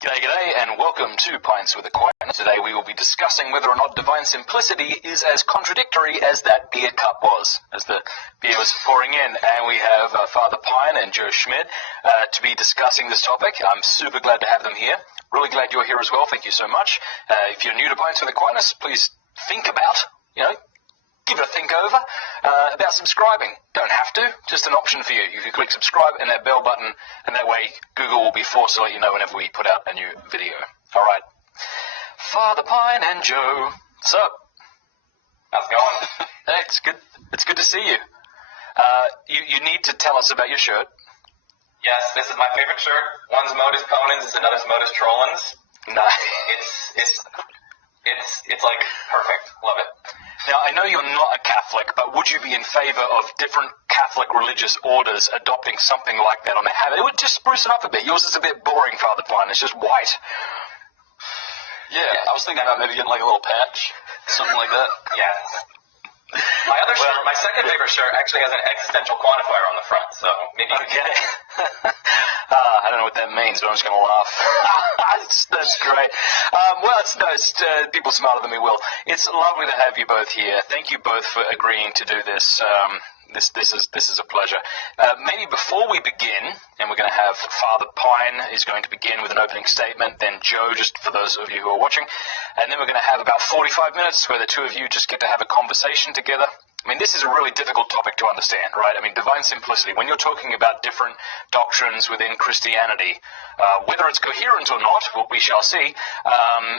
G'day, g'day, and welcome to Pints with Aquinas. Today we will be discussing whether or not divine simplicity is as contradictory as that beer cup was, as the beer was pouring in. And we have Father Pine and Joe Schmidt to be discussing this topic. I'm super glad to have them here. Really glad you're here as well. Thank you so much. If you're new to Pints with Aquinas, please think about, give it a think over about subscribing. Don't have to, just an option for you. You can click subscribe and that bell button, and that way Google will be forced to let you know whenever we put out a new video. All right. Father Pine and Joe, what's up? How's it going? Hey, it's good. It's good to see you. You need to tell us about your shirt. Yes, this is my favorite shirt. One's Modus Ponens, another's Modus Trollens. Nice. It's like perfect. Love it. Now, I know you're not a Catholic, but would you be in favor of different Catholic religious orders adopting something like that on their habit? It would just spruce it up a bit. Yours is a bit boring, Father Pine. It's just white. Yeah, I was thinking about maybe getting like a little patch, something like that. Yeah. My second favorite shirt actually has an existential quantifier on the front, so maybe you can get it. I don't know what that means, but I'm just going to laugh. That's great. People smarter than me will. It's lovely to have you both here. Thank you both for agreeing to do this. This is a pleasure. Maybe before we begin, and we're going to have Father Pine is going to begin with an opening statement, then Joe, just for those of you who are watching, and then we're going to have about 45 minutes where the two of you just get to have a conversation together. I mean, this is a really difficult topic to understand, right? I mean, divine simplicity, when you're talking about different doctrines within Christianity, whether it's coherent or not, what we shall see,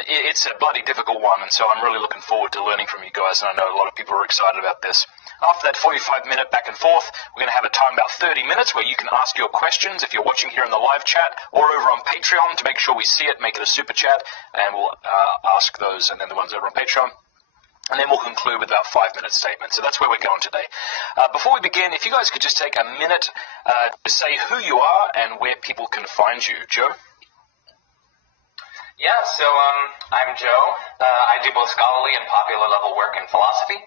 it's a bloody difficult one, and so I'm really looking forward to learning from you guys, and I know a lot of people are excited about this. After that 45-minute back and forth, we're going to have a time about 30 minutes where you can ask your questions if you're watching here in the live chat or over on Patreon to make sure we see it, make it a super chat, and we'll ask those, and then the ones over on Patreon. And then we'll conclude with about 5-minute statements. So that's where we're going today. Before we begin, if you guys could just take a minute to say who you are and where people can find you. Joe? Yeah, so I'm Joe. I do both scholarly and popular level work in philosophy.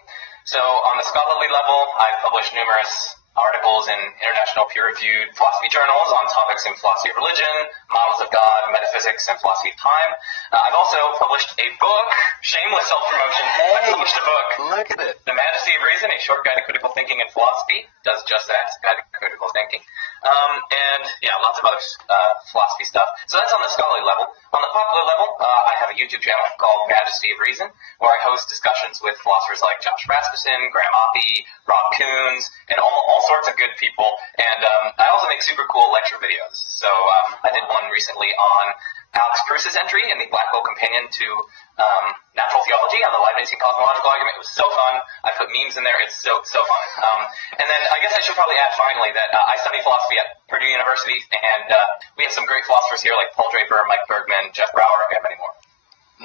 So on the scholarly level, I've published numerous articles in international peer-reviewed philosophy journals on topics in philosophy of religion, models of God, metaphysics, and philosophy of time. I've also published a book, shameless self-promotion. Hey, I published a book. Look at it. The Majesty of Reason, a short guide to critical thinking in philosophy, does just that, guide to critical thinking. And yeah, lots of other philosophy stuff. So that's on the scholarly level. On the popular level, I have a YouTube channel called Majesty of Reason, where I host discussions with philosophers like Josh Rasmussen, Graham Oppy, Rob Coons, and all sorts of good people. And I also make super cool lecture videos. So I did one recently on Alex Pruse's entry in the Blackwell Companion to Natural Theology on the Leibnizian cosmological argument. It was so fun. I put memes in there. It's so fun. And then I guess I should probably add finally that I study philosophy at Purdue University, and we have some great philosophers here like Paul Draper, Mike Bergman, Jeff Brower, and many more.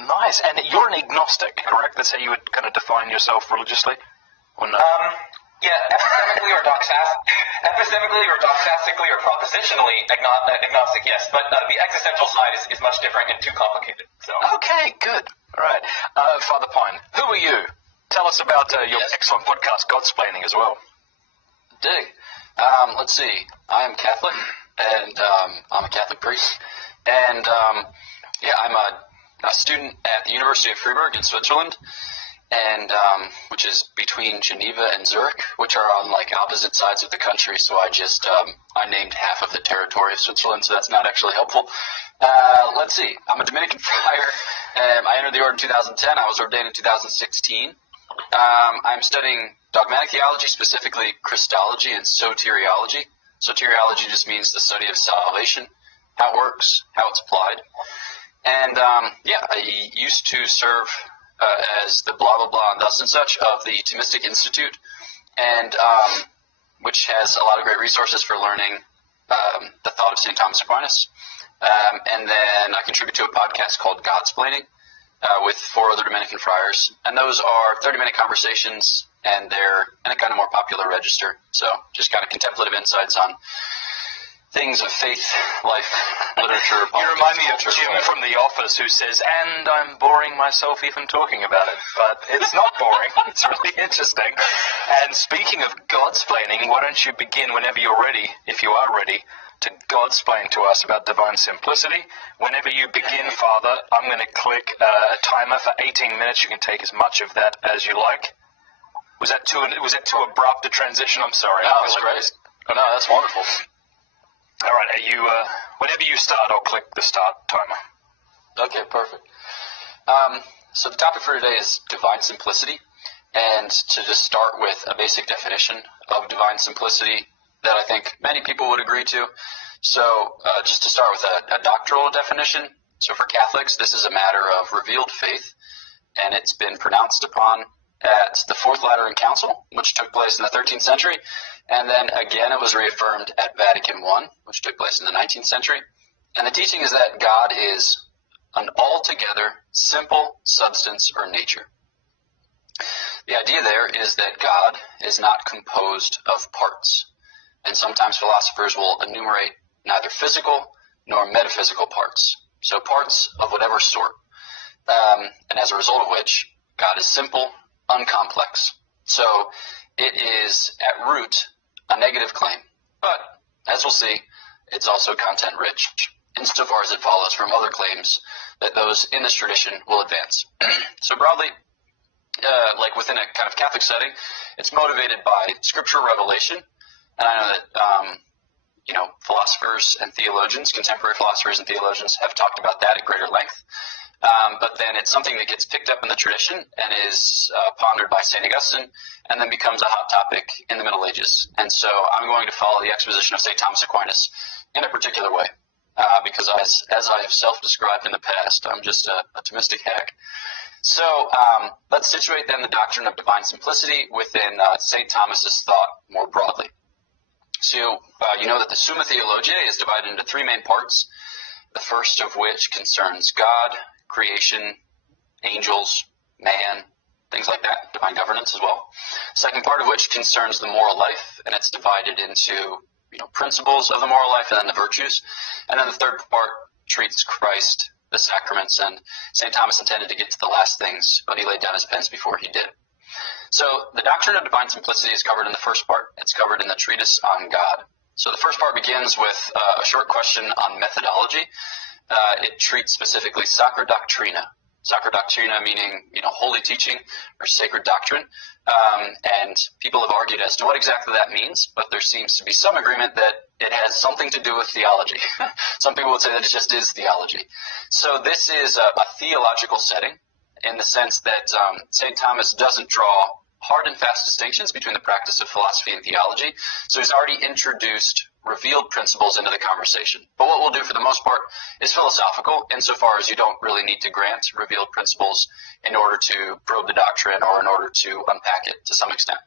Nice. And you're an agnostic, correct? That's how you would kind of define yourself religiously? Or no? Yeah, epistemically or doxastically or propositionally agnostic, yes. But the existential side is much different and too complicated. So. Okay, good. All right. Father Pine, who are you? Tell us about your excellent podcast, Godsplaining, as well. Dig. Let's see. I am Catholic, and I'm a Catholic priest. And I'm a student at the University of Freiburg in Switzerland, and which is between Geneva and Zurich, which are on like opposite sides of the country. So I just I named half of the territory of Switzerland, so that's not actually helpful. Let's see. I'm a Dominican friar. I entered the order in 2010. I was ordained in 2016. I'm studying dogmatic theology, specifically Christology and soteriology. Soteriology just means the study of salvation, how it works, how it's applied. And I used to serve as the blah, blah, blah, and thus and such of the Thomistic Institute, and which has a lot of great resources for learning the thought of St. Thomas Aquinas. And then I contribute to a podcast called Godsplaining with 4 other Dominican friars. And those are 30-minute conversations, and they're in a kind of more popular register. So just kind of contemplative insights on things of faith, life, literature, politics. You remind me of Jim from The Office who says, and I'm boring myself even talking about it. But it's not boring. It's really interesting. And speaking of Godsplaining, why don't you begin whenever you're ready, if you are ready, to Godsplain to us about divine simplicity. Whenever you begin, Father, I'm going to click a timer for 18 minutes. You can take as much of that as you like. Was that too abrupt a transition? I'm sorry. No, that's great. Oh, no, that's wonderful. All right, are you, whenever you start, I'll click the start timer. Okay, perfect. So the topic for today is divine simplicity. And to just start with a basic definition of divine simplicity that I think many people would agree to. So just to start with a doctrinal definition. So for Catholics, this is a matter of revealed faith, and it's been pronounced upon at the Fourth Lateran Council, which took place in the 13th century. And then again, it was reaffirmed at Vatican I, which took place in the 19th century. And the teaching is that God is an altogether simple substance or nature. The idea there is that God is not composed of parts. And sometimes philosophers will enumerate neither physical nor metaphysical parts. So parts of whatever sort. And as a result of which, God is simple, uncomplex. So it is at root a negative claim. But as we'll see, it's also content rich, insofar as it follows from other claims that those in this tradition will advance. So broadly, like within a kind of Catholic setting, it's motivated by scriptural revelation. And I know that, philosophers and theologians, contemporary philosophers and theologians have talked about that at greater length. But then it's something that gets picked up in the tradition and is pondered by St. Augustine and then becomes a hot topic in the Middle Ages. And so I'm going to follow the exposition of St. Thomas Aquinas in a particular way. Because as I have self-described in the past, I'm just a Thomistic hack. So let's situate then the doctrine of divine simplicity within St. Thomas's thought more broadly. So you know that the Summa Theologiae is divided into three main parts, the first of which concerns God, creation, angels, man, things like that, divine governance as well. Second part of which concerns the moral life, and it's divided into principles of the moral life and then the virtues. And then the third part treats Christ, the sacraments, and St. Thomas intended to get to the last things, but he laid down his pens before he did. So the doctrine of divine simplicity is covered in the first part. It's covered in the treatise on God. So the first part begins with a short question on methodology. It treats specifically Sacra Doctrina. Sacra Doctrina meaning, holy teaching or sacred doctrine. And people have argued as to what exactly that means, but there seems to be some agreement that it has something to do with theology. Some people would say that it just is theology. So this is a theological setting in the sense that St. Thomas doesn't draw hard and fast distinctions between the practice of philosophy and theology. So he's already introduced revealed principles into the conversation. But what we'll do for the most part is philosophical insofar as you don't really need to grant revealed principles in order to probe the doctrine or in order to unpack it to some extent.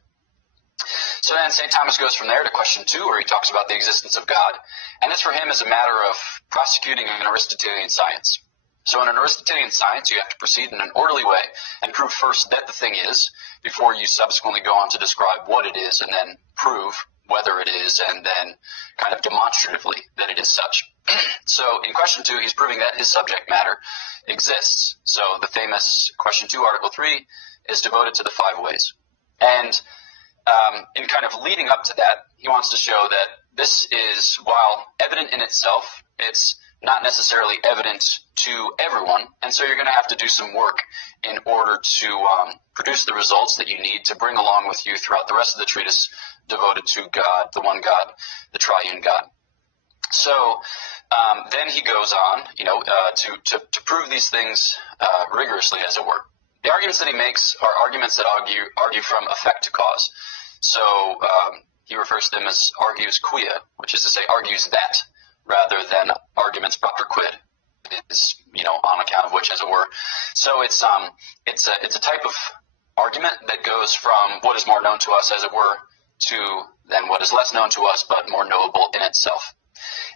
So then St. Thomas goes from there to question 2, where he talks about the existence of God. And this for him is a matter of prosecuting an Aristotelian science. So in an Aristotelian science, you have to proceed in an orderly way and prove first that the thing is, before you subsequently go on to describe what it is and then prove whether it is, and then kind of demonstratively that it is such. So in question 2, he's proving that his subject matter exists. So the famous question 2, article 3, is devoted to the 5 ways. And in kind of leading up to that, he wants to show that this is, while evident in itself, it's not necessarily evident to everyone, and so you're going to have to do some work in order to produce the results that you need to bring along with you throughout the rest of the treatise devoted to God, the one God, the triune God. So then he goes on, to prove these things rigorously, as it were. The arguments that he makes are arguments that argue from effect to cause. So he refers to them as argues quia, which is to say argues that, rather than arguments proper quid, is, on account of which, as it were. So it's a type of argument that goes from what is more known to us, as it were, to then what is less known to us, but more knowable in itself.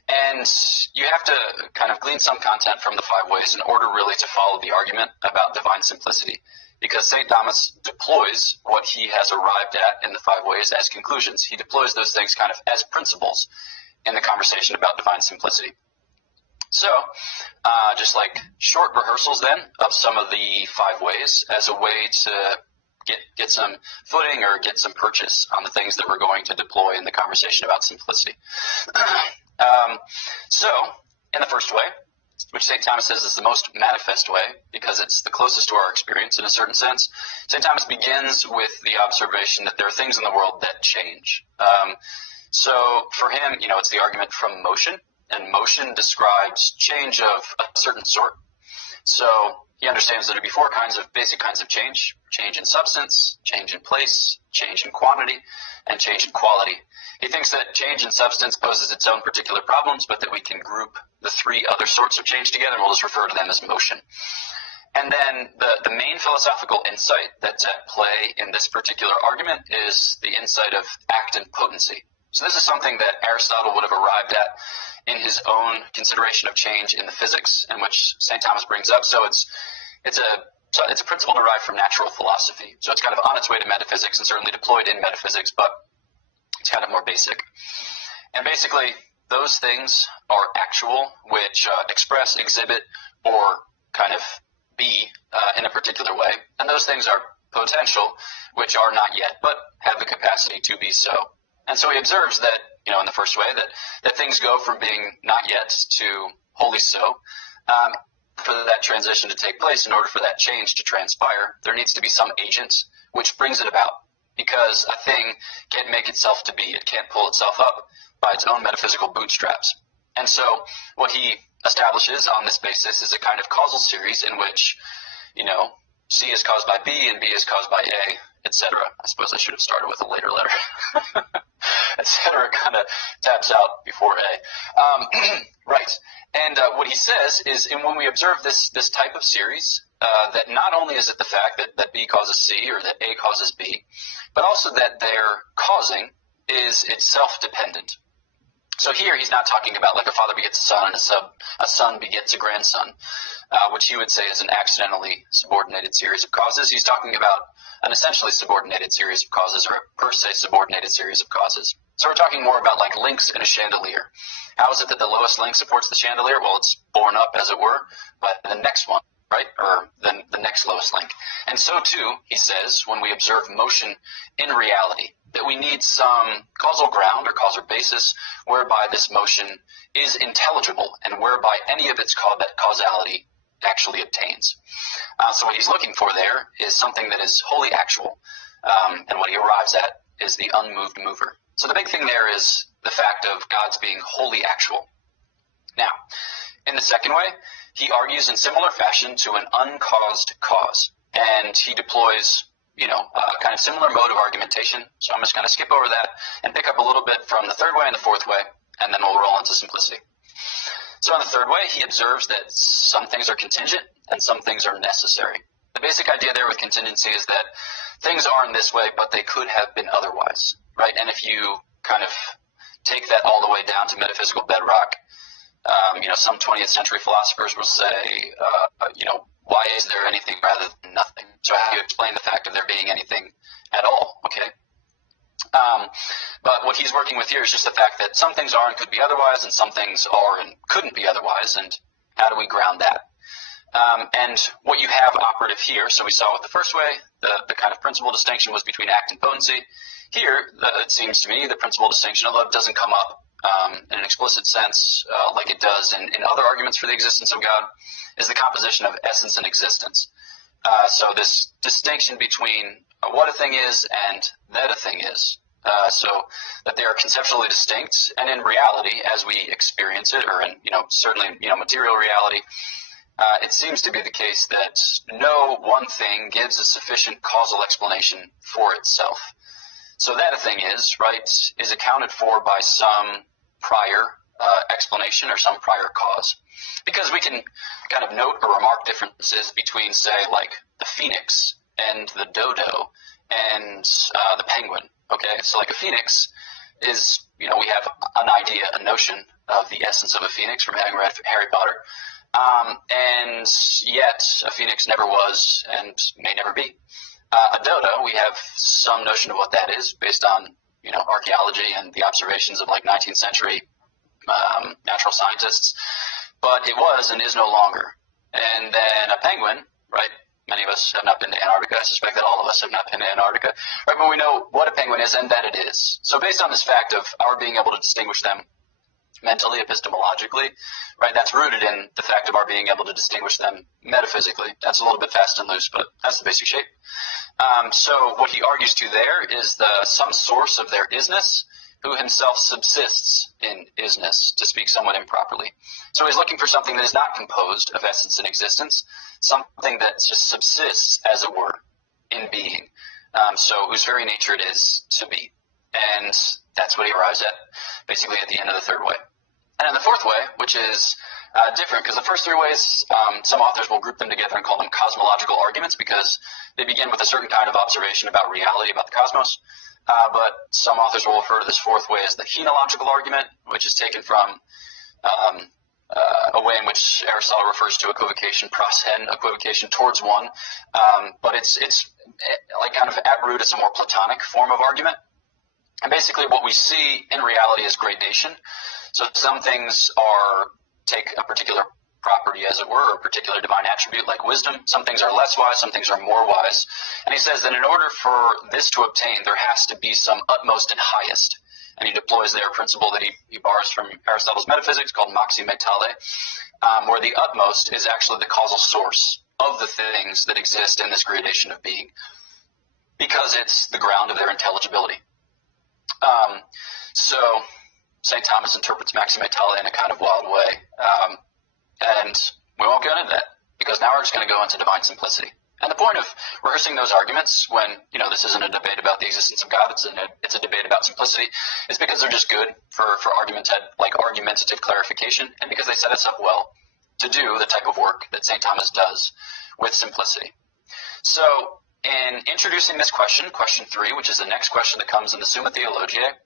And you have to kind of glean some content from the 5 ways in order really to follow the argument about divine simplicity, because St. Thomas deploys what he has arrived at in the 5 ways as conclusions. He deploys those things kind of as principles in the conversation about divine simplicity. So, just like short rehearsals then of some of the 5 ways as a way get some footing or get some purchase on the things that we're going to deploy in the conversation about simplicity. So, in the first way, which St. Thomas says is the most manifest way because it's the closest to our experience in a certain sense, St. Thomas begins with the observation that there are things in the world that change. So for him, it's the argument from motion, and motion describes change of a certain sort. So he understands that there would be four basic kinds of change: change in substance, change in place, change in quantity, and change in quality. He thinks that change in substance poses its own particular problems, but that we can group the three other sorts of change together, and we'll just refer to them as motion. And then the main philosophical insight that's at play in this particular argument is the insight of act and potency. So this is something that Aristotle would have arrived at in his own consideration of change in the physics, and which St. Thomas brings up. So it's a principle derived from natural philosophy. So it's kind of on its way to metaphysics and certainly deployed in metaphysics, but it's kind of more basic. And basically, those things are actual, which express, exhibit, or kind of be in a particular way. And those things are potential, which are not yet, but have the capacity to be so. And so he observes that, in the first way, that things go from being not yet to wholly so. For that transition to take place, in order for that change to transpire, there needs to be some agent which brings it about, because a thing can't make itself to be. It can't pull itself up by its own metaphysical bootstraps. And so what he establishes on this basis is a kind of causal series in which, C is caused by B and B is caused by A, etc. I suppose I should have started with a later letter. Etc. kind of taps out before A. Right. And what he says is, and when we observe this type of series, that not only is it the fact that B causes C or that A causes B, but also that their causing is itself dependent. So here he's not talking about like a father begets a son and a son begets a grandson, which he would say is an accidentally subordinated series of causes. He's talking about an essentially subordinated series of causes, or a per se subordinated series of causes. So we're talking more about like links in a chandelier. How is it that the lowest link supports the chandelier? Well, it's borne up, as it were, by the next one, right? Or the next lowest link. And so too, he says, when we observe motion in reality, that we need some causal ground or causal basis whereby this motion is intelligible and whereby any of its causality actually obtains. So what he's looking for there is something that is wholly actual, and what he arrives at is the unmoved mover. So the big thing there is the fact of God's being wholly actual. Now, in the second way, he argues in similar fashion to an uncaused cause, and he deploys a kind of similar mode of argumentation. So I'm just going to skip over that and pick up a little bit from the third way and the fourth way, and then we'll roll into simplicity. So in the third way, he observes that some things are contingent and some things are necessary. The basic idea there with contingency is that things are in this way, but they could have been otherwise, right? And if you kind of take that all the way down to metaphysical bedrock, some 20th century philosophers will say, why is there anything rather than nothing? So how do you explain the fact of there being anything at all? Okay. But what he's working with here is just the fact that some things are and could be otherwise, and some things are and couldn't be otherwise, and how do we ground that? And what you have operative here, so we saw with the first way, the kind of principal distinction was between act and potency. Here, it seems to me, the principal distinction, although it doesn't come up in an explicit sense like it does in other arguments for the existence of God, is the composition of essence and existence. So this distinction between what a thing is and that a thing is. So that they are conceptually distinct, and in reality, as we experience it, or in certainly material reality, it seems to be the case that no one thing gives a sufficient causal explanation for itself. So that a thing is accounted for by some prior explanation or some prior cause. Because we can kind of note or remark differences between, say, like the phoenix and the dodo and the penguin. Okay, so like a phoenix is, we have an idea, a notion of the essence of a phoenix from having read Harry Potter. And yet a phoenix never was and may never be. A dodo, we have some notion of what that is based on, archaeology and the observations of like 19th century natural scientists. But it was and is no longer. And then a penguin, right? Many of us have not been to Antarctica. I suspect that all of us have not been to Antarctica. Right, but we know what a penguin is and that it is. So based on this fact of our being able to distinguish them mentally, epistemologically, right, that's rooted in the fact of our being able to distinguish them metaphysically. That's a little bit fast and loose, but that's the basic shape. So what he argues to there is some source of their isness, who himself subsists in isness, to speak somewhat improperly. So he's looking for something that is not composed of essence and existence, something that just subsists, as it were, in being. So whose very nature it is to be. And that's what he arrives at, basically at the end of the third way. And then the fourth way, which is different, because the first three ways, some authors will group them together and call them cosmological arguments, because they begin with a certain kind of observation about reality, about the cosmos. But some authors will refer to this fourth way as the henological argument, which is taken from a way in which Aristotle refers to equivocation, pros hen, equivocation towards one. But it's like kind of at root, it's a more Platonic form of argument. And basically what we see in reality is gradation. So some things take a particular property, as it were, or a particular divine attribute like wisdom. Some things are less wise, some things are more wise. And he says that in order for this to obtain, there has to be some utmost and highest. And he deploys there a principle that he borrows from Aristotle's metaphysics called maxi metale, where the utmost is actually the causal source of the things that exist in this gradation of being, because it's the ground of their intelligibility. So St. Thomas interprets maxi metale in a kind of wild way. And we won't go into that, because now we're just going to go into divine simplicity. And the point of rehearsing those arguments when, this isn't a debate about the existence of God, it's a debate about simplicity, is because they're just good for argumentative clarification, and because they set us up well to do the type of work that St. Thomas does with simplicity. So in introducing this question 3, which is the next question that comes in the Summa Theologiae,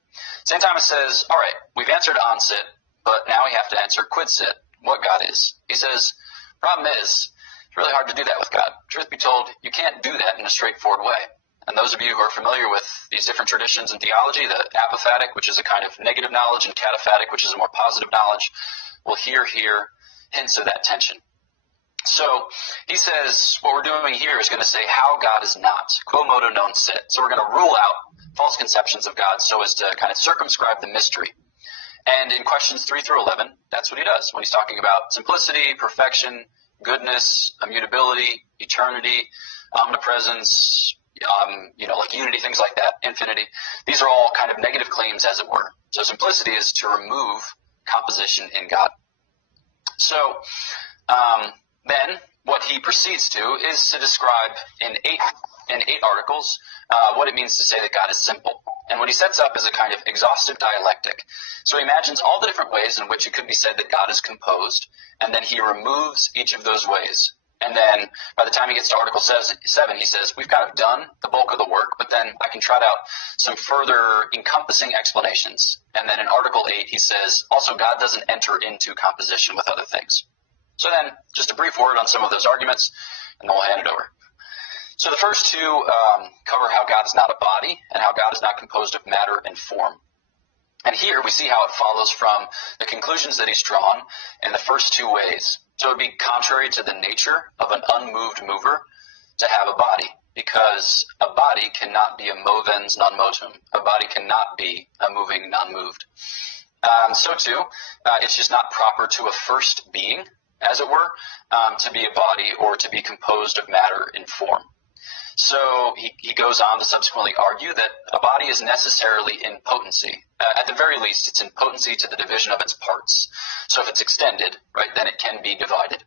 St. Thomas says, all right, we've answered on sit, but now we have to answer quid sit, what God is. He says, problem is, it's really hard to do that with God. Truth be told, you can't do that in a straightforward way. And those of you who are familiar with these different traditions in theology, the apophatic, which is a kind of negative knowledge, and cataphatic, which is a more positive knowledge, will hear hints of that tension. So he says what we're doing here is going to say how God is not, quo modo non sit. So we're going to rule out false conceptions of God so as to kind of circumscribe the mystery. And in questions 3 through 11, that's what he does when he's talking about simplicity, perfection, goodness, immutability, eternity, omnipresence, like unity, things like that, infinity. These are all kind of negative claims, as it were. So simplicity is to remove composition in God. So then what he proceeds to is to describe in eight articles what it means to say that God is simple. And what he sets up is a kind of exhaustive dialectic. So he imagines all the different ways in which it could be said that God is composed, and then he removes each of those ways. And then by the time he gets to Article 7, he says, we've kind of done the bulk of the work, but then I can trot out some further encompassing explanations. And then in Article 8, he says, also God doesn't enter into composition with other things. So then, just a brief word on some of those arguments, and then we'll hand it over. So the first two cover how God is not a body and how God is not composed of matter and form. And here we see how it follows from the conclusions that he's drawn in the first two ways. So it would be contrary to the nature of an unmoved mover to have a body, because a body cannot be a movens non motum. A body cannot be a moving non-moved. So too, it's just not proper to a first being, as it were, to be a body or to be composed of matter and form. So he goes on to subsequently argue that a body is necessarily in potency. At the very least, it's in potency to the division of its parts. So if it's extended, right, then it can be divided.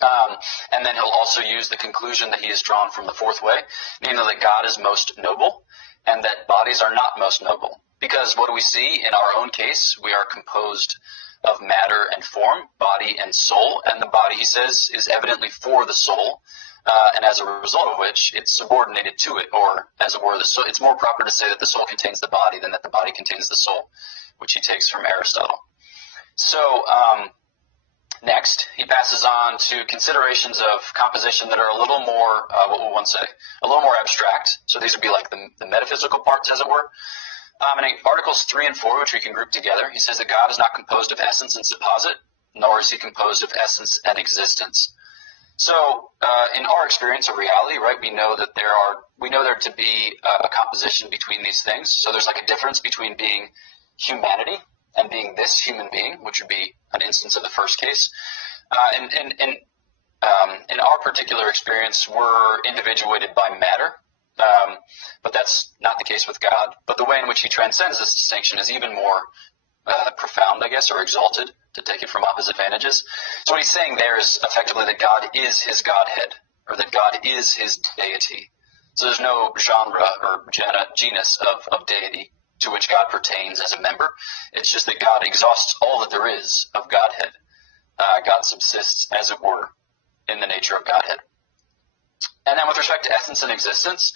And then he'll also use the conclusion that he has drawn from the fourth way, namely that God is most noble and that bodies are not most noble. Because what do we see in our own case? We are composed of matter and form, body and soul, and the body, he says, is evidently for the soul. And as a result of which, it's subordinated to it, or as it were, it's more proper to say that the soul contains the body than that the body contains the soul, which he takes from Aristotle. So next, he passes on to considerations of composition that are a little more, what will one say, a little more abstract. So these would be like the metaphysical parts, as it were. In Articles 3 and 4, which we can group together, he says that God is not composed of essence and supposit, nor is he composed of essence and existence. So, in our experience of reality, right, we know there to be a composition between these things. So there's like a difference between being humanity and being this human being, which would be an instance of the first case. In our particular experience, we're individuated by matter, but that's not the case with God. But the way in which he transcends this distinction is even more profound, I guess, or exalted, to take it from opposite vantages. So what he's saying there is effectively that God is his Godhead, or that God is his deity. So there's no genre or genus of deity to which God pertains as a member. It's just that God exhausts all that there is of Godhead. God subsists, as it were, in the nature of Godhead. And then with respect to essence and existence,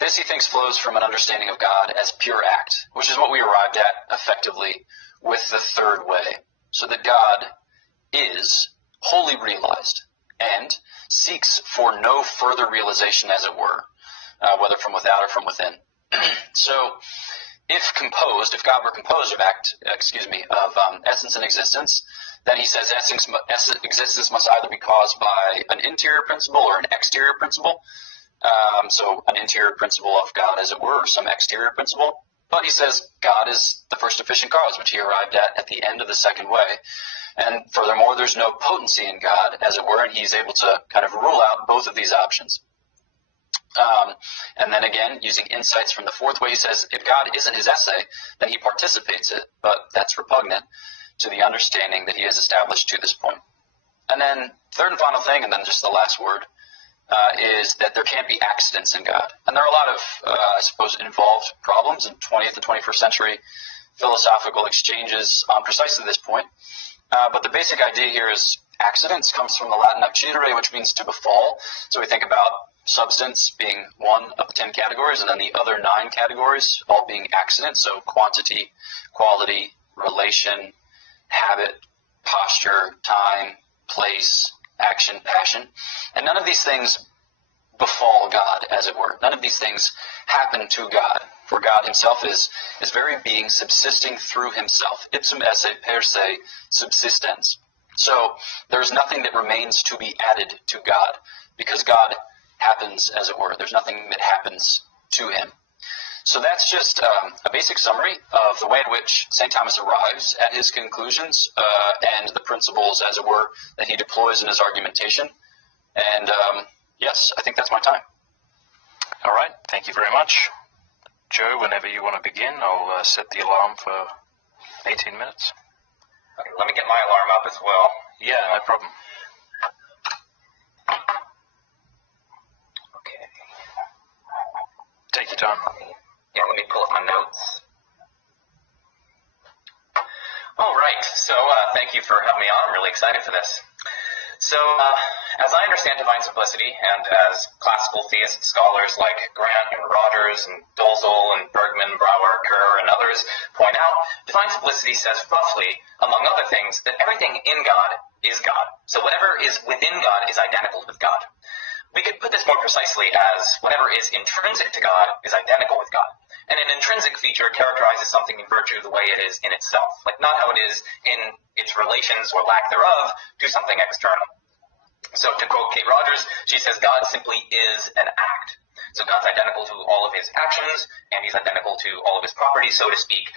this he thinks flows from an understanding of God as pure act, which is what we arrived at effectively with the third way. So that God is wholly realized and seeks for no further realization, as it were, whether from without or from within. So if God were composed of essence and existence, then he says existence must either be caused by an interior principle or an exterior principle. So an interior principle of God, as it were, or some exterior principle. But he says God is the first efficient cause, which he arrived at the end of the second way. And furthermore, there's no potency in God, as it were, and he's able to kind of rule out both of these options. And then again, using insights from the fourth way, he says if God isn't his essay, then he participates it, but that's repugnant to the understanding that he has established to this point. And then third and final thing, and then just the last word, is that there can't be accidents in God. And there are a lot of, I suppose, involved problems in 20th and 21st century philosophical exchanges on precisely this point. But the basic idea here is accidents comes from the Latin accidere, which means to befall. So we think about substance being one of the 10 categories, and then the other 9 categories all being accidents. So quantity, quality, relation, habit, posture, time, place, action, passion. And none of these things befall God, as it were. None of these things happen to God. For God himself is very being subsisting through himself. Ipsum esse per se subsistens. So there's nothing that remains to be added to God, because God happens, as it were. There's nothing that happens to him. So that's just a basic summary of the way in which St. Thomas arrives at his conclusions and the principles, as it were, that he deploys in his argumentation. And yes, I think that's my time. All right. Thank you very much. Joe, whenever you want to begin, I'll set the alarm for 18 minutes. Okay, let me get my alarm up as well. Yeah, no problem. Okay. Take your time. Yeah, let me pull up my notes. All right, so thank you for having me on. I'm really excited for this. So, as I understand divine simplicity, and as classical theist scholars like Grant and Rogers and Dolezal and Bergman, Brouwer, Kerr, and others point out, divine simplicity says roughly, among other things, that everything in God is God. So whatever is within God is identical with God. We could put this more precisely as whatever is intrinsic to God is identical with God. And an intrinsic feature characterizes something in virtue of the way it is in itself, like not how it is in its relations or lack thereof to something external. So to quote Kate Rogers, she says God simply is an act. So God's identical to all of his actions, and he's identical to all of his properties, so to speak.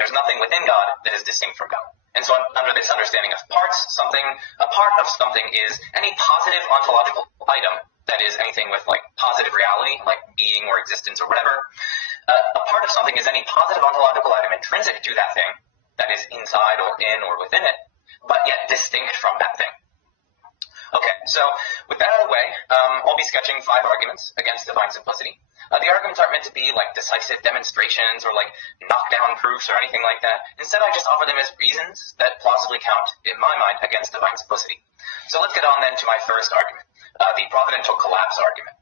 There's nothing within God that is distinct from God. And so under this understanding of parts, a part of something is any positive ontological item, that is anything with like positive reality, like being or existence or whatever. A part of something is any positive ontological item intrinsic to that thing, that is inside or in or within it, but yet distinct from that thing. Okay, so with that out of the way, I'll be sketching 5 arguments against divine simplicity. The arguments aren't meant to be like decisive demonstrations or like knockdown proofs or anything like that. Instead, I just offer them as reasons that plausibly count, in my mind, against divine simplicity. So let's get on then to my first argument, the providential collapse argument.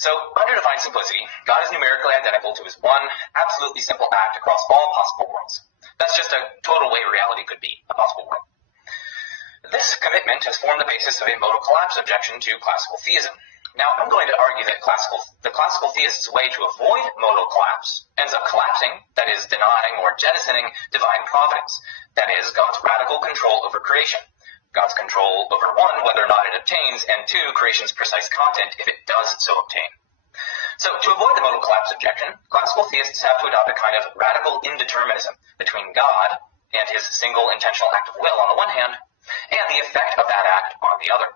So under divine simplicity, God is numerically identical to his one absolutely simple act across all possible worlds. That's just a total way reality could be, a possible world. This commitment has formed the basis of a modal collapse objection to classical theism. Now, I'm going to argue that the classical theist's way to avoid modal collapse ends up collapsing, that is, denying or jettisoning divine providence, that is, God's radical control over creation, God's control over one, whether or not it obtains, and two, creation's precise content if it does so obtain. So to avoid the modal collapse objection, classical theists have to adopt a kind of radical indeterminism between God and his single intentional act of will on the one hand, and the effect of that act on the other.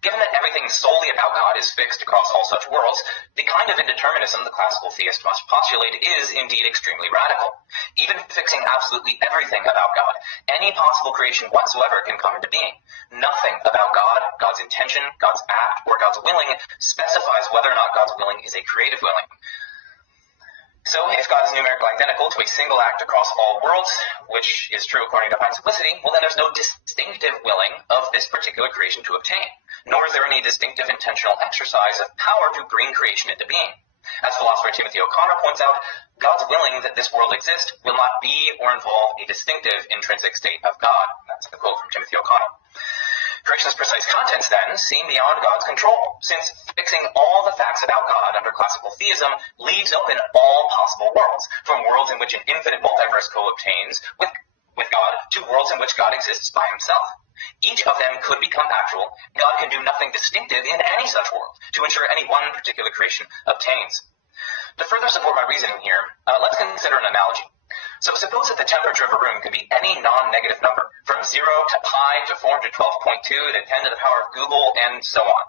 Given that everything solely about God is fixed across all such worlds, the kind of indeterminism the classical theist must postulate is indeed extremely radical. Even fixing absolutely everything about God, any possible creation whatsoever can come into being. Nothing about God, God's intention, God's act, or God's willing specifies whether or not God's willing is a creative willing. So, if God is numerically identical to a single act across all worlds, which is true according to divine simplicity, well then there's no distinctive willing of this particular creation to obtain, nor is there any distinctive intentional exercise of power to bring creation into being. As philosopher Timothy O'Connor points out, God's willing that this world exist will not be or involve a distinctive intrinsic state of God. That's a quote from Timothy O'Connor. Creation's precise contents, then, seem beyond God's control, since fixing all the facts about God under classical theism leaves open all possible worlds, from worlds in which an infinite multiverse co-obtains with God to worlds in which God exists by himself. Each of them could become actual. God can do nothing distinctive in any such world to ensure any one particular creation obtains. To further support my reasoning here, let's consider an analogy. So suppose that the temperature of a room can be any non-negative number, from 0 to pi to 412.2 to 10 to the power of Google, and so on.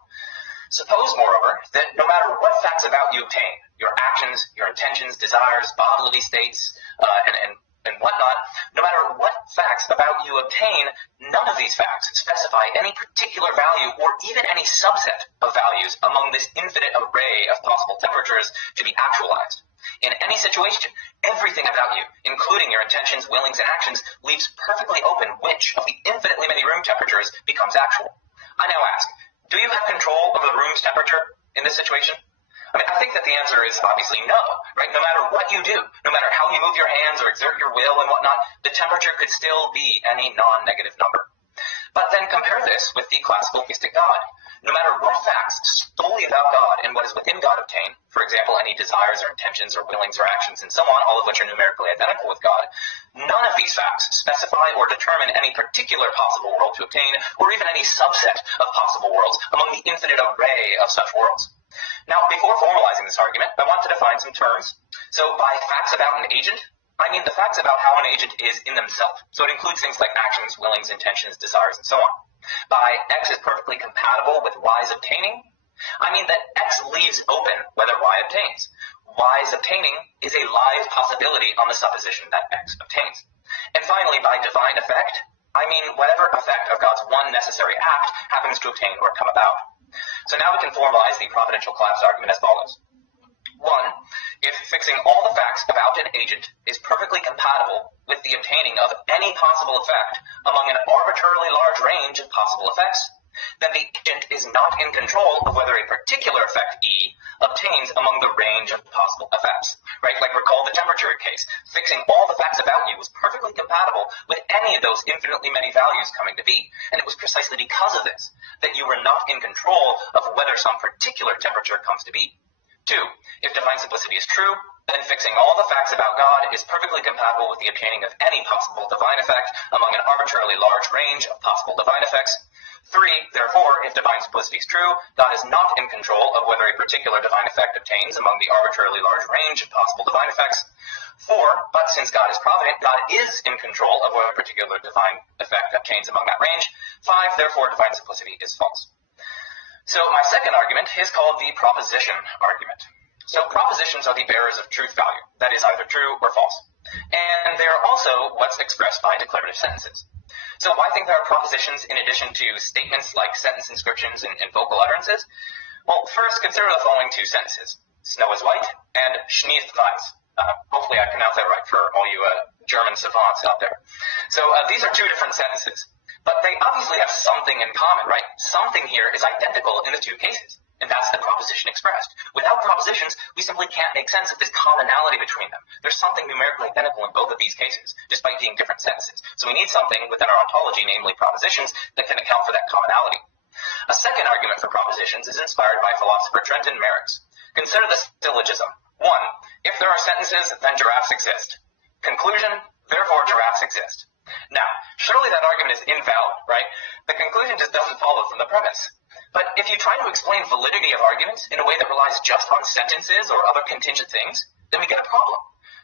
Suppose, moreover, that no matter what facts about you obtain, your actions, your intentions, desires, bodily states, and whatnot, no matter what facts about you obtain, none of these facts specify any particular value or even any subset of values among this infinite array of possible temperatures to be actualized. In any situation, everything about you, including your intentions, willings, and actions, leaves perfectly open which of the infinitely many room temperatures becomes actual. I now ask, do you have control over the room's temperature in this situation? I think that the answer is obviously no, right? No matter what you do, no matter how you move your hands or exert your will and whatnot, the temperature could still be any non-negative number. But then compare this with the classical theistic God. No matter what facts solely about God and what is within God obtain, for example, any desires or intentions or willings or actions and so on, all of which are numerically identical with God, none of these facts specify or determine any particular possible world to obtain, or even any subset of possible worlds among the infinite array of such worlds. Now, before formalizing this argument, I want to define some terms. So by facts about an agent, I mean the facts about how an agent is in themselves. So it includes things like actions, willings, intentions, desires, and so on. By X is perfectly compatible with Y's obtaining, I mean that X leaves open whether Y obtains. Y's obtaining is a live possibility on the supposition that X obtains. And finally, by divine effect, I mean whatever effect of God's one necessary act happens to obtain or come about. So now we can formalize the providential collapse argument as follows. 1. If fixing all the facts about an agent is perfectly compatible with the obtaining of any possible effect among an arbitrarily large range of possible effects, then the agent is not in control of whether a particular effect E obtains among the range of possible effects. Right? Like recall the temperature case. Fixing all the facts about you was perfectly compatible with any of those infinitely many values coming to be. And it was precisely because of this that you were not in control of whether some particular temperature comes to be. 2. If divine simplicity is true, then fixing all the facts about God is perfectly compatible with the obtaining of any possible divine effect among an arbitrarily large range of possible divine effects. 3. Therefore, if divine simplicity is true, God is not in control of whether a particular divine effect obtains among the arbitrarily large range of possible divine effects. 4. But since God is provident, God is in control of whether a particular divine effect obtains among that range. 5. Therefore, divine simplicity is false. So my second argument is called the proposition argument. So propositions are the bearers of truth value, that is either true or false. And they are also what's expressed by declarative sentences. So why think there are propositions in addition to statements like sentence inscriptions and vocal utterances? Well, first consider the following two sentences. Snow is white and Schnee ist weiß. Hopefully I pronounced that right for all you German savants out there. So these are two different sentences. But they obviously have something in common, right? Something here is identical in the two cases, and that's the proposition expressed. Without propositions, we simply can't make sense of this commonality between them. There's something numerically identical in both of these cases, despite being different sentences. So we need something within our ontology, namely propositions, that can account for that commonality. A second argument for propositions is inspired by philosopher Trenton Merrick's. Consider the syllogism. 1. If there are sentences, then giraffes exist. Conclusion, therefore giraffes exist. Now, surely that argument is invalid, right? The conclusion just doesn't follow from the premise. But if you try to explain validity of arguments in a way that relies just on sentences or other contingent things, then we get a problem.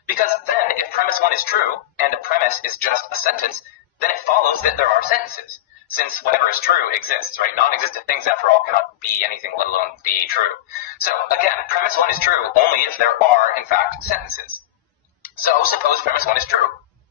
Because then, if premise 1 is true, and a premise is just a sentence, then it follows that there are sentences, since whatever is true exists, right? Non-existent things, after all, cannot be anything, let alone be true. So, again, premise 1 is true only if there are, in fact, sentences. So, suppose premise 1 is true.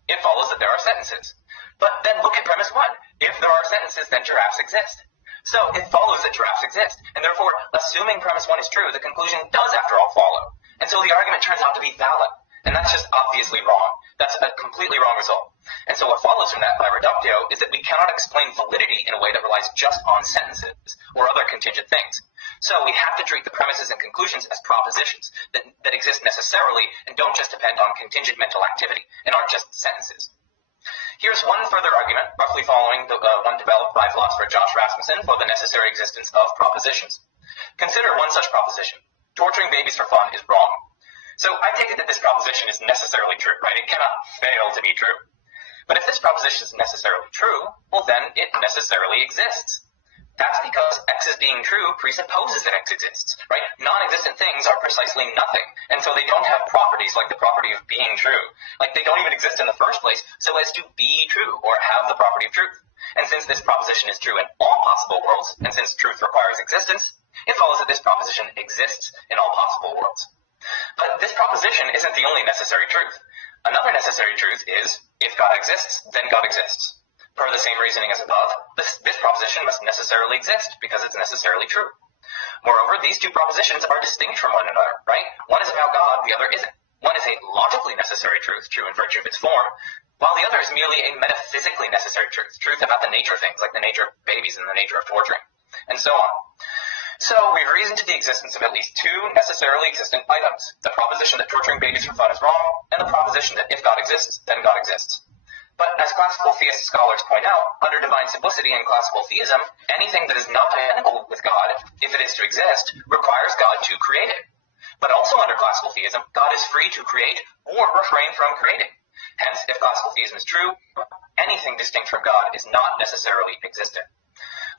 It follows that there are sentences. But then look at premise 1. If there are sentences, then giraffes exist. So, it follows that giraffes exist, and therefore, assuming premise 1 is true, the conclusion does, after all, follow. And so the argument turns out to be valid. And that's just obviously wrong. That's a completely wrong result. And so what follows from that by reductio is that we cannot explain validity in a way that relies just on sentences or other contingent things. So we have to treat the premises and conclusions as propositions that exist necessarily and don't just depend on contingent mental activity and aren't just sentences. Here's one further argument, roughly following the one developed by philosopher Josh Rasmussen for the necessary existence of propositions. Consider one such proposition. Torturing babies for fun is wrong. So I take it that this proposition is necessarily true, right? It cannot fail to be true. But if this proposition is necessarily true, well then it necessarily exists. That's because X as being true presupposes that X exists, right? Non-existent things are precisely nothing, and so they don't have properties like the property of being true. Like they don't even exist in the first place so as to be true or have the property of truth. And since this proposition is true in all possible worlds, and since truth requires existence, it follows that this proposition exists in all possible worlds. But this proposition isn't the only necessary truth. Another necessary truth is, if God exists, then God exists. Per the same reasoning as above, this proposition must necessarily exist because it's necessarily true. Moreover, these two propositions are distinct from one another, right? One is about God, the other isn't. One is a logically necessary truth, true in virtue of its form, while the other is merely a metaphysically necessary truth, truth about the nature of things, like the nature of babies and the nature of torturing, and so on. So we've reasoned to the existence of at least two necessarily existent items, the proposition that torturing babies for fun is wrong, and the proposition that if God exists, then God exists. But as classical theist scholars point out, under divine simplicity and classical theism, anything that is not identical with God, if it is to exist, requires God to create it. But also under classical theism, God is free to create or refrain from creating. Hence, if classical theism is true, anything distinct from God is not necessarily existent.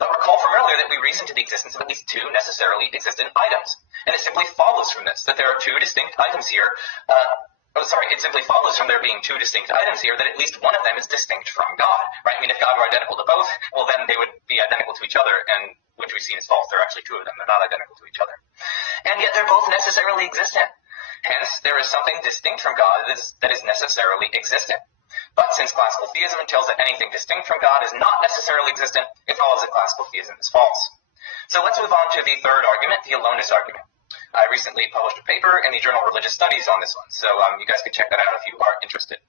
But recall from earlier that we reasoned to the existence of at least two necessarily existent items. And it simply follows from this that there are two distinct items here. It simply follows from there being two distinct items here that at least one of them is distinct from God, right? I mean, if God were identical to both, well, then they would be identical to each other, and which we've seen is false. There are actually two of them. They're not identical to each other. And yet they're both necessarily existent. Hence, there is something distinct from God that is necessarily existent. But since classical theism entails that anything distinct from God is not necessarily existent, it follows that classical theism is false. So let's move on to the third argument, the aloneness argument. I recently published a paper in the journal Religious Studies on this one, so you guys can check that out if you are interested.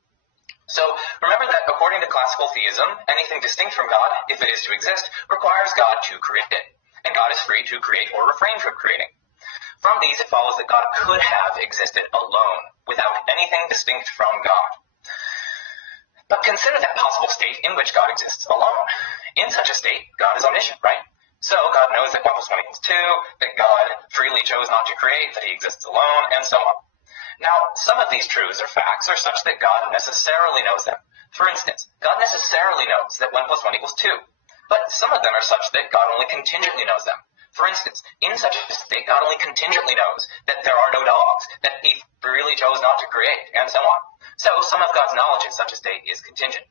So remember that according to classical theism, anything distinct from God, if it is to exist, requires God to create it, and God is free to create or refrain from creating. From these, it follows that God could have existed alone, without anything distinct from God. But consider that possible state in which God exists alone. In such a state, God is omniscient, right? So God knows that 1 plus 1 equals 2, that God freely chose not to create, that he exists alone, and so on. Now, some of these truths or facts are such that God necessarily knows them. For instance, God necessarily knows that 1 plus 1 equals 2. But some of them are such that God only contingently knows them. For instance, in such a state, God only contingently knows that there are no dogs, that he freely chose not to create, and so on. So some of God's knowledge in such a state is contingent.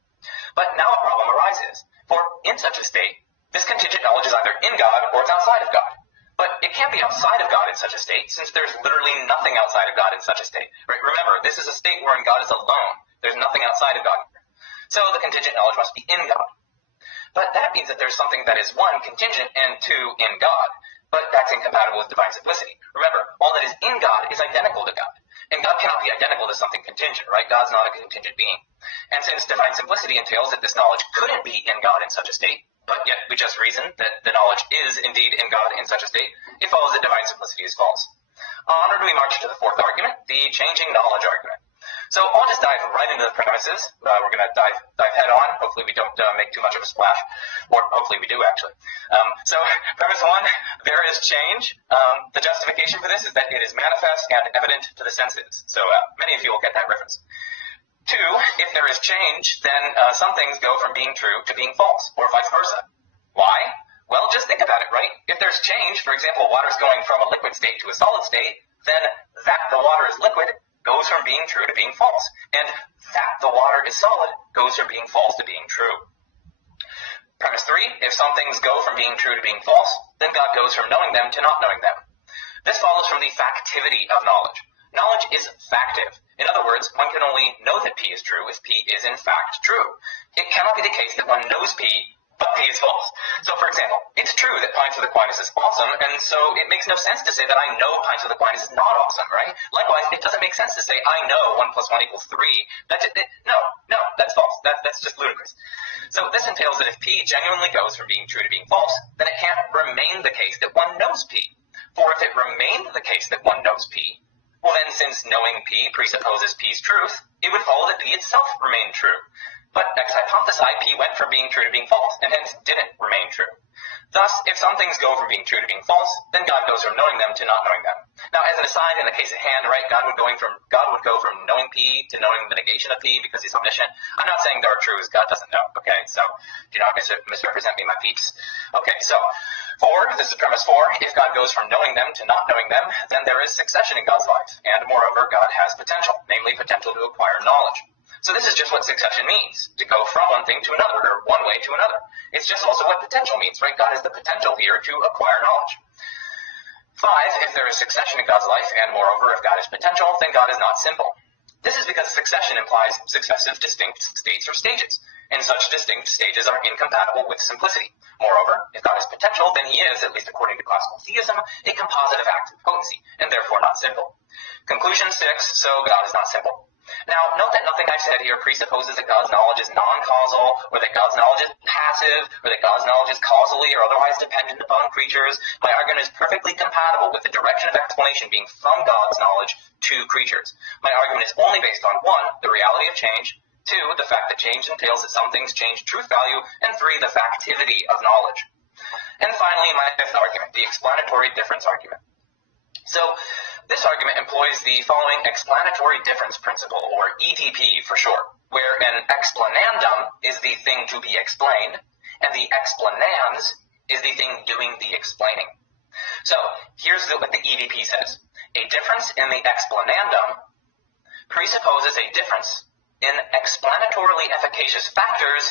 But now a problem arises, for in such a state, this contingent knowledge is either in God or it's outside of God. But it can't be outside of God in such a state, since there's literally nothing outside of God in such a state. Right? Remember, this is a state wherein God is alone. There's nothing outside of God. So the contingent knowledge must be in God. But that means that there's something that is one, contingent, and two, in God. But that's incompatible with divine simplicity. Remember, all that is in God is identical to God. And God cannot be identical to something contingent, right? God's not a contingent being. And since divine simplicity entails that this knowledge couldn't be in God in such a state, but yet we just reasoned that the knowledge is indeed in God in such a state, it follows that divine simplicity is false. Onward we march to the fourth argument, the changing knowledge argument. So I'll just dive right into the premises. We're going to dive head on. Hopefully we don't make too much of a splash. Or hopefully we do, actually. So premise one, there is change. The justification for this is that it is manifest and evident to the senses. So many of you will get that reference. Two, if there is change, then some things go from being true to being false, or vice versa. Why? Well, just think about it, right? If there's change, for example, water's going from a liquid state to a solid state, then that the water is liquid goes from being true to being false. And that the water is solid goes from being false to being true. Premise 3, if some things go from being true to being false, then God goes from knowing them to not knowing them. This follows from the factivity of knowledge. Knowledge is factive. In other words, one can only know that P is true if P is in fact true. It cannot be the case that one knows P, but P is false. So, for example, it's true that Pints of Aquinas is awesome, and so it makes no sense to say that I know Pints of Aquinas is not awesome, right? Likewise, it doesn't make sense to say I know 1 + 1 = 3. No, that's false. That's just ludicrous. So this entails that if P genuinely goes from being true to being false, then it can't remain the case that one knows P. For if it remained the case that one knows P, well then, since knowing P presupposes P's truth, it would follow that P itself remained true. But ex hypothesi, P went from being true to being false, and hence didn't remain true. Thus, if some things go from being true to being false, then God goes from knowing them to not knowing them. Now, as an aside, in the case at hand, right, God would go from knowing P to knowing the negation of P because he's omniscient. I'm not saying there are truths God doesn't know, okay? So, do not misrepresent me, my peeps. Okay, so, 4, this is premise 4, if God goes from knowing them to not knowing them, then there is succession in God's life. And moreover, God has potential, namely potential to acquire knowledge. So this is just what succession means, to go from one thing to another, or one way to another. It's just also what potential means, right? God has the potential here to acquire knowledge. 5, if there is succession in God's life, and moreover, if God is potential, then God is not simple. This is because succession implies successive distinct states or stages, and such distinct stages are incompatible with simplicity. Moreover, if God is potential, then he is, at least according to classical theism, a composite of active potency, and therefore not simple. Conclusion 6, so God is not simple. Now, note that nothing I've said here presupposes that God's knowledge is non-causal, or that God's knowledge is passive, or that God's knowledge is causally or otherwise dependent upon creatures. My argument is perfectly compatible with the direction of explanation being from God's knowledge to creatures. My argument is only based on 1, the reality of change, 2, the fact that change entails that some things change truth value, and 3, the factivity of knowledge. And finally, my 5th argument, the explanatory difference argument. So, this argument employs the following explanatory difference principle, or EDP for short, where an explanandum is the thing to be explained, and the explanans is the thing doing the explaining. So, here's what the EDP says. A difference in the explanandum presupposes a difference in explanatorily efficacious factors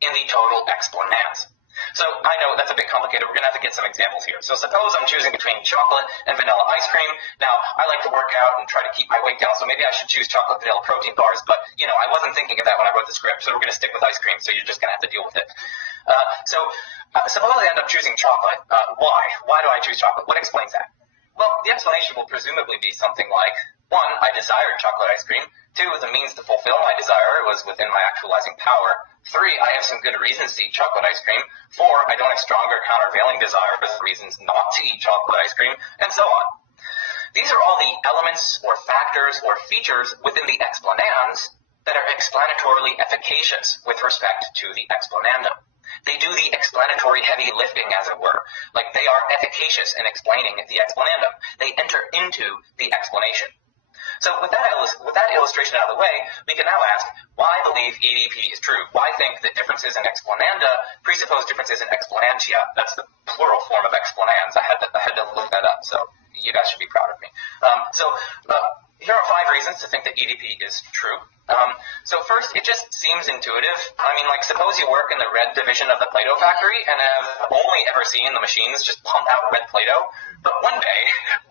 in the total explanans. So I know that's a bit complicated. We're going to have to get some examples here. So suppose I'm choosing between chocolate and vanilla ice cream. Now, I like to work out and try to keep my weight down, so maybe I should choose chocolate vanilla protein bars. But, I wasn't thinking of that when I wrote the script, so we're going to stick with ice cream, so you're just going to have to deal with it. Suppose I end up choosing chocolate. Why? Why do I choose chocolate? What explains that? Well, the explanation will presumably be something like, 1, I desired chocolate ice cream. 2, the means to fulfill my desire was within my actualizing power. 3, I have some good reasons to eat chocolate ice cream. 4, I don't have stronger countervailing desires, reasons not to eat chocolate ice cream, and so on. These are all the elements or factors or features within the explanans that are explanatorily efficacious with respect to the explanandum. They do the explanatory heavy lifting, as it were, like they are efficacious in explaining the explanandum. They enter into the explanation. So with that illustration out of the way, we can now ask, why believe EDP is true? Why think that differences in explananda presuppose differences in explanantia? That's the plural form of explanans. I had to look that up, so you guys should be proud of me. Here are 5 reasons to think that EDP is true. So first, it just seems intuitive. Suppose you work in the red division of the Play-Doh factory and have only ever seen the machines just pump out red Play-Doh. But one day,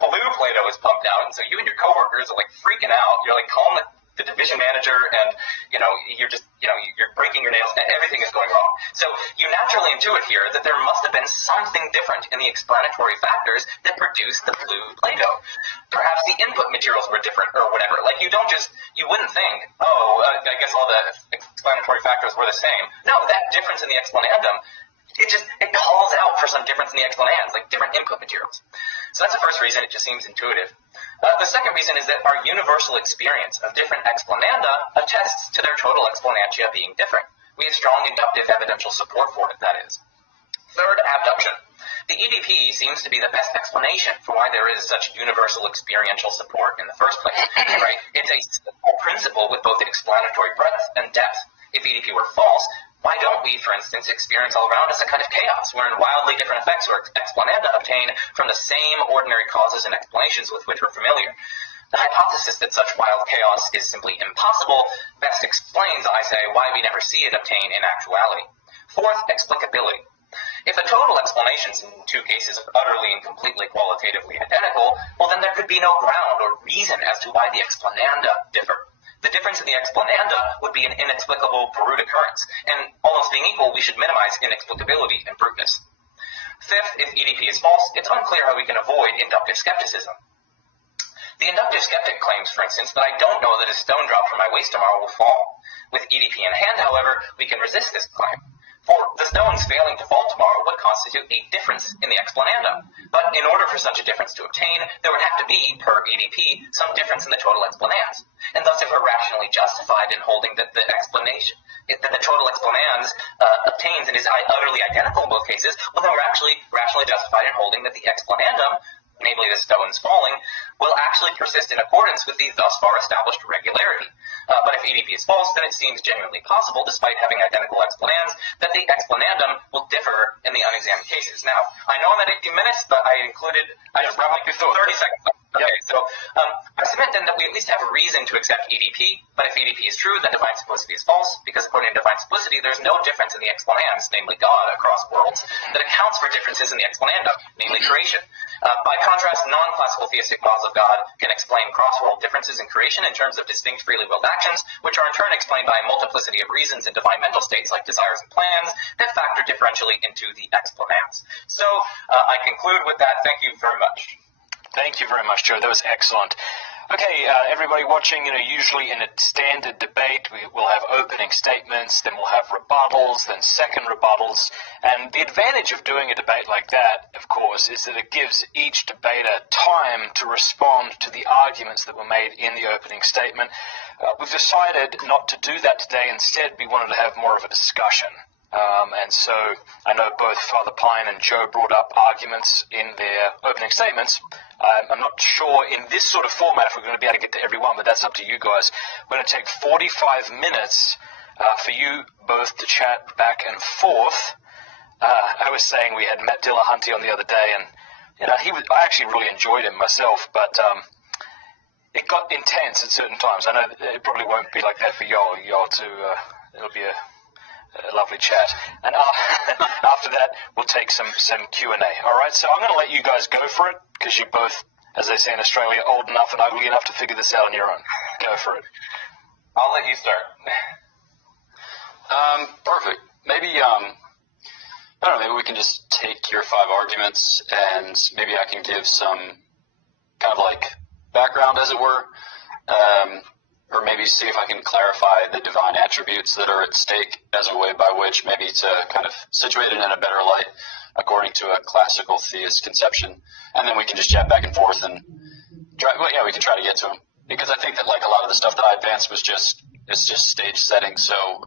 blue Play-Doh is pumped out, and so you and your coworkers are freaking out. You're calling the division manager, and you're breaking your nails, and everything is going wrong. So you naturally intuit here that there must have been something different in the explanatory factors that produced the blue Play-Doh. Perhaps the input materials were different, or whatever. You wouldn't think, I guess all the explanatory factors were the same. No, that difference in the explanandum, it calls out for some difference in the explanans, like different input materials. So that's the first reason. It just seems intuitive. The second reason is that our universal experience of different explananda attests to their total explanantia being different. We have strong inductive evidential support for it, that is. Third, abduction. The EDP seems to be the best explanation for why there is such universal experiential support in the first place. Right? It's a simple principle with both explanatory breadth and depth. If EDP were false, why don't we, for instance, experience all around us a kind of chaos wherein wildly different effects or explananda obtain from the same ordinary causes and explanations with which we're familiar? The hypothesis that such wild chaos is simply impossible best explains, I say, why we never see it obtain in actuality. Fourth, explicability. If the total explanations in two cases are utterly and completely qualitatively identical, well then there could be no ground or reason as to why the explananda differ. The difference in the explananda would be an inexplicable brute occurrence, and almost being equal, we should minimize inexplicability and bruteness. Fifth, if EDP is false, it's unclear how we can avoid inductive skepticism. The inductive skeptic claims, for instance, that I don't know that a stone dropped from my waist tomorrow will fall. With EDP in hand, however, we can resist this claim. For the stones failing to fall tomorrow would constitute a difference in the explananda. But in order for such a difference to obtain, there would have to be, per EDP, some difference in the total explanans. And thus, if we're rationally justified in holding that the total explanans obtains and is utterly identical in both cases, well then we're actually rationally justified in holding that the explanandum, namely the stones falling, will actually persist in accordance with the thus far established regularity. But if EDP is false, then it seems genuinely possible, despite having identical explanans, that the explanandum will differ in the unexamined cases. Now, I know I'm at 18 minutes, but I just brought like 30 seconds. Okay, so I submit then that we at least have a reason to accept EDP, but if EDP is true, then divine simplicity is false, because according to divine simplicity, there's no difference in the explanans, namely God, across worlds, that accounts for differences in the explananda, namely creation. By contrast, non-classical theistic models of God can explain cross-world differences in creation in terms of distinct freely willed actions, which are in turn explained by a multiplicity of reasons in divine mental states like desires and plans that factor differentially into the explanans. So I conclude with that. Thank you very much. Thank you very much, Joe. That was excellent. Okay, everybody watching, usually in a standard debate, we'll have opening statements, then we'll have rebuttals, then second rebuttals. And the advantage of doing a debate like that, of course, is that it gives each debater time to respond to the arguments that were made in the opening statement. We've decided not to do that today. Instead, we wanted to have more of a discussion. And so I know both Father Pine and Joe brought up arguments in their opening statements. I'm not sure in this sort of format if we're going to be able to get to every one, but that's up to you guys. We're going to take 45 minutes for you both to chat back and forth. I was saying we had Matt Dillahunty on the other day, and I actually really enjoyed him myself, but it got intense at certain times. I know it probably won't be like that for y'all. It'll be a lovely chat, and after that we'll take some Q&A. All right, so I'm going to let you guys go for it, because you're both, as they say in Australia, old enough and ugly enough to figure this out on your own. Go for it. I'll let you start. Perfect. Maybe I don't know, maybe we can just take your 5 arguments and maybe I can give some kind of like background, as it were, or maybe see if I can clarify the divine attributes that are at stake as a way by which maybe to kind of situate it in a better light according to a classical theist conception. And then we can just chat back and forth and we can try to get to them. Because I think that like a lot of the stuff that I advanced it's just stage setting, so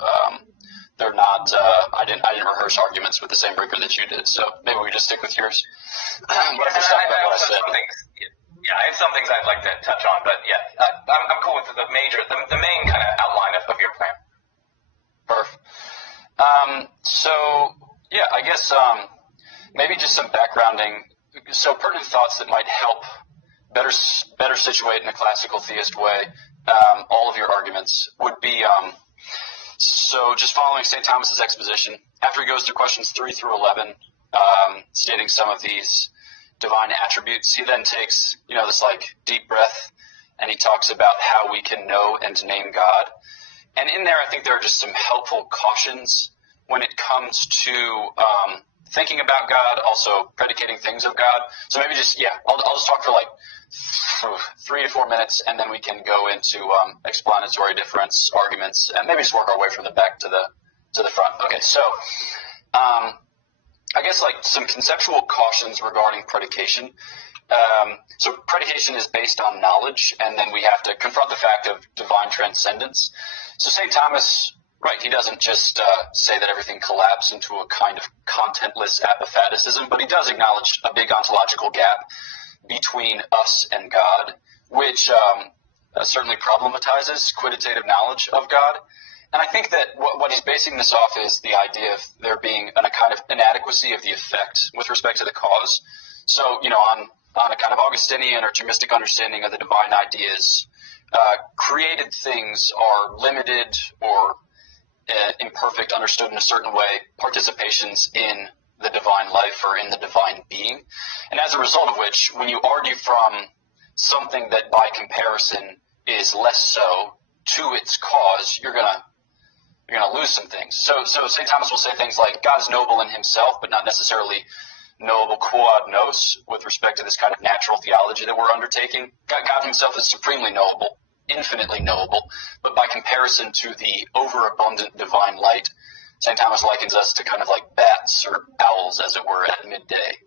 they're not I didn't rehearse arguments with the same rigor that you did, so maybe we just stick with yours. I have some things I'd like to touch on, but I'm cool with the main kind of outline of your plan. Perfect. I guess maybe just some backgrounding. So pertinent thoughts that might help better situate in a classical theist way all of your arguments would be so just following St. Thomas's exposition after he goes through questions 3 through 11, stating some of these divine attributes. He then takes, this like deep breath, and he talks about how we can know and name God. And in there, I think there are just some helpful cautions when it comes to thinking about God, also predicating things of God. So maybe I'll just talk for like 3 to 4 minutes, and then we can go into explanatory difference arguments, and maybe just work our way from the back to the front. Okay, so I guess like some conceptual cautions regarding predication. So predication is based on knowledge, and then we have to confront the fact of divine transcendence. So St. Thomas Right. He doesn't just say that everything collapsed into a kind of contentless apatheticism, but he does acknowledge a big ontological gap between us and God, which certainly problematizes quantitative knowledge of God. And I think that what he's basing this off is the idea of there being a kind of inadequacy of the effect with respect to the cause. So, on a kind of Augustinian or Thomistic understanding of the divine ideas, created things are limited or imperfect, understood in a certain way, participations in the divine life or in the divine being. And as a result of which, when you argue from something that by comparison is less so to its cause, you're gonna lose some things. So St. Thomas will say things like God is noble in himself, but not necessarily noble quod nos with respect to this kind of natural theology that we're undertaking. God himself is supremely knowable, infinitely knowable, but by comparison to the overabundant divine light, St. Thomas likens us to kind of like bats or owls, as it were, at midday.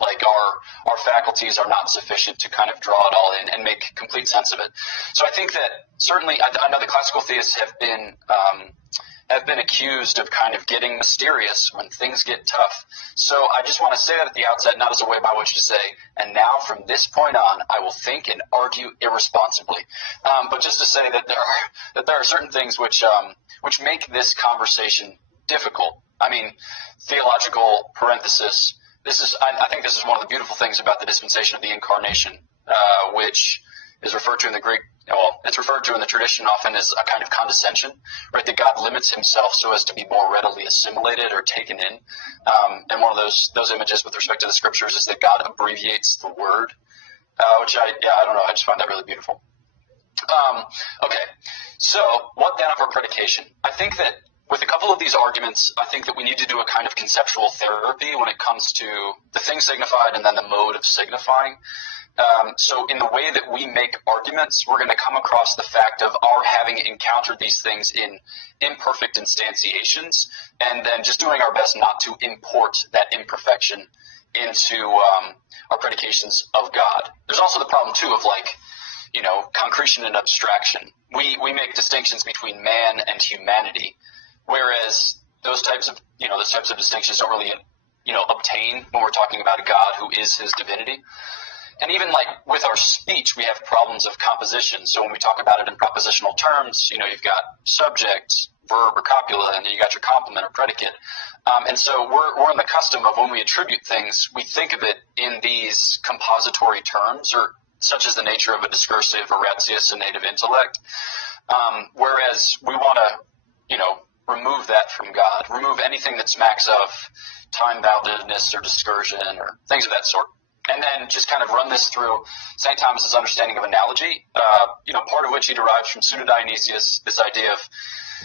Like our faculties are not sufficient to kind of draw it all in and make complete sense of it. So I think that certainly, I know the classical theists have been accused of kind of getting mysterious when things get tough. So I just want to say that at the outset, not as a way by which to say, and now from this point on, I will think and argue irresponsibly. But just to say that there are certain things which make this conversation difficult. I mean, theological parenthesis. I think this is one of the beautiful things about the dispensation of the Incarnation, which is referred to in the Greek. Well, it's referred to in the tradition often as a kind of condescension, right? That God limits himself so as to be more readily assimilated or taken in. And one of those images with respect to the scriptures is that God abbreviates the word, which I don't know. I just find that really beautiful. Okay, so what then of our predication? I think that with a couple of these arguments, I think that we need to do a kind of conceptual therapy when it comes to the thing signified and then the mode of signifying. So in the way that we make arguments, we're going to come across the fact of our having encountered these things in imperfect instantiations, and then just doing our best not to import that imperfection into our predications of God. There's also the problem, too, of concretion and abstraction. We make distinctions between man and humanity, whereas those types of distinctions don't really obtain when we're talking about a God who is his divinity. And even with our speech, we have problems of composition. So when we talk about it in propositional terms, you've got subject, verb, or copula, and then you got your complement or predicate. And so we're in the custom of when we attribute things, we think of it in these compository terms, or such as the nature of a discursive oratio sonative intellect. Whereas we want to, remove that from God, remove anything that smacks of time-boundedness or discursion or things of that sort. And then just kind of run this through St. Thomas's understanding of analogy, part of which he derives from Pseudo-Dionysius, this idea of,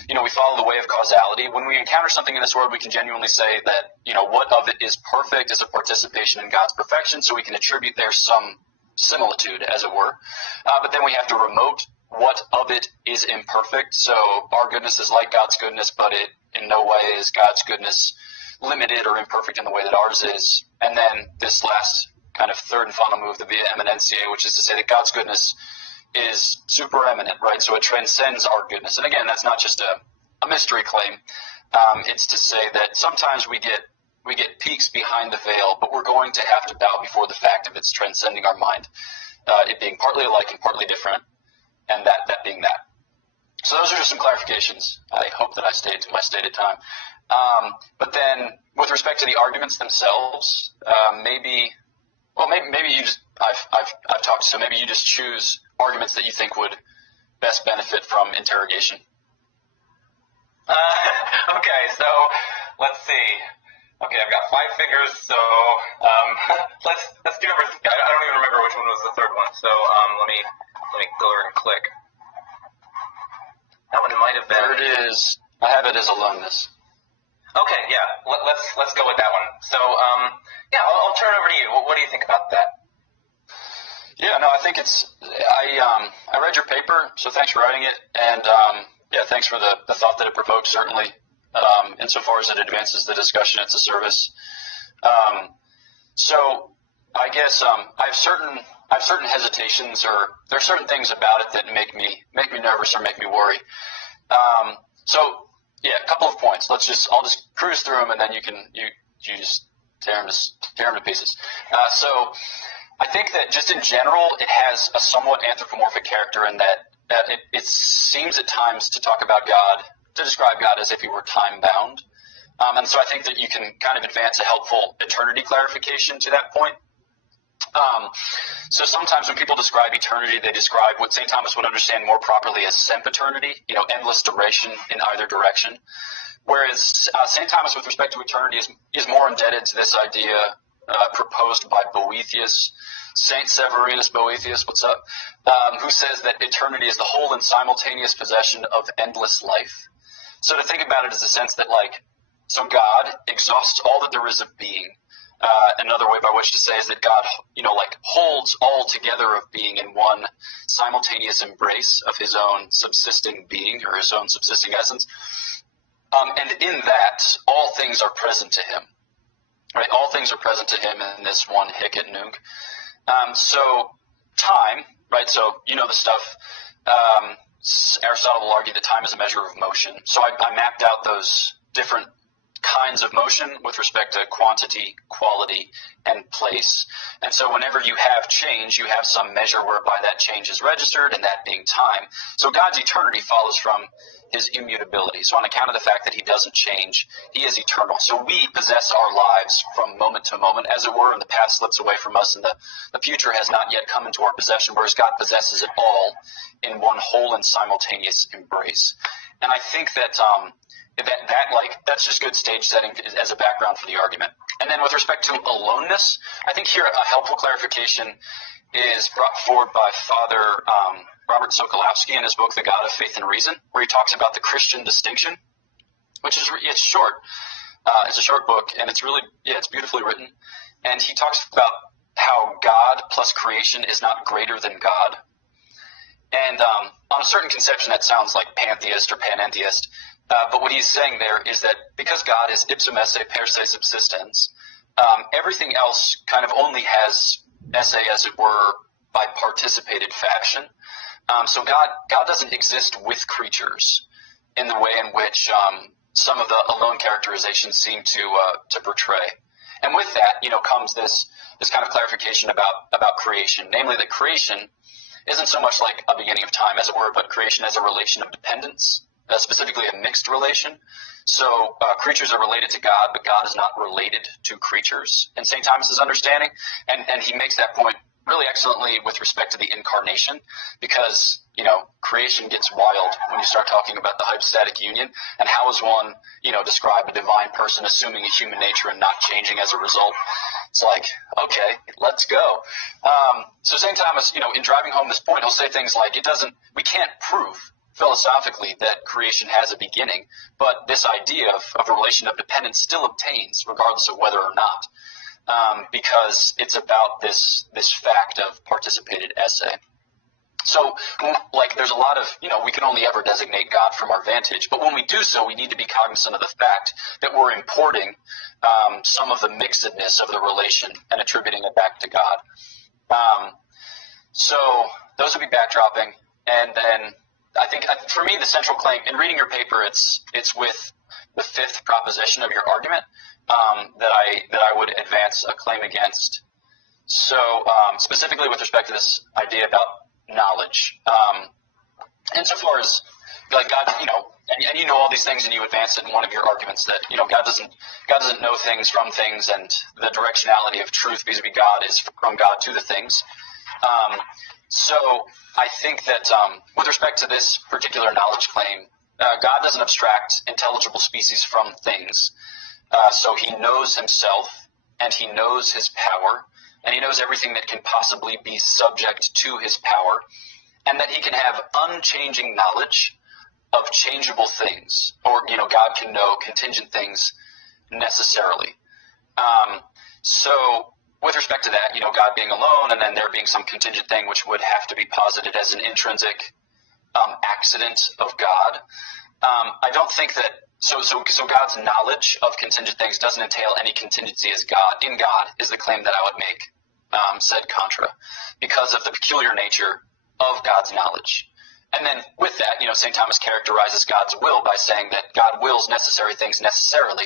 we follow the way of causality. When we encounter something in this world, we can genuinely say that, what of it is perfect is a participation in God's perfection, so we can attribute there some similitude, as it were. But then we have to remote what of it is imperfect. So our goodness is like God's goodness, but it in no way is God's goodness limited or imperfect in the way that ours is. And then this last kind of third and final move, the via eminentiae, which is to say that God's goodness is supereminent, right? So it transcends our goodness. And again, that's not just a mystery claim. It's to say that sometimes we get peaks behind the veil, but we're going to have to bow before the fact of its transcending our mind, it being partly alike and partly different, and that being that. So those are just some clarifications. I hope that I stayed to my stated time. But then with respect to the arguments themselves, maybe you just, I've talked, so maybe you just choose arguments that you think would best benefit from interrogation. Okay, so let's see. Okay, I've got 5 fingers, so let's do number. I don't even remember which one was the third one. So let me go over and click. That one might have been. There it is. I have it as aloneness. Okay, yeah. Let's go with that one. So I'll turn it over to you. What do you think about that? Yeah, no, I think I read your paper, so thanks for writing it, and thanks for the thought that it provoked. Certainly, insofar as it advances the discussion, it's a service. So I guess I have certain hesitations, or there are certain things about it that make me nervous or make me worry. So yeah, a couple of points. I'll just cruise through them, and then you just tear them to pieces. So I think that just in general, it has a somewhat anthropomorphic character in that it seems at times to talk about God, to describe God as if he were time bound. And so I think that you can kind of advance a helpful eternity clarification to that point. So sometimes when people describe eternity, they describe what St. Thomas would understand more properly as sempiternity, endless duration in either direction. Whereas St. Thomas, with respect to eternity, is more indebted to this idea proposed by Boethius, St. Severinus Boethius, what's up, who says that eternity is the whole and simultaneous possession of endless life. So to think about it is a sense that, so God exhausts all that there is of being. Another way by which to say is that God, holds all together of being in one simultaneous embrace of his own subsisting being or his own subsisting essence. And in that, all things are present to him. Right? All things are present to him in this one hic et nunc. So time, right? So the stuff. Aristotle will argue that time is a measure of motion. So I mapped out those different kinds of motion with respect to quantity, quality, and place. And so whenever you have change, you have some measure whereby that change is registered, and that being time. So God's eternity follows from his immutability. So on account of the fact that he doesn't change, he is eternal. So we possess our lives from moment to moment, as it were, and the past slips away from us, and the future has not yet come into our possession, whereas God possesses it all in one whole and simultaneous embrace. And I think that that's just good stage setting as a background for the argument. And then with respect to aloneness, I think here a helpful clarification is brought forward by Father Robert Sokolowski in his book, The God of Faith and Reason, where he talks about the Christian distinction, which is it's short. It's a short book, and it's beautifully written. And he talks about how God plus creation is not greater than God. And on a certain conception, that sounds like pantheist or panentheist. But what he's saying there is that because God is ipsum esse per se subsistens, everything else kind of only has esse, as it were, by participated fashion. So God doesn't exist with creatures in the way in which some of the alone characterizations seem to portray. And with that, comes this kind of clarification about creation, namely that creation isn't so much like a beginning of time, as it were, but creation as a relation of dependence. Specifically a mixed relation. So creatures are related to God, but God is not related to creatures in St. Thomas's understanding. And he makes that point really excellently with respect to the incarnation, because, creation gets wild when you start talking about the hypostatic union, and how is one, describe a divine person assuming a human nature and not changing as a result. It's like, okay, let's go. So St. Thomas, in driving home this point, he'll say things like, we can't prove philosophically that creation has a beginning, but this idea of a relation of dependence still obtains regardless of whether or not, because it's about this fact of participated esse. So there's a lot of, we can only ever designate God from our vantage, but when we do so, we need to be cognizant of the fact that we're importing some of the mixedness of the relation and attributing it back to God. So those would be backdropping, and then I think for me the central claim in reading your paper, it's with the fifth proposition of your argument that I would advance a claim against. So specifically with respect to this idea about knowledge, insofar as God, and you know all these things, and you advance it in one of your arguments that God doesn't know things from things, and the directionality of truth vis-a-vis God is from God to the things. So I think that with respect to this particular knowledge claim, God doesn't abstract intelligible species from things. So he knows himself, and he knows his power, and he knows everything that can possibly be subject to his power, and that he can have unchanging knowledge of changeable things, or, God can know contingent things necessarily. So with respect to that, God being alone, and then there being some contingent thing which would have to be posited as an intrinsic accident of God, I don't think that so God's knowledge of contingent things doesn't entail any contingency as God in God is the claim that I would make, said contra, because of the peculiar nature of God's knowledge. And then with that, St. Thomas characterizes God's will by saying that God wills necessary things necessarily,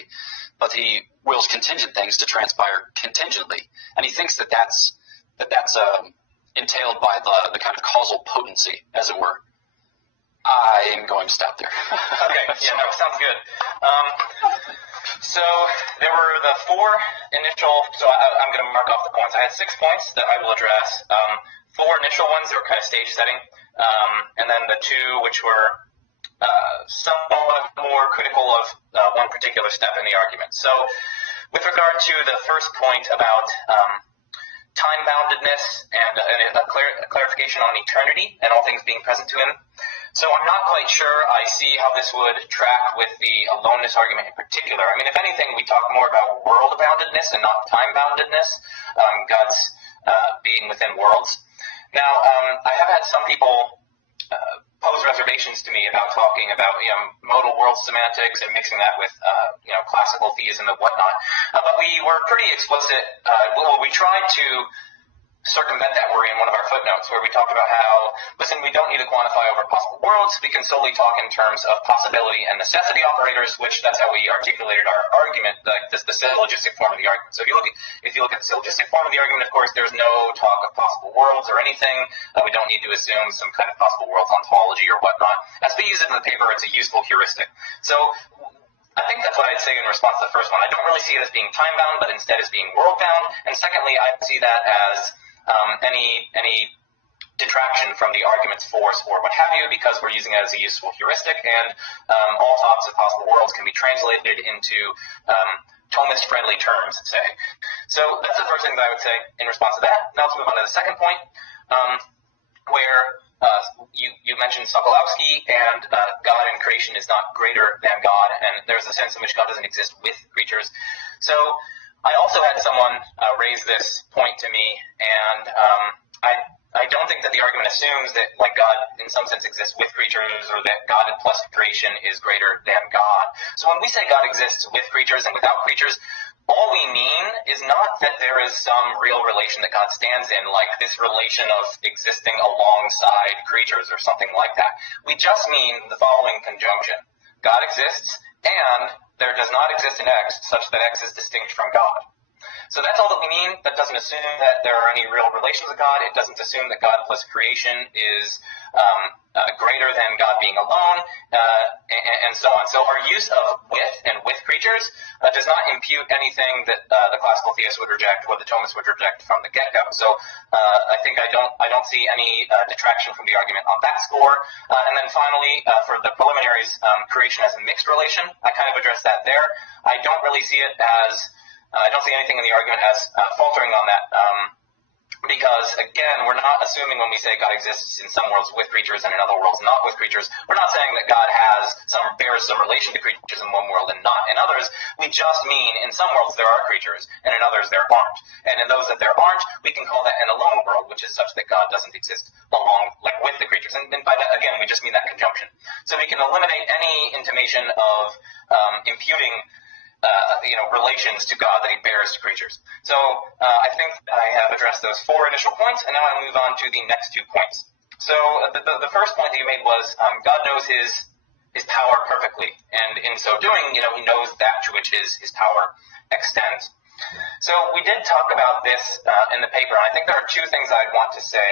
but he wills contingent things to transpire contingently. And he thinks that that's entailed by the kind of causal potency, as it were. I am going to stop there. Okay, yeah, no, sounds good. So there were the four initial, so I'm going to mark off the points. I had 6 points that I will address. 4 initial ones that were kind of stage setting, and then the 2 which were somewhat more critical of one particular step in the argument. So with regard to the first point about time-boundedness and a clarification on eternity and all things being present to him. So I'm not quite sure I see how this would track with the aloneness argument in particular. I mean, if anything, we talk more about world-boundedness and not time-boundedness, God's being within worlds. Now, I have had some people pose reservations to me about talking about, modal world semantics and mixing that with, classical theism and whatnot. But we were pretty explicit. We tried to circumvent that worry in one of our footnotes where we talked about how, listen, we don't need to quantify over possible worlds. We can solely talk in terms of possibility and necessity operators, which that's how we articulated our argument, the syllogistic form of the argument. So if you look at the syllogistic form of the argument, of course, there's no talk of possible worlds or anything. We don't need to assume some kind of possible worlds ontology or whatnot. As we use it in the paper, it's a useful heuristic. So I think that's what I'd say in response to the first one. I don't really see it as being time-bound, but instead as being world-bound. And secondly, I see that as any detraction from the argument's force or what have you, because we're using it as a useful heuristic, and all talks of possible worlds can be translated into Thomist-friendly terms, say. So that's the first thing that I would say in response to that. Now let's move on to the second point, where you mentioned Sokolowski, and God in creation is not greater than God, and there's a sense in which God doesn't exist with creatures. So I also had someone raise this point to me, and I don't think that the argument assumes that God in some sense exists with creatures, or that God plus creation is greater than God. So when we say God exists with creatures and without creatures, all we mean is not that there is some real relation that God stands in, like this relation of existing alongside creatures or something like that. We just mean the following conjunction. God exists, and there does not exist an X such that X is distinct from God. So that's all that we mean. That doesn't assume that there are any real relations with God. It doesn't assume that God plus creation is greater than God being alone, and so on. So our use of with creatures does not impute anything that the classical theist would reject or the Thomists would reject from the get-go. So I think I don't see any detraction from the argument on that score. And then finally, for the preliminaries, creation as a mixed relation, I kind of addressed that there. I don't really see it as I don't see anything in the argument as faltering on that, because, again, we're not assuming when we say God exists in some worlds with creatures and in other worlds not with creatures. We're not saying that God bears some relation to creatures in one world and not in others. We just mean in some worlds there are creatures, and in others there aren't. And in those that there aren't, we can call that an alone world, which is such that God doesn't exist with the creatures. And by that, again, we just mean that conjunction. So we can eliminate any intimation of imputing relations to God that he bears to creatures. So I think I have addressed those 4 initial points, and now I'll move on to the next 2 points. So the first point that you made was God knows his power perfectly, and in so doing, he knows that to which his power extends. So we did talk about this in the paper, and I think there are 2 things I'd want to say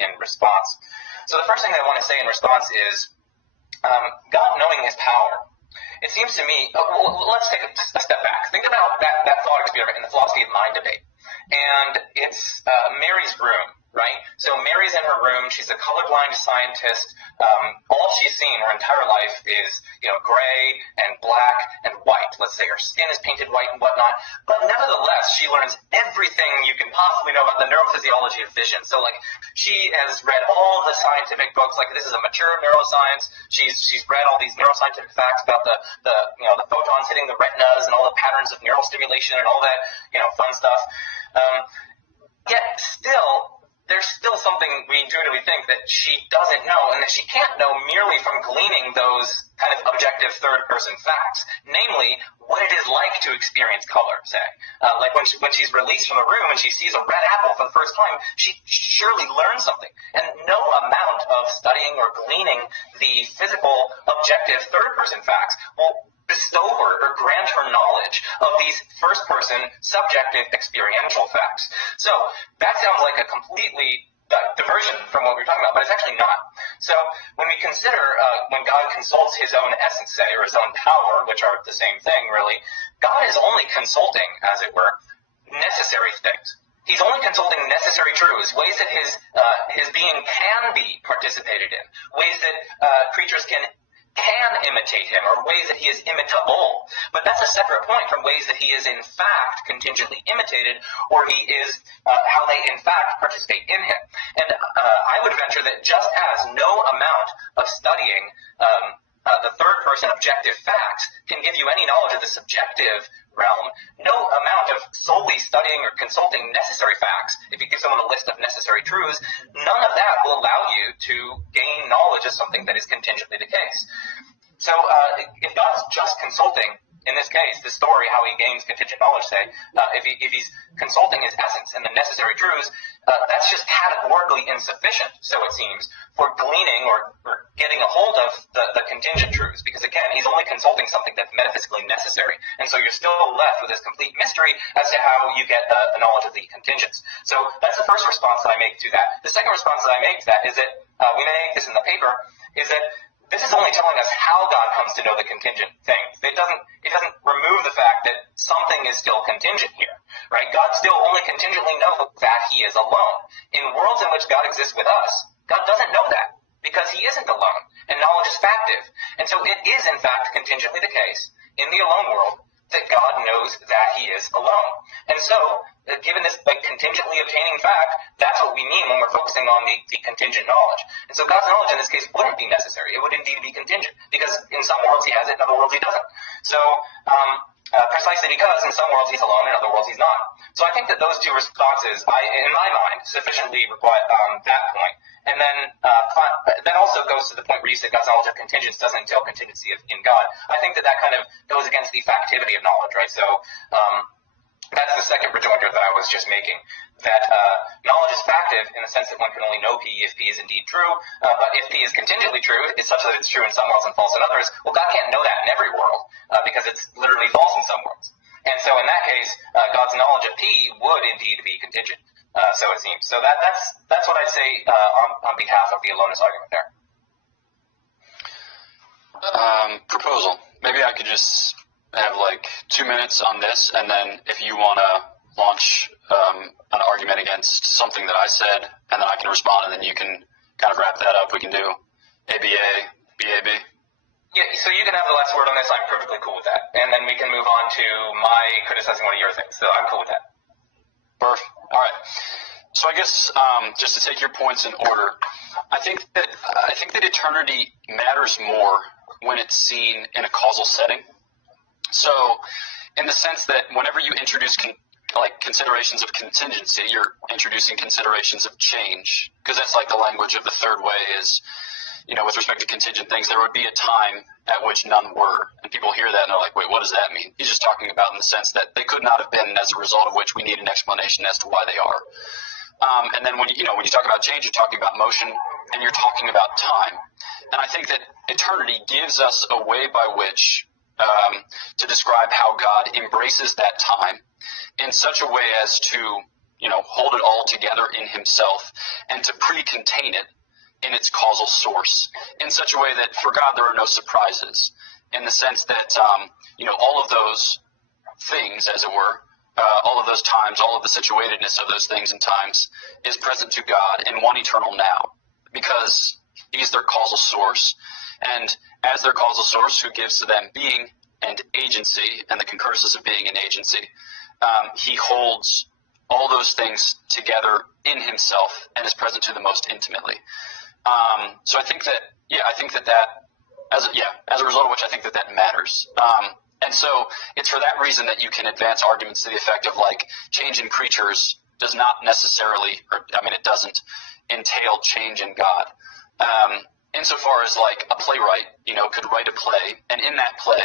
in response. So the first thing I want to say in response is God knowing his power. It seems to me, let's take a step back. Think about that thought experiment in the philosophy of mind debate. And it's Mary's room, right? So Mary's in her room. She's a colorblind scientist. All she's seen her entire life is, gray and black and white. Let's say her skin is painted white and whatnot. But nevertheless, she learns everything you can possibly know about the neurophysiology of vision. So, she has read all the scientific books. This is a mature neuroscience. She's read all these neuroscientific facts about the photons hitting the retinas and all the patterns of neural stimulation and all that, fun stuff. Yet still, there there's still something we intuitively think that she doesn't know, and that she can't know merely from gleaning those kind of objective third-person facts, namely what it is like to experience color, say. Like when she's released from the room and she sees a red apple for the first time, she surely learns something. And no amount of studying or gleaning the physical, objective third-person facts will bestow or grant her knowledge of these first-person, subjective, experiential facts. So that sounds like a completely diversion from what we were talking about, but it's actually not. So when we consider when God consults his own essence, say, or his own power, which are the same thing, really, God is only consulting, as it were, necessary things. He's only consulting necessary truths, ways that his being can be participated in, ways that creatures can imitate him, or ways that he is imitable. But that's a separate point from ways that he is in fact contingently imitated, or he is how they in fact participate in him. And I would venture that just as no amount of studying the third person objective facts can give you any knowledge of the subjective realm, no amount of solely studying or consulting necessary facts, if you give someone a list of necessary truths, none of that will allow you to gain knowledge of something that is contingently the case. So if God's just consulting, in this case, the story, how he gains contingent knowledge, say, if he's consulting his essence and the necessary truths, that's just categorically insufficient, so it seems, for gleaning or getting a hold of the contingent truths, because again, he's only consulting something that's metaphysically necessary, and so you're still left with this complete mystery as to how you get the knowledge of the contingents. So that's the first response that I make to that. The second response that I make to that is that, we make this in the paper, is that this is only telling us how God comes to know the contingent things. It doesn't remove the fact that something is still contingent here, right? God still only contingently knows that he is alone. In worlds in which God exists with us, God doesn't know that because he isn't alone, and knowledge is factive. And so it is in fact contingently the case in the alone world that God knows that he is alone. And so, given this contingently obtaining fact, that's what we mean when we're focusing on the contingent knowledge. And so God's knowledge in this case wouldn't be necessary. It would indeed be contingent, because in some worlds he has it, in other worlds he doesn't. So precisely because in some worlds he's alone, in other worlds he's not. So I think that those two responses, in my mind, sufficiently reply that point. And then that also goes to the point where you said God's knowledge of contingents doesn't entail contingency in God. I think that kind of goes against the factivity of knowledge, right? So that's the second rejoinder that I was just making, that knowledge is factive in the sense that one can only know P if P is indeed true, but if P is contingently true, it's such that it's true in some worlds and false in others. Well, God can't know that in every world because it's literally false in some worlds. And so in that case, God's knowledge of P would indeed be contingent. So it seems. So that's what I'd say on behalf of the aloneness argument there. Proposal. Maybe I could just have like 2 minutes on this, and then if you want to launch an argument against something that I said, and then I can respond, and then you can kind of wrap that up. We can do ABA, BAB. Yeah, so you can have the last word on this. I'm perfectly cool with that. And then we can move on to my criticizing one of your things. So I'm cool with that. Perfect. All right. So I guess just to take your points in order, I think that eternity matters more when it's seen in a causal setting. So, in the sense that whenever you introduce considerations of contingency, you're introducing considerations of change, because that's like the language of the third way is, with respect to contingent things, there would be a time at which none were. And people hear that and they're like, wait, what does that mean? He's just talking about in the sense that they could not have been, as a result of which we need an explanation as to why they are. And then when you talk about change, you're talking about motion and you're talking about time. And I think that eternity gives us a way by which to describe how God embraces that time in such a way as to, hold it all together in himself and to pre-contain it in its causal source in such a way that for God there are no surprises, in the sense that, all of those things, as it were, all of those times, all of the situatedness of those things and times is present to God in one eternal now, because he's their causal source. And as their causal source, who gives to them being and agency and the concurrences of being and agency, he holds all those things together in himself and is present to them most intimately. So I think that as a result of which I think that matters. And so it's for that reason that you can advance arguments to the effect of like change in creatures does not necessarily, it doesn't entail change in God. Insofar as like a playwright, could write a play, and in that play,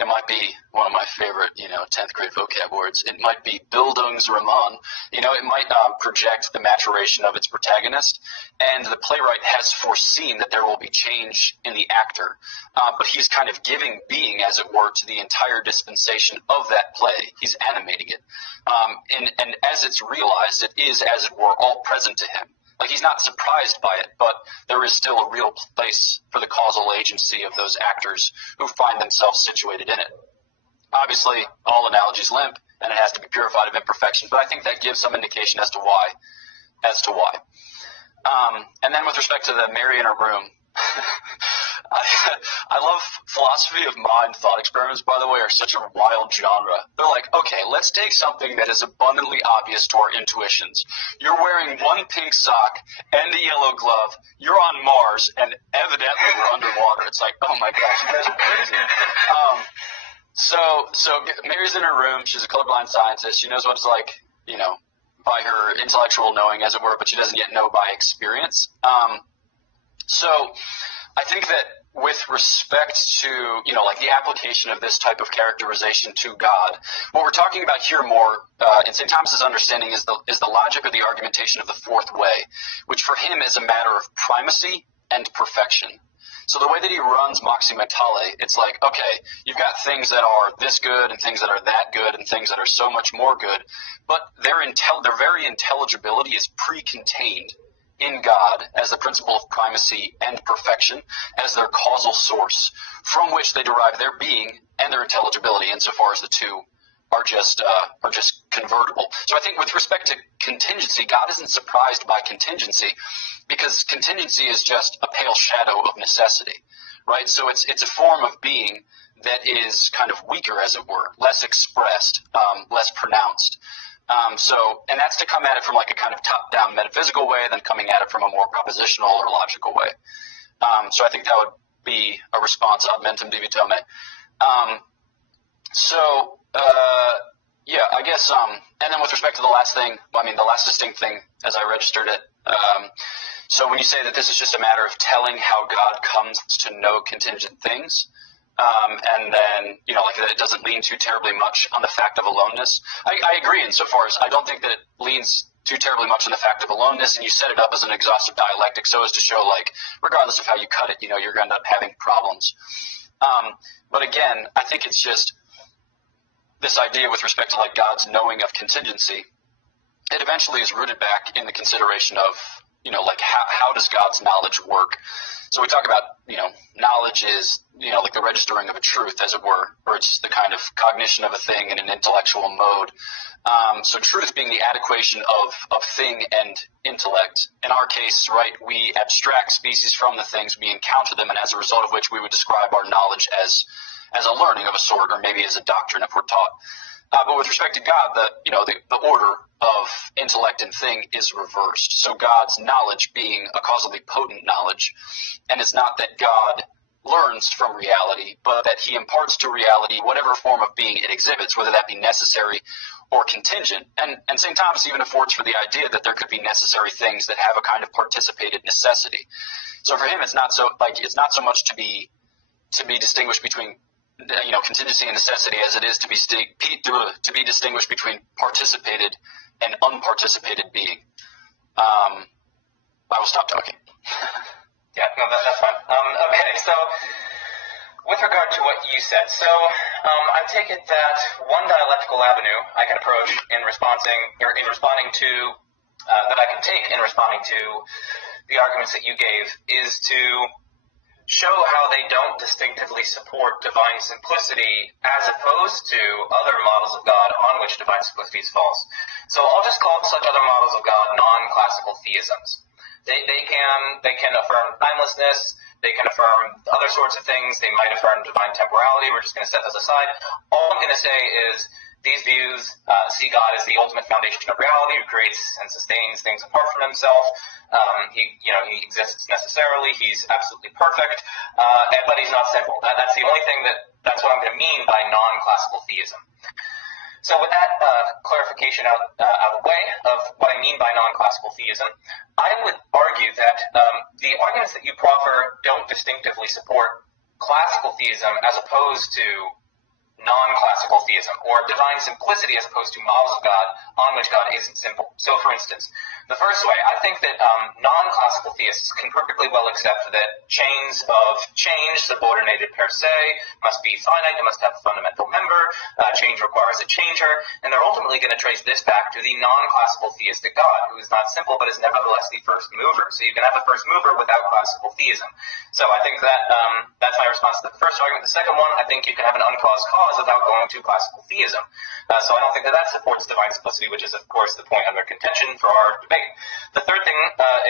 it might be one of my favorite, 10th grade vocab words. It might be Bildungsroman. It might project the maturation of its protagonist, and the playwright has foreseen that there will be change in the actor, but he's kind of giving being, as it were, to the entire dispensation of that play. He's animating it, and as it's realized, it is, as it were, all present to him. Like, he's not surprised by it, but there is still a real place for the causal agency of those actors who find themselves situated in it. Obviously, all analogies limp, and it has to be purified of imperfection, but I think that gives some indication as to why. And then with respect to the Mary in her room, I love philosophy of mind thought experiments, by the way, are such a wild genre. They're like, okay, let's take something that is abundantly obvious to our intuitions. You're wearing one pink sock and a yellow glove. You're on Mars, and evidently we're underwater. It's like, oh my gosh, you guys are crazy. So Mary's in her room. She's a colorblind scientist. She knows what it's like, by her intellectual knowing, as it were, but she doesn't yet know by experience. So I think that with respect to, like the application of this type of characterization to God, what we're talking about here more in St. Thomas's understanding is the logic or the argumentation of the fourth way, which for him is a matter of primacy and perfection. So the way that he runs Maxime Tale, it's like, okay, you've got things that are this good and things that are that good and things that are so much more good, but their very intelligibility is pre-contained in God as the principle of primacy and perfection, as their causal source from which they derive their being and their intelligibility, insofar as the two are just convertible. So I think with respect to contingency, God isn't surprised by contingency, because contingency is just a pale shadow of necessity, right? So it's a form of being that is kind of weaker, as it were, less expressed, less pronounced. And that's to come at it from like a kind of top-down metaphysical way, than coming at it from a more propositional or logical way. So I think that would be a response ad mentem divitome. I guess, and then with respect to the last thing, the last distinct thing as I registered it, so when you say that this is just a matter of telling how God comes to know contingent things, and then, like that it doesn't lean too terribly much on the fact of aloneness. I agree insofar as I don't think that it leans too terribly much on the fact of aloneness, and you set it up as an exhaustive dialectic so as to show, like, regardless of how you cut it, you're going to end up having problems. But again, I think it's just this idea with respect to, like, God's knowing of contingency. It eventually is rooted back in the consideration of, like, how does God's knowledge work? So we talk about, knowledge is, like the registering of a truth, as it were, or it's the kind of cognition of a thing in an intellectual mode. So truth being the adequation of thing and intellect. In our case, right, we abstract species from the things, we encounter them, and as a result of which we would describe our knowledge as a learning of a sort, or maybe as a doctrine if we're taught. But with respect to God, the order of intellect and thing is reversed. So God's knowledge being a causally potent knowledge, and it's not that God learns from reality, but that he imparts to reality whatever form of being it exhibits, whether that be necessary or contingent. And St. Thomas even affords for the idea that there could be necessary things that have a kind of participated necessity. So for him, it's not so much to be distinguished between contingency and necessity as it is to be distinguished between participated and unparticipated being. I will stop talking. Yeah, no, that's fine. Okay, so with regard to what you said, I take it that one dialectical avenue I can approach in responding to that I can take in responding to the arguments that you gave is to show how they don't distinctively support divine simplicity as opposed to other models of God on which divine simplicity is false. So I'll just call such other models of God non-classical theisms. They can affirm timelessness, they can affirm other sorts of things, they might affirm divine temporality. We're just going to set those aside. All I'm going to say is these views see God as the ultimate foundation of reality, who creates and sustains things apart from himself. He exists necessarily. He's absolutely perfect, but he's not simple. That's the only thing that's what I'm going to mean by non-classical theism. So with that clarification out of the way of what I mean by non-classical theism, I would argue that the arguments that you proffer don't distinctively support classical theism as opposed to non-classical theism, or divine simplicity as opposed to models of God on which God isn't simple. So, for instance, the first way, I think that non-classical theists can perfectly well accept that chains of change, subordinated per se, must be finite, it must have a fundamental member, change requires a changer, and they're ultimately going to trace this back to the non-classical theistic God, who is not simple but is nevertheless the first mover. So you can have the first mover without classical theism. So I think that that's my response to the first argument. The second one, I think you can have an uncaused cause without going to classical theism. So I don't think that supports divine simplicity, which is, of course, the point under contention for our debate. The third thing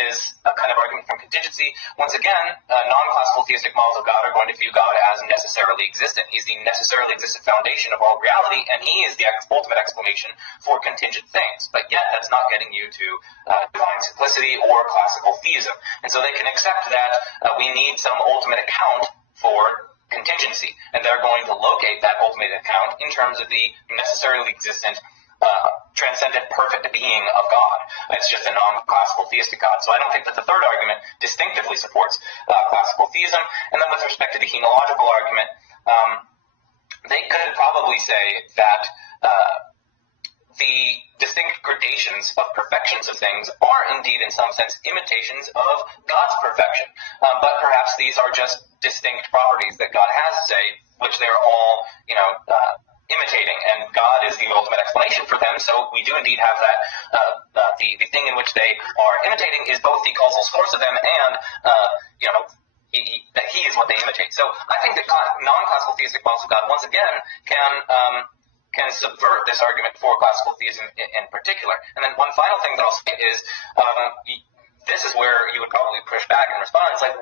is a kind of argument from contingency. Once again, non-classical theistic models of God are going to view God as necessarily existent. He's the necessarily existent foundation of all reality, and he is the ultimate explanation for contingent things. But yet, that's not getting you to divine simplicity or classical theism. And so they can accept that we need some ultimate account for contingency, and they're going to locate that ultimate account in terms of the necessarily existent transcendent perfect being of God. It's just a non-classical theistic God. So I don't think that the third argument distinctively supports classical theism. And then with respect to the hemological argument, they could probably say that the distinct gradations of perfections of things are indeed in some sense imitations of God's perfection. But perhaps these are just distinct properties that God has, say, which they're all, imitating, and God is the ultimate explanation for them. So we do indeed have that, the thing in which they are imitating is both the causal source of them and, that he is what they imitate. So I think that non-classical theistic models of God, once again, can subvert this argument for classical theism in particular. And then one final thing that I'll say is, this is where you would probably push back and respond. It's like,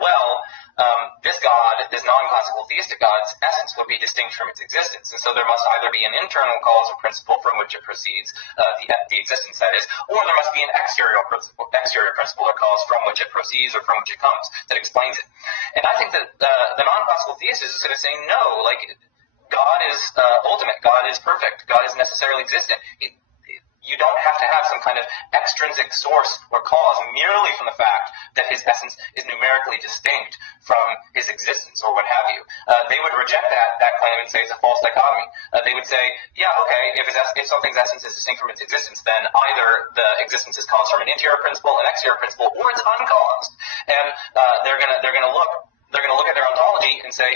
this God, this non-classical theistic God's essence would be distinct from its existence. And so there must either be an internal causal principle from which it proceeds, the existence that is, or there must be an exterior principle or cause from which it proceeds or from which it comes that explains it. And I think that the non-classical theist is going to say, no, like, God is ultimate, God is perfect, God is necessarily existent. You don't have to have some kind of extrinsic source or cause merely from the fact that his essence is numerically distinct from his existence or what have you. They would reject that claim and say it's a false dichotomy. They would say, yeah, okay, if something's essence is distinct from its existence, then either the existence is caused from an interior principle, an exterior principle, or it's uncaused. And they're gonna look at their ontology and say,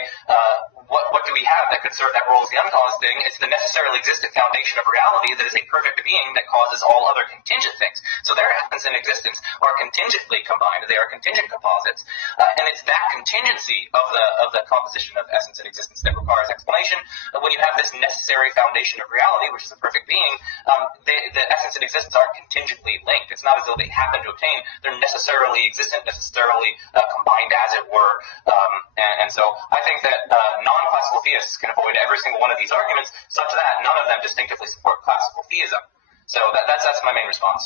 what do we have that could serve that role as the uncaused thing? It's the necessarily existent foundation of reality that is a perfect being that causes all other contingent things. So their essence and existence are contingently combined. They are contingent composites. And it's that contingency of the composition of essence and existence that requires explanation. When you have this necessary foundation of reality, which is a perfect being, the essence and existence aren't contingently linked. It's not as though they happen to obtain. They're necessarily existent, necessarily combined, as it were. And so I think that non-classical theists can avoid every single one of these arguments such that none of them distinctively support classical theism. So that's my main response.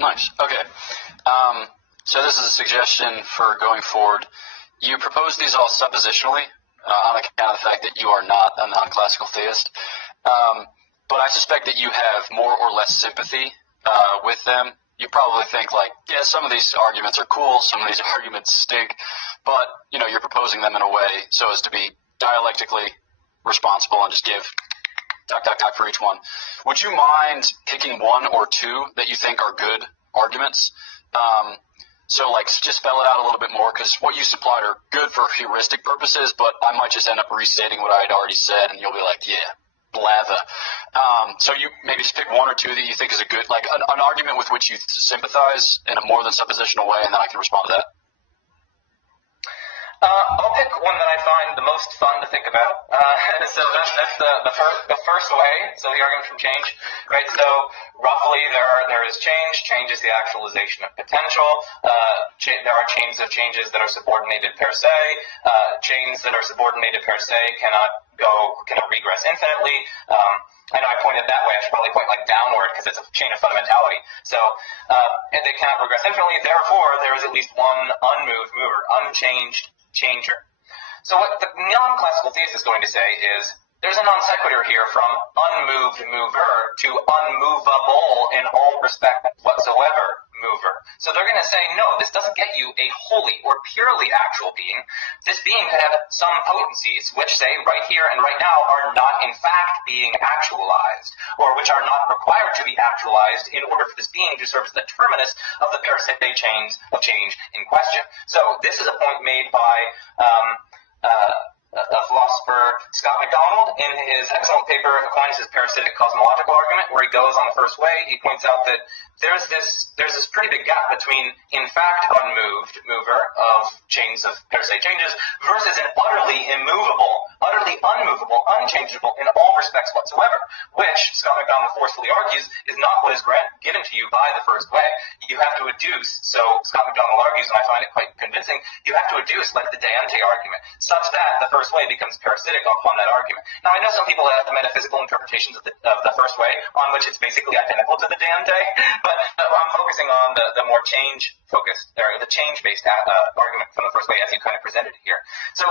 Nice. Okay. So this is a suggestion for going forward. You propose these all suppositionally on account of the fact that you are not a non-classical theist. But I suspect that you have more or less sympathy with them. You probably think like, yeah, some of these arguments are cool, some of these arguments stink, but, you're proposing them in a way so as to be dialectically responsible and just give ... for each one. Would you mind picking one or two that you think are good arguments? So, just spell it out a little bit more, because what you supplied are good for heuristic purposes, but I might just end up restating what I had already said, and you'll be like, yeah, blather. So you maybe just pick one or two that you think is a good, an argument with which you sympathize in a more than suppositional way, and then I can respond to that. I'll pick one that I find the most fun to think about. So that's the first way. So the argument from change, right? So roughly there is change. Change is the actualization of potential. There are chains of changes that are subordinated per se. Chains that are subordinated per se cannot regress infinitely. I know I pointed that way. I should probably point downward because it's a chain of fundamentality. So, and they cannot regress infinitely. Therefore, there is at least one unmoved mover, unchanged changer. So what the non-classical theist is going to say is, there's a non sequitur here from unmoved mover to unmovable in all respect whatsoever mover. So they're going to say, no, this doesn't get you a wholly or purely actual being. This being could have some potencies which say right here and right now are not in fact being actualized, or which are not required to be actualized in order for this being to serve as the terminus of the parasitic chains of change in question. So this is a point made by a philosopher, Scott McDonald, in his excellent paper Aquinas' Parasitic Cosmological Argument, where he goes on the first way. He points out that there's this pretty big gap between, in fact, unmoved mover of chains of parasitic changes versus an utterly immovable, utterly unmovable, unchangeable in all respects whatsoever, which Scott McDonald forcefully argues is not what is given to you by the first way. You have to adduce, so Scott McDonald argues, and I find it quite convincing, you have to adduce like the de ante argument, such that the first way becomes parasitic upon that argument. Now, I know some people have metaphysical interpretations of the first way, on which it's basically identical to the de ante, but I'm focusing on the more change-focused, or the change-based argument from the first way as you kind of presented it here. So,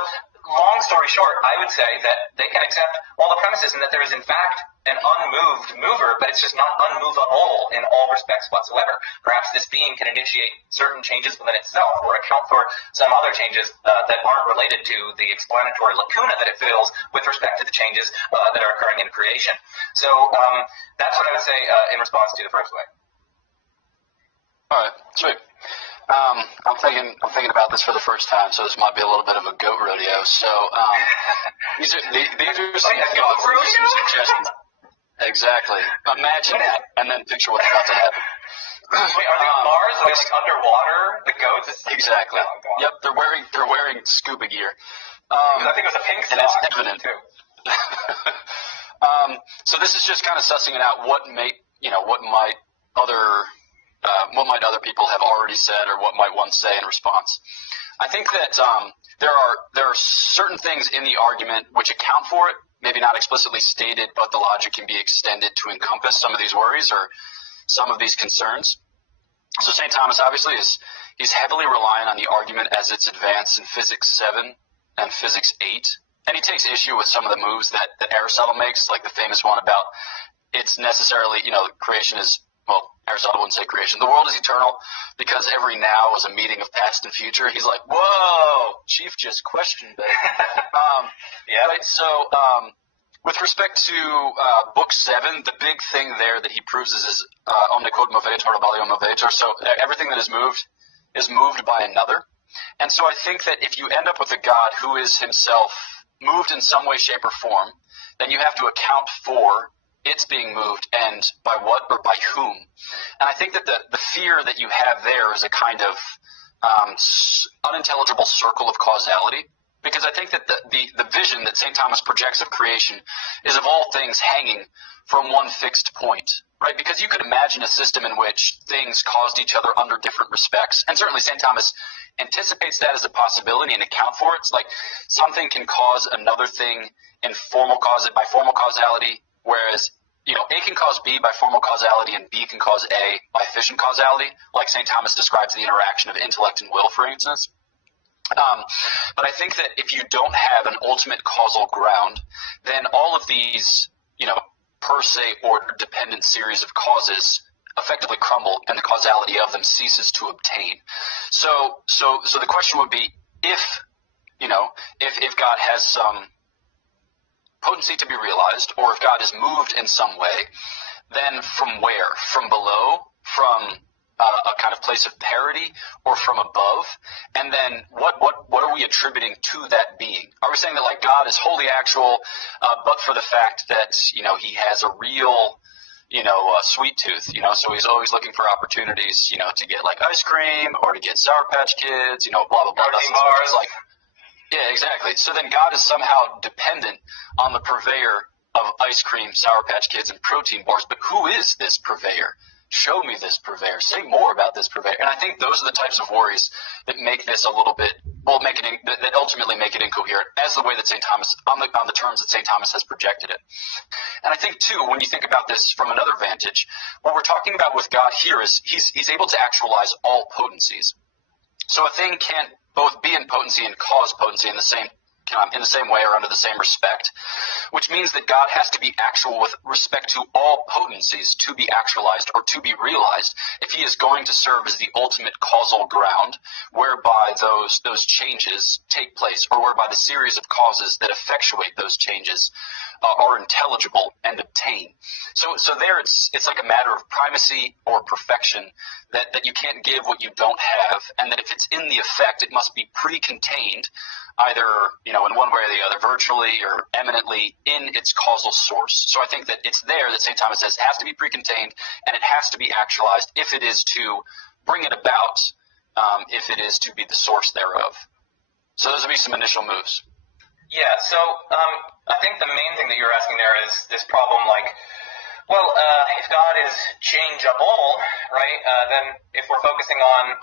long story short, I would say that they can accept all the premises and that there is, in fact, an unmoved mover, but it's just not unmovable in all respects whatsoever. Perhaps this being can initiate certain changes within itself or account for some other changes that aren't related to the explanatory lacuna that it fills with respect to the changes that are occurring in creation. So that's what I would say in response to the first way. All right, sweet. I'm thinking about this for the first time, so this might be a little bit of a goat rodeo. So these are some thoughts, some suggestions. Exactly. Imagine that, and then picture what's about to happen. Wait, are they on Mars? Are they like underwater? The goats? Exactly. Oh, yep, they're wearing scuba gear. I think it was a pink and it's sock, evident. too. So this is just kind of sussing it out. What might other people have already said, or what might one say in response? I think that there are certain things in the argument which account for it, maybe not explicitly stated, but the logic can be extended to encompass some of these worries or some of these concerns. So St. Thomas obviously he's heavily relying on the argument as it's advanced in Physics 7 and Physics 8, and he takes issue with some of the moves that Aristotle makes, like the famous one about it's necessarily, creation is, well, Aristotle wouldn't say creation. The world is eternal because every now is a meeting of past and future. He's like, whoa, Chief just questioned that. Yeah. Right, so with respect to Book 7, the big thing there that he proves is omne quod movetur, abalio movetur. So everything that is moved by another. And so I think that if you end up with a God who is himself moved in some way, shape, or form, then you have to account for it's being moved, and by what or by whom. And I think that the fear that you have there is a kind of unintelligible circle of causality, because I think that the vision that St. Thomas projects of creation is of all things hanging from one fixed point, right? Because you could imagine a system in which things caused each other under different respects, and certainly St. Thomas anticipates that as a possibility and account for it. It's like something can cause another thing by formal causality, whereas A can cause B by formal causality and B can cause A by efficient causality, like St. Thomas describes the interaction of intellect and will, for instance. But I think that if you don't have an ultimate causal ground, then all of these, per se ordered dependent series of causes effectively crumble and the causality of them ceases to obtain. So the question would be, if God has some potency to be realized, or if God is moved in some way, then from where? From below? From a kind of place of parity, or from above? And then what are we attributing to that being? Are we saying that like God is wholly actual, but for the fact that he has a real sweet tooth, so he's always looking for opportunities, to get like ice cream or to get Sour Patch Kids, blah blah blah. Yeah, exactly. So then God is somehow dependent on the purveyor of ice cream, Sour Patch Kids, and protein bars. But who is this purveyor? Show me this purveyor. Say more about this purveyor. And I think those are the types of worries that make this a little bit, that ultimately make it incoherent, as the way that St. Thomas, on the terms that St. Thomas has projected it. And I think, too, when you think about this from another vantage, what we're talking about with God here is he's able to actualize all potencies. So a thing can't both be in potency and cause potency in the same in the same way or under the same respect, which means that God has to be actual with respect to all potencies to be actualized or to be realized if he is going to serve as the ultimate causal ground whereby those changes take place, or whereby the series of causes that effectuate those changes are intelligible and obtained. So there it's like a matter of primacy or perfection, that you can't give what you don't have, and that if it's in the effect, it must be pre-contained, either in one way or the other, virtually or eminently in its causal source. So I think that it's there that St. Thomas says it has to be pre-contained, and it has to be actualized if it is to bring it about, if it is to be the source thereof. So those would be some initial moves. Yeah, so I think the main thing that you're asking there is this problem, like, well, if God is changeable, right, then if we're focusing on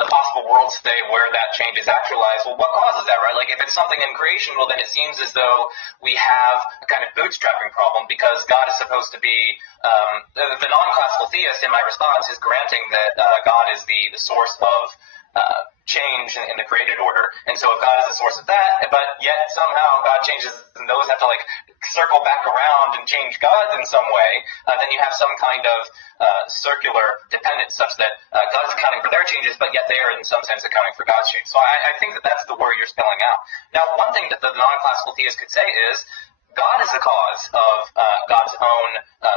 the possible worlds today where that change is actualized, well, what causes that, right? Like, if it's something in creation, well, then it seems as though we have a kind of bootstrapping problem, because God is supposed to be, the non-classical theist in my response is granting that God is the source of change in the created order, and so if God is the source of that, but yet somehow God changes, and those have to like circle back around and change God in some way, then you have some kind of circular dependence such that God is accounting for their changes, but yet they are in some sense accounting for God's change. So I think that that's the worry you're spelling out. Now, one thing that the non-classical theist could say is, God is the cause of God's own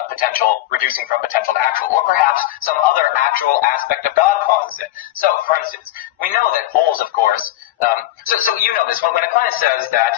potential reducing from potential to actual, or perhaps some other actual aspect of God causes it. So, for instance, we know that holes, of course, so you know this, when Aquinas says that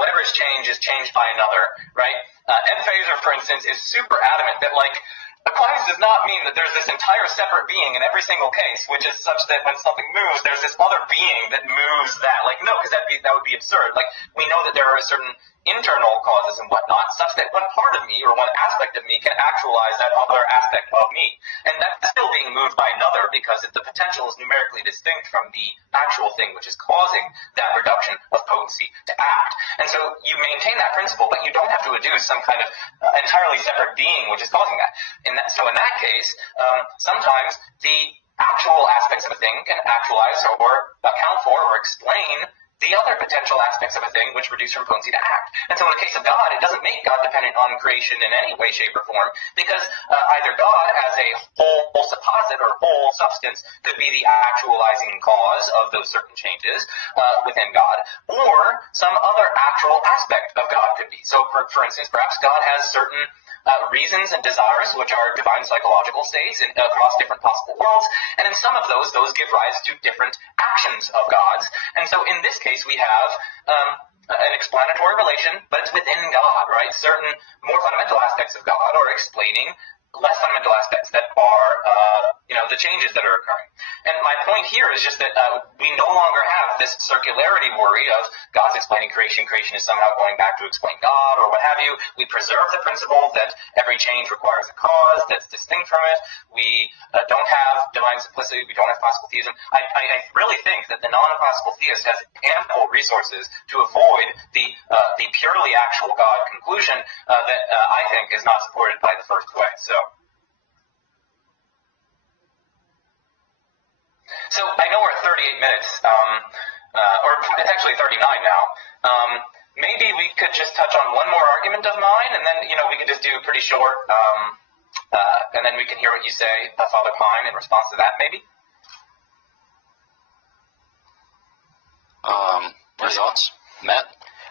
whatever is changed by another, right? Ed Feser, for instance, is super adamant that, like, Aquinas does not mean that there's this entire separate being in every single case, which is such that when something moves, there's this other being that moves that. Like, no, because that would be absurd. Like, we know that there are certain internal causes and whatnot, such that one part of me or one aspect of me can actualize that other aspect of me. And that's still being moved by another, because the potential is numerically distinct from the actual thing which is causing that reduction of potency to act. And so you maintain that principle, but you don't have to adduce some kind of entirely separate being which is causing that. So in that case, sometimes the actual aspects of a thing can actualize or account for or explain the other potential aspects of a thing which reduce from potency to act. And so in the case of God, it doesn't make God dependent on creation in any way, shape, or form, because either God as a whole supposit or whole substance could be the actualizing cause of those certain changes within God, or some other actual aspect of God could be. So for instance, perhaps God has certain reasons and desires, which are divine psychological states across different possible worlds, and in some of those give rise to different actions of God's. And so in this case, we have an explanatory relation, but it's within God, right? Certain more fundamental aspects of God are explaining less fundamental aspects that are, the changes that are occurring. And my point here is just that we no longer have this circularity worry of God's explaining creation. Creation is somehow going back to explain God or what have you. We preserve the principle that every change requires a cause that's distinct from it. We don't have divine simplicity. We don't have classical theism. I really think that the non-classical theist has ample resources to avoid the purely actual God conclusion that I think is not supported by the first way. So I know we're at 38 minutes, or it's actually 39 now. Maybe we could just touch on one more argument of mine, and then, we could just do pretty short, and then we can hear what you say, Father Pine, in response to that, maybe? Your thoughts, Matt?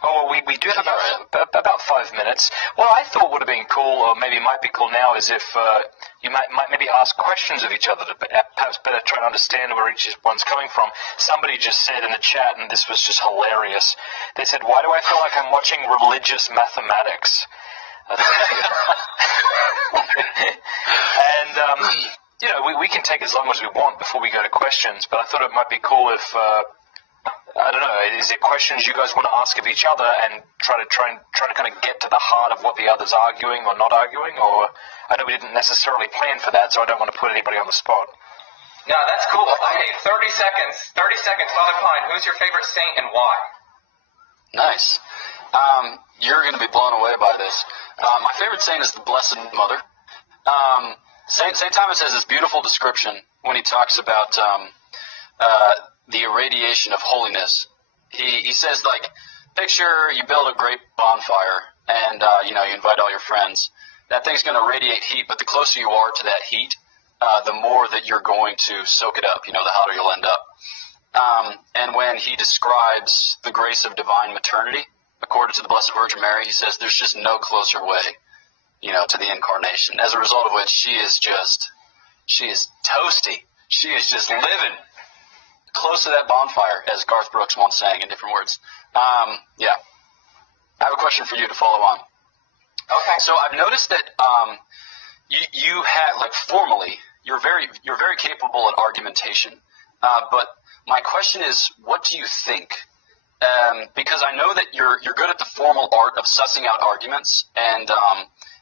Oh, well, we do have about 5 minutes. What I thought would have been cool, or maybe might be cool now, is if you might maybe ask questions of each other to perhaps better try and understand where each one's coming from. Somebody just said in the chat, and this was just hilarious, they said, "Why do I feel like I'm watching religious mathematics?" And, we can take as long as we want before we go to questions, but I thought it might be cool if... I don't know, is there questions you guys want to ask of each other and try to kind of get to the heart of what the other's arguing or not arguing? Or I know we didn't necessarily plan for that, so I don't want to put anybody on the spot. No, that's cool. Okay, 30 seconds. 30 seconds. Father Pine, who's your favorite saint and why? Nice. You're going to be blown away by this. My favorite saint is the Blessed Mother. St. Thomas has this beautiful description when he talks about the irradiation of holiness He says, like, picture you build a great bonfire and, you invite all your friends. That thing's going to radiate heat, but the closer you are to that heat, the more that you're going to soak it up, the hotter you'll end up. And when he describes the grace of divine maternity, according to the Blessed Virgin Mary, he says there's just no closer way, to the incarnation. As a result of which she is toasty. She is just living close to that bonfire, as Garth Brooks once sang in different words. Yeah. I have a question for you to follow on. Okay. So I've noticed that you have, like, formally, you're very capable at argumentation. But my question is, what do you think? Because I know that you're good at the formal art of sussing out arguments and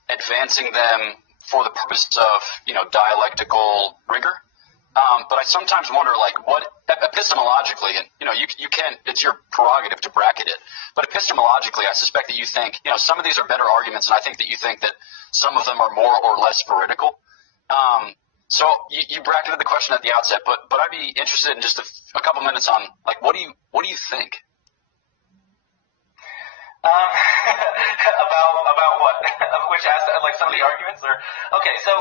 advancing them for the purpose of dialectical rigor. But I sometimes wonder, like, what epistemologically, and you can, it's your prerogative to bracket it. But epistemologically, I suspect that you think some of these are better arguments, and I think that you think that some of them are more or less veridical. So you bracketed the question at the outset, but I'd be interested in just a couple minutes on, like, what do you think? About what? Which aspect? Like some of the arguments, or okay? So,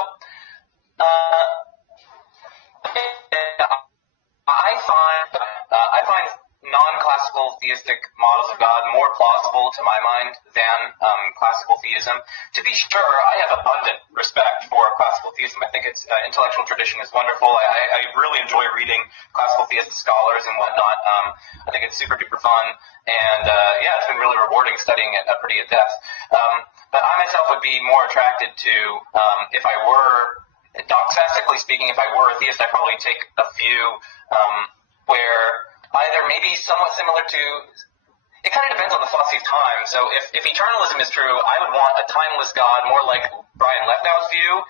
I find non-classical theistic models of God more plausible to my mind than classical theism. To be sure, I have abundant respect for classical theism. I think its intellectual tradition is wonderful. I really enjoy reading classical theistic scholars and whatnot. I think it's super duper fun, and it's been really rewarding studying it pretty in depth. But I myself would be more attracted to, if I were, doxastically speaking, if I were a theist, I'd probably take a view where either maybe somewhat similar to, it kind of depends on the philosophy of time. So if eternalism is true, I would want a timeless God, more like Brian Leftow's view.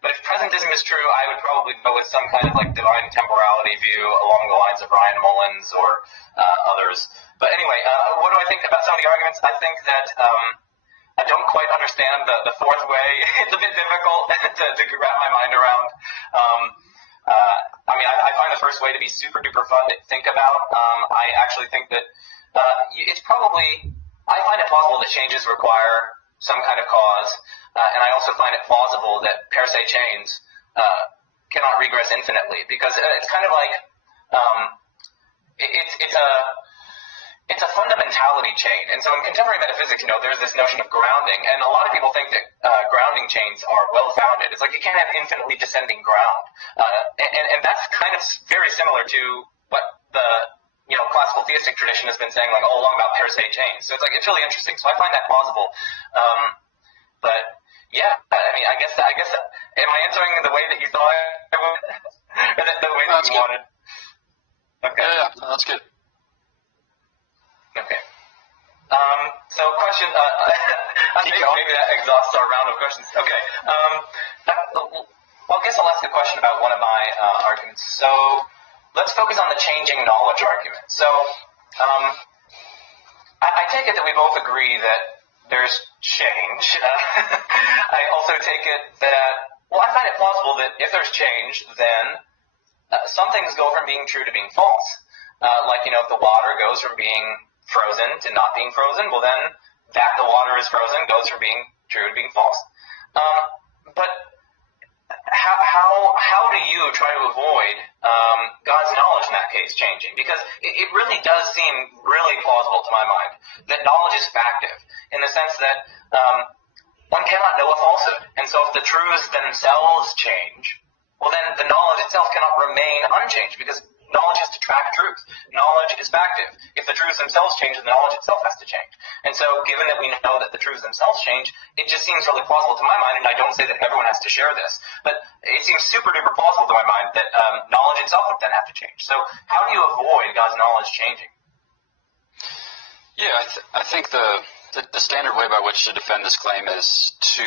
But if presentism is true, I would probably go with some kind of like divine temporality view along the lines of Ryan Mullins or others. But anyway, what do I think about some of the arguments? I think that I don't quite understand the fourth way. It's a bit difficult to wrap my mind around. I find the first way to be super duper fun to think about. I actually think that it's probably, I find it plausible that changes require some kind of cause, and I also find it plausible that per se chains cannot regress infinitely, because it's kind of like it's a fundamentality chain. And so in contemporary metaphysics, there's this notion of grounding, and a lot of people think that grounding chains are well-founded. It's like you can't have infinitely descending ground. And that's kind of very similar to what the classical theistic tradition has been saying like all along about per se chains. So it's like, it's really interesting. So I find that plausible. But yeah, I guess am I answering the way that you thought I would? Or the way that you wanted? Okay. Yeah, that's good. Okay. So question, I think maybe that exhausts our round of questions. Okay. Well, I guess I'll ask a question about one of my arguments. So let's focus on the changing knowledge argument. So I take it that we both agree that there's change. I also take it that, I find it plausible that if there's change, then some things go from being true to being false. If the water goes from being frozen to not being frozen, well then that the water is frozen goes from being true to being false. But how do you try to avoid God's knowledge in that case changing? Because it really does seem really plausible to my mind that knowledge is factive, in the sense that one cannot know a falsehood. And so if the truths themselves change, well then the knowledge itself cannot remain unchanged, because knowledge has to track truth. Knowledge is factive. If the truths themselves change, the knowledge itself has to change. And so given that we know that the truths themselves change, it just seems really plausible to my mind, and I don't say that everyone has to share this, but it seems super duper plausible to my mind that knowledge itself would then have to change. So how do you avoid God's knowledge changing? Yeah, I think the standard way by which to defend this claim is to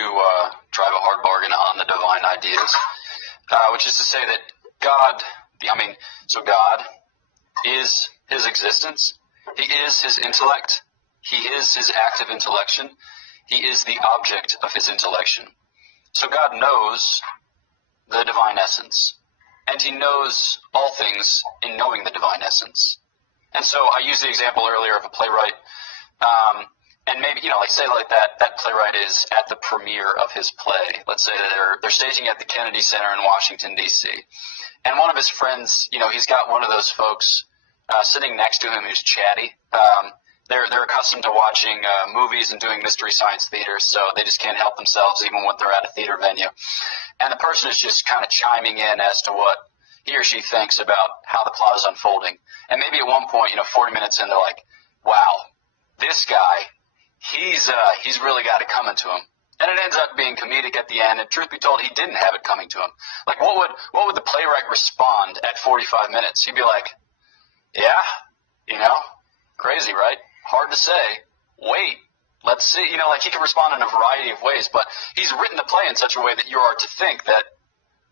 drive a hard bargain on the divine ideas, which is to say that God is his existence. He is his intellect. He is his active intellection. He is the object of his intellection. So God knows the divine essence, and he knows all things in knowing the divine essence. And so I used the example earlier of a playwright, and maybe, like say like that playwright is at the premiere of his play. Let's say that they're staging at the Kennedy Center in Washington, D.C. And one of his friends, he's got one of those folks sitting next to him who's chatty. They're accustomed to watching movies and doing mystery science theater, so they just can't help themselves even when they're at a theater venue. And the person is just kind of chiming in as to what he or she thinks about how the plot is unfolding. And maybe at one point, 40 minutes in, they're like, wow, this guy, he's really got it coming to him. And it ends up being comedic at the end, and truth be told, he didn't have it coming to him. Like, what would the playwright respond at 45 minutes? He'd be like, yeah, crazy, right? Hard to say. Wait, let's see. Like he can respond in a variety of ways, but he's written the play in such a way that you are to think that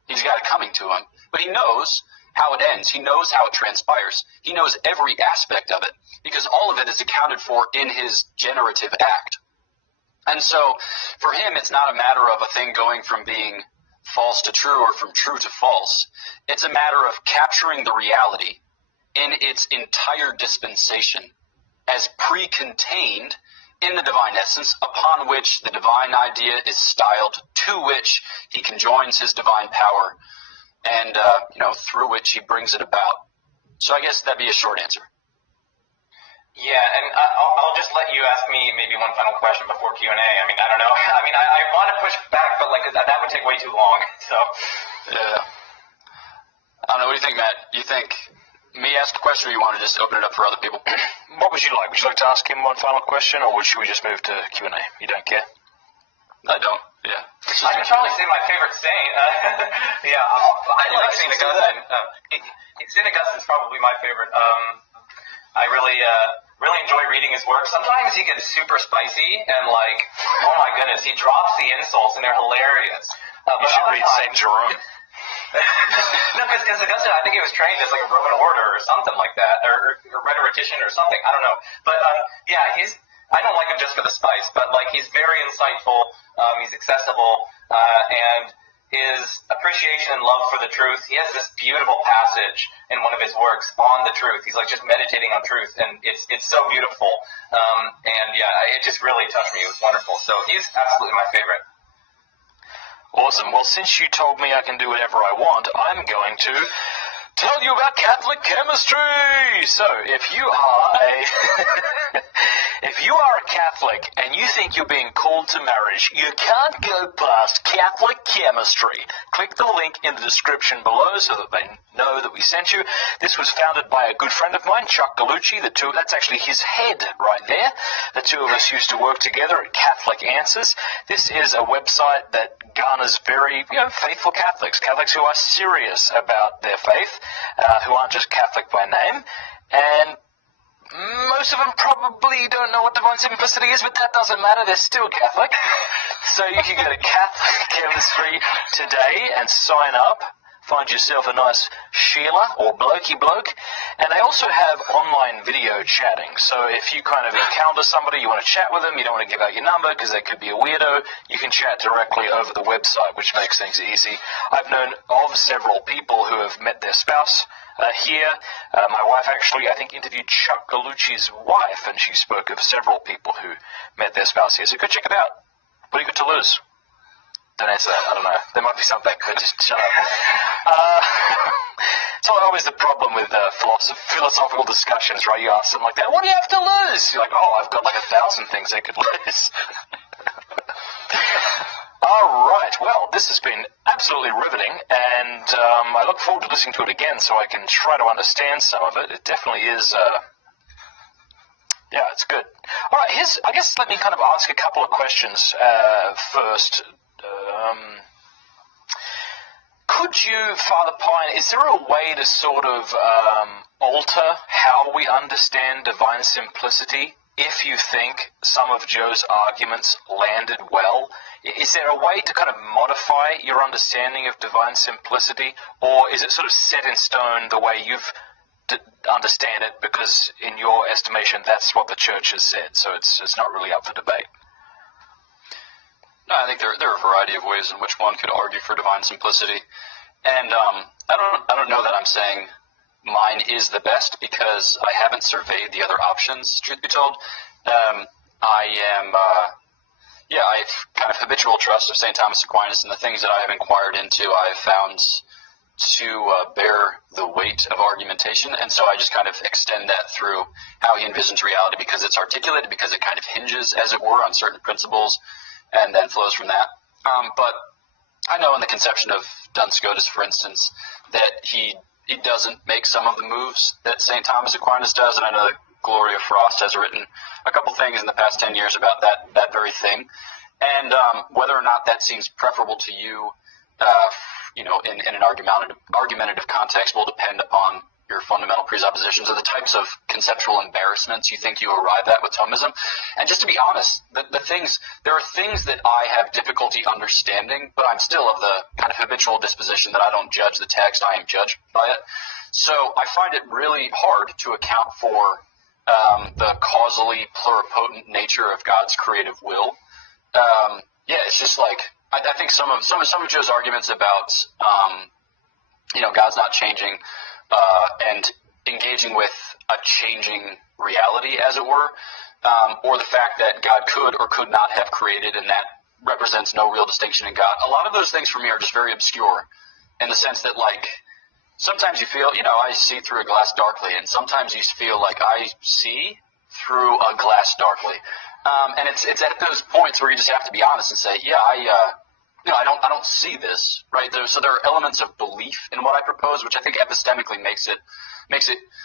he's got it coming to him. But he knows how it ends. He knows how it transpires. He knows every aspect of it because all of it is accounted for in his generative act. And so for him, it's not a matter of a thing going from being false to true or from true to false. It's a matter of capturing the reality in its entire dispensation as pre-contained in the divine essence upon which the divine idea is styled, to which he conjoins his divine power, and through which he brings it about. So I guess that'd be a short answer. Yeah, and I'll just let you ask me maybe one final question before Q&A. I mean, I don't know. I mean, I want to push back, but that would take way too long. So. Yeah. I don't know. What do you think, Matt? You think me ask a question, or you want to just open it up for other people? What would you like? Would you like to ask him one final question, or should we just move to Q&A? You don't care? I don't. Yeah. I can probably say my favorite saint. Yeah, I like St. Augustine. St. Augustine's probably my favorite. I really enjoy reading his work. Sometimes he gets super spicy and oh my goodness, he drops the insults and they're hilarious. You should read St. Jerome. No, because Augustine, I think he was trained as a Roman orator or something like that, or rhetorician or something. I don't know. But yeah, I don't like him just for the spice, but he's very insightful. He's accessible, and his appreciation and love for the truth. He has this beautiful passage in one of his works on the truth. He's just meditating on truth, and it's so beautiful. And yeah, it just really touched me. It was wonderful. So he's absolutely my favorite. Awesome. Well, since you told me I can do whatever I want, I'm going to tell you about Catholic chemistry. So, if you are a Catholic and you think you're being called to marriage, you can't go past Catholic chemistry. Click the link in the description below so that they know that we sent you. This was founded by a good friend of mine, Chuck Gallucci. That's actually his head right there. The two of us used to work together at Catholic Answers. This is a website that garners very faithful Catholics who are serious about their faith, who aren't just Catholic by name, and most of them probably don't know what divine simplicity is, but that doesn't matter. They're still Catholic. So you can go to Catholic Chemistry today and sign up. Find yourself a nice Sheila or blokey bloke. And they also have online video chatting. So if you kind of encounter somebody, you want to chat with them, you don't want to give out your number because they could be a weirdo, you can chat directly over the website, which makes things easy. I've known of several people who have met their spouse here. My wife actually, I think, interviewed Chuck Gallucci's wife, and she spoke of several people who met their spouse here. So go check it out. What do you got to lose? Don't answer that. I don't know. There might be something. Just shut up. It's always the problem with philosophical discussions, right? You ask something like that, what do you have to lose? You're like, I've got 1,000 things I could lose. All right. Well, this has been absolutely riveting, and I look forward to listening to it again so I can try to understand some of it. It definitely is... yeah, it's good. All right. I guess let me kind of ask a couple of questions first. Could you, Father Pine, is there a way to sort of alter how we understand divine simplicity if you think some of Joe's arguments landed well? Is there a way to kind of modify your understanding of divine simplicity, or is it sort of set in stone the way you've understand it because in your estimation that's what the church has said, so it's not really up for debate? No, I think there are a variety of ways in which one could argue for divine simplicity, and I don't know that I'm saying mine is the best because I haven't surveyed the other options, truth be told. I have kind of habitual trust of St. Thomas Aquinas, and the things that I have inquired into I have found to bear the weight of argumentation, and so I just kind of extend that through how he envisions reality because it's articulated, because it kind of hinges, as it were, on certain principles, and then flows from that. But I know in the conception of Duns Scotus, for instance, that he doesn't make some of the moves that St. Thomas Aquinas does, and I know that Gloria Frost has written a couple things in the past 10 years about that very thing. And whether or not that seems preferable to you, in an argumentative context will depend upon your fundamental presuppositions or the types of conceptual embarrassments you think you arrive at with Thomism. And just to be honest, there are things that I have difficulty understanding, but I'm still of the kind of habitual disposition that I don't judge the text, I am judged by it. So I find it really hard to account for the causally pluripotent nature of God's creative will. It's just like, I think some of Joe's arguments about, God's not changing, and engaging with a changing reality, as it were, or the fact that God could or could not have created, and that represents no real distinction in God. A lot of those things for me are just very obscure, in the sense that, like, sometimes you feel, I see through a glass darkly, and sometimes you feel like I see through a glass darkly. And it's at those points where you just have to be honest and say, I don't see this, right? So there are elements of belief in what I propose, which I think epistemically makes it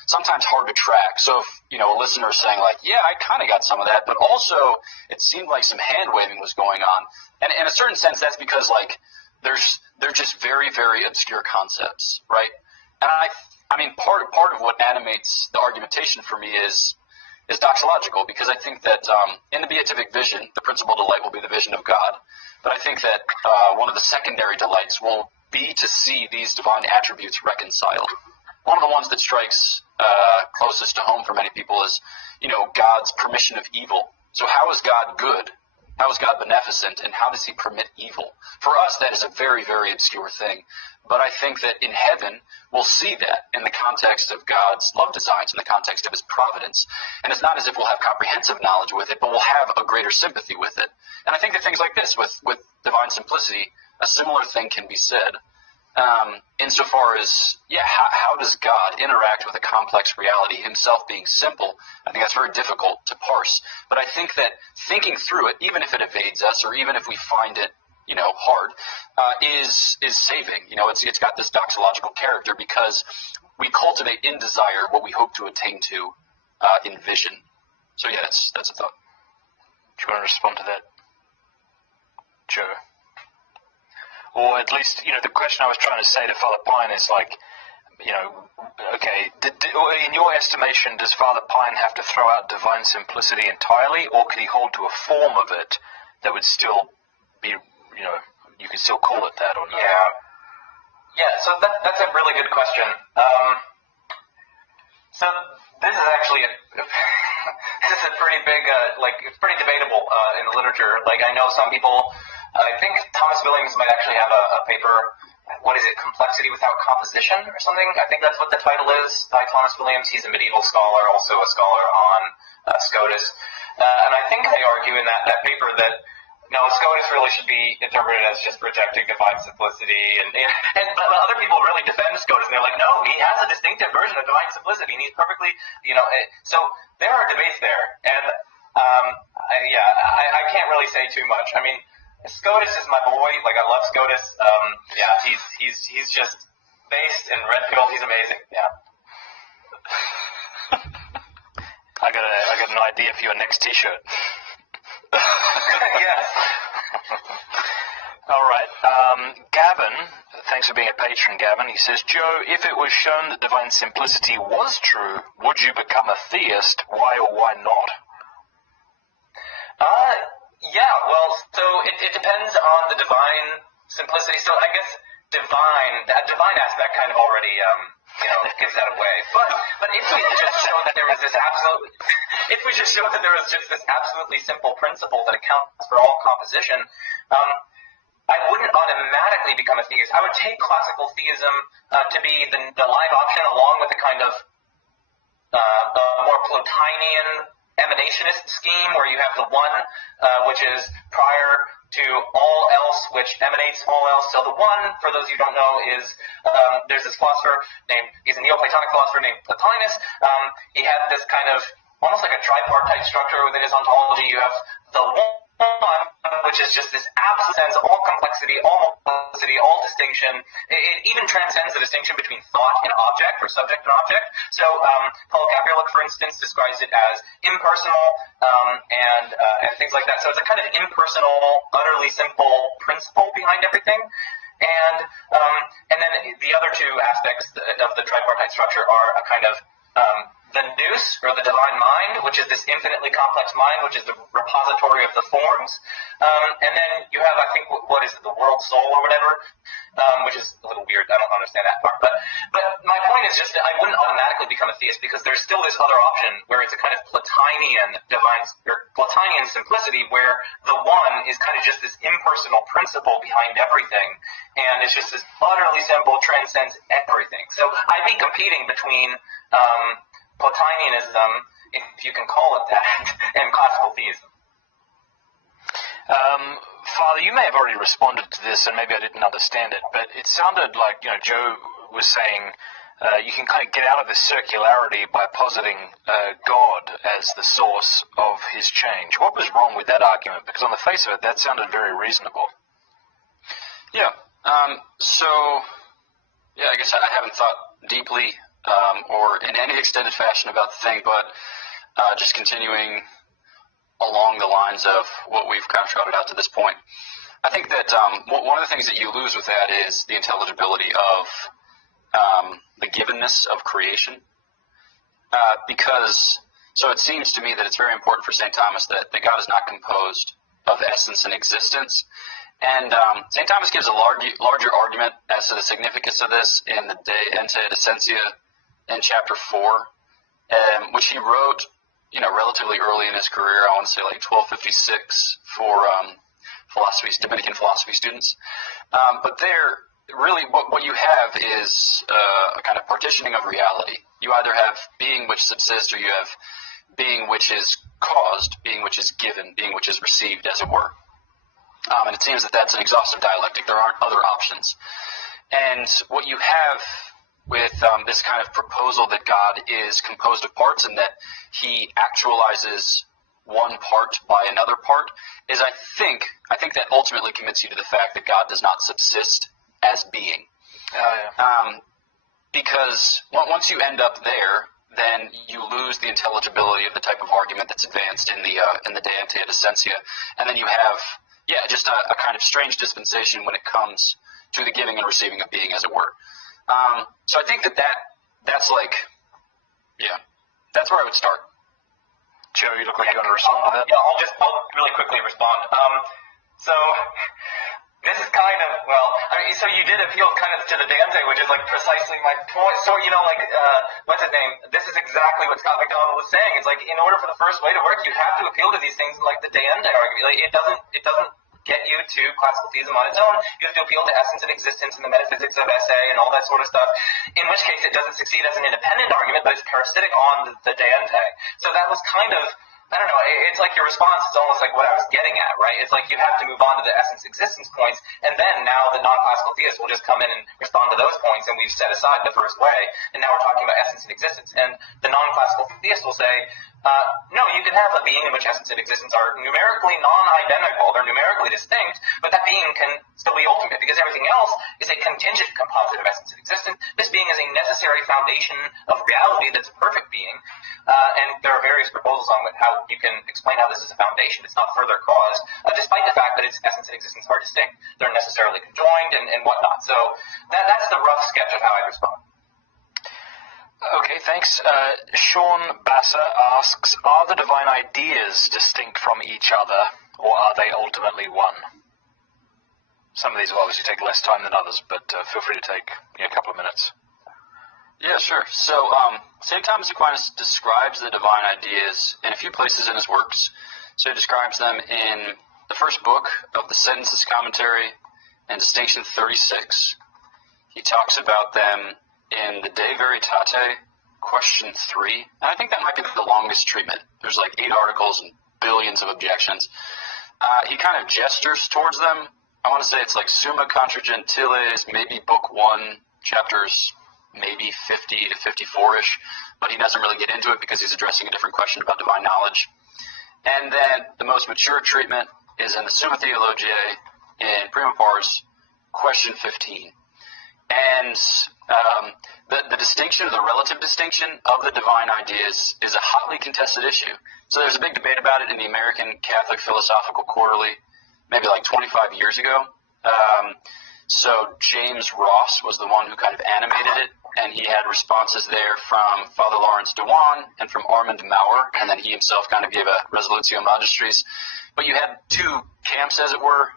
sometimes hard to track. So if, a listener is saying like, I kind of got some of that, but also it seemed like some hand waving was going on. And in a certain sense, that's because like they're just very, very obscure concepts, right? And I mean, part of what animates the argumentation for me is doxological, because I think that in the beatific vision, the principal delight will be the vision of God. But I think that one of the secondary delights will be to see these divine attributes reconciled. One of the ones that strikes closest to home for many people is, God's permission of evil. So how is God good? How is God beneficent? And how does he permit evil? For us, that is a very, very obscure thing. But I think that in heaven, we'll see that in the context of God's love designs, in the context of his providence. And it's not as if we'll have comprehensive knowledge with it, but we'll have a greater sympathy with it. And I think that things like this, with divine simplicity, a similar thing can be said. Insofar as, how does God interact with a complex reality, himself being simple? I think that's very difficult to parse. But I think that thinking through it, even if it evades us, or even if we find it, hard, is saving. It's got this doxological character because we cultivate in desire what we hope to attain to in vision. So that's a thought. Do you want to respond to that, Joe? Or at least, the question I was trying to say to Father Pine is like, okay, in your estimation, does Father Pine have to throw out divine simplicity entirely, or could he hold to a form of it that would still be, you could still call it that or not? Yeah, so that's a really good question. So this is actually this is a pretty big, it's pretty debatable in the literature. Like, I know some people, I think Thomas Williams might actually have a paper, what is it, Complexity Without Composition or something? I think that's what the title is, by Thomas Williams. He's a medieval scholar, also a scholar on Scotus. And I think they argue in that paper that, no, Scotus really should be interpreted as just rejecting divine simplicity. But other people really defend Scotus, and they're like, no, he has a distinctive version of divine simplicity, and he's perfectly, so there are debates there. And, I can't really say too much. I mean, Scotus is my boy. Like, I love Scotus. He's just based in Redfield. He's amazing. Yeah. I got an idea for your next T-shirt. Yes. All right. Gavin, thanks for being a patron, Gavin. He says, Joe, if it was shown that divine simplicity was true, would you become a theist? Why or why not? So it depends on the divine simplicity. So I guess that divine aspect kind of already, gives that away. But if we just show that there was this absolutely simple principle that accounts for all composition, I wouldn't automatically become a theist. I would take classical theism to be the live option along with the kind of more Plotinian emanationist scheme where you have the one, which is prior to all else, which emanates all else. So the one, for those of you who don't know, is there's this philosopher he's a Neoplatonic philosopher named Plotinus. He had this kind of almost like a tripartite structure within his ontology. You have the one, which is just this absence, all complexity, all multiplicity, all distinction. It even transcends the distinction between thought and object, or subject and object. So Paul Capellic, for instance, describes it as impersonal and things like that. So it's a kind of impersonal, utterly simple principle behind everything. And then the other two aspects of the tripartite structure are a kind of the nous, or the divine mind, which is this infinitely complex mind, which is the repository of the forms. And then you have, I think, what is it, the world soul or whatever, which is a little weird. I don't understand that part. But my point is just that I wouldn't automatically become a theist because there's still this other option where it's a kind of Plotinian divine, or Plotinian simplicity, where the one is kind of just this impersonal principle behind everything, and it's just this utterly simple, transcends everything. So I'd be competing between Plotinianism, if you can call it that, and classical theism. Father, you may have already responded to this, and maybe I didn't understand it, but it sounded like, Joe was saying you can kind of get out of this circularity by positing God as the source of his change. What was wrong with that argument? Because on the face of it, that sounded very reasonable. Yeah. I guess I haven't thought deeply or in any extended fashion about the thing, but just continuing along the lines of what we've kind of trotted out to this point. I think that one of the things that you lose with that is the intelligibility of the givenness of creation. So it seems to me that it's very important for St. Thomas that God is not composed of essence and existence. And St. Thomas gives a larger argument as to the significance of this in the De Ente et Essentia in chapter 4, which he wrote, relatively early in his career. I want to say like 1256 for Dominican philosophy students. But there, really, what you have is a kind of partitioning of reality. You either have being which subsists, or you have being which is caused, being which is given, being which is received, as it were. And it seems that that's an exhaustive dialectic. There aren't other options. And what you have with this kind of proposal that God is composed of parts and that he actualizes one part by another part is, I think that ultimately commits you to the fact that God does not subsist as being. Because once you end up there, then you lose the intelligibility of the type of argument that's advanced in the De Ente et Essentia, and then you have just a kind of strange dispensation when it comes to the giving and receiving of being, as it were. So I think that's where I would start. Joe, you look like you want to respond to that. Yeah, I'll really quickly respond. So this is kind of, so you did appeal kind of to the De Ente, which is like precisely my point. So, what's his name? This is exactly what Scott McDonald was saying. It's like, in order for the first way to work, you have to appeal to these things like the De Ente argument. Like, it doesn't get you to classical theism on its own. You have to appeal to essence and existence and the metaphysics of esse and all that sort of stuff, in which case it doesn't succeed as an independent argument, but it's parasitic on the De Ente. So that was kind of, I don't know, it's like your response is almost like what I was getting at, right? It's like you have to move on to the essence existence points, and then now the non-classical theist will just come in and respond to those points, and we've set aside the first way, and now we're talking about essence and existence. And the non-classical theist will say, no, you can have a being in which essence and existence are numerically non-identical, they're numerically distinct, but that being can still be ultimate, because everything else is a contingent composite of essence and existence. This being is a necessary foundation of reality that's a perfect being, and there are various proposals on how you can explain how this is a foundation. It's not further caused, despite the fact that its essence and existence are distinct. They're necessarily conjoined and whatnot. So that's the rough sketch of how I respond. Okay, thanks. Sean Basser asks, are the divine ideas distinct from each other, or are they ultimately one? Some of these will obviously take less time than others, but feel free to take a couple of minutes. Yeah, sure. So St. Thomas Aquinas describes the divine ideas in a few places in his works. So he describes them in the first book of the Sentences Commentary, and distinction 36. He talks about them in the De Veritate, question 3. And I think that might be the longest treatment. There's like 8 articles and billions of objections. He kind of gestures towards them. I want to say it's like Summa Contra Gentiles, maybe book 1, chapters maybe 50 to 54-ish, but he doesn't really get into it because he's addressing a different question about divine knowledge. And then the most mature treatment is in the Summa Theologiae in Prima Pars, question 15. And the distinction, or the relative distinction of the divine ideas is a hotly contested issue. So there's a big debate about it in the American Catholic Philosophical Quarterly, maybe like 25 years ago. So James Ross was the one who kind of animated it, and he had responses there from Father Lawrence Dewan and from Armand Maurer, and then he himself kind of gave a Resolutio Magistris. But you had 2 camps, as it were.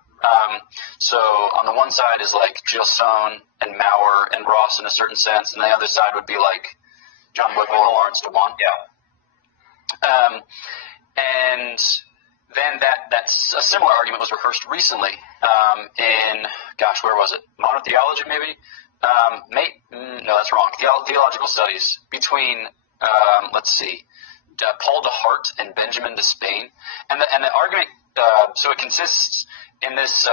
So on the one side is like Gilson and Maurer and Ross in a certain sense, and the other side would be like John Whipple or Lawrence Dewan. Yeah. And then that's a similar argument was rehearsed recently in, where was it? Modern Theology, maybe? No, that's wrong. Theological Studies between, Paul de Hart and Benjamin de Spain. And the argument, so it consists in this,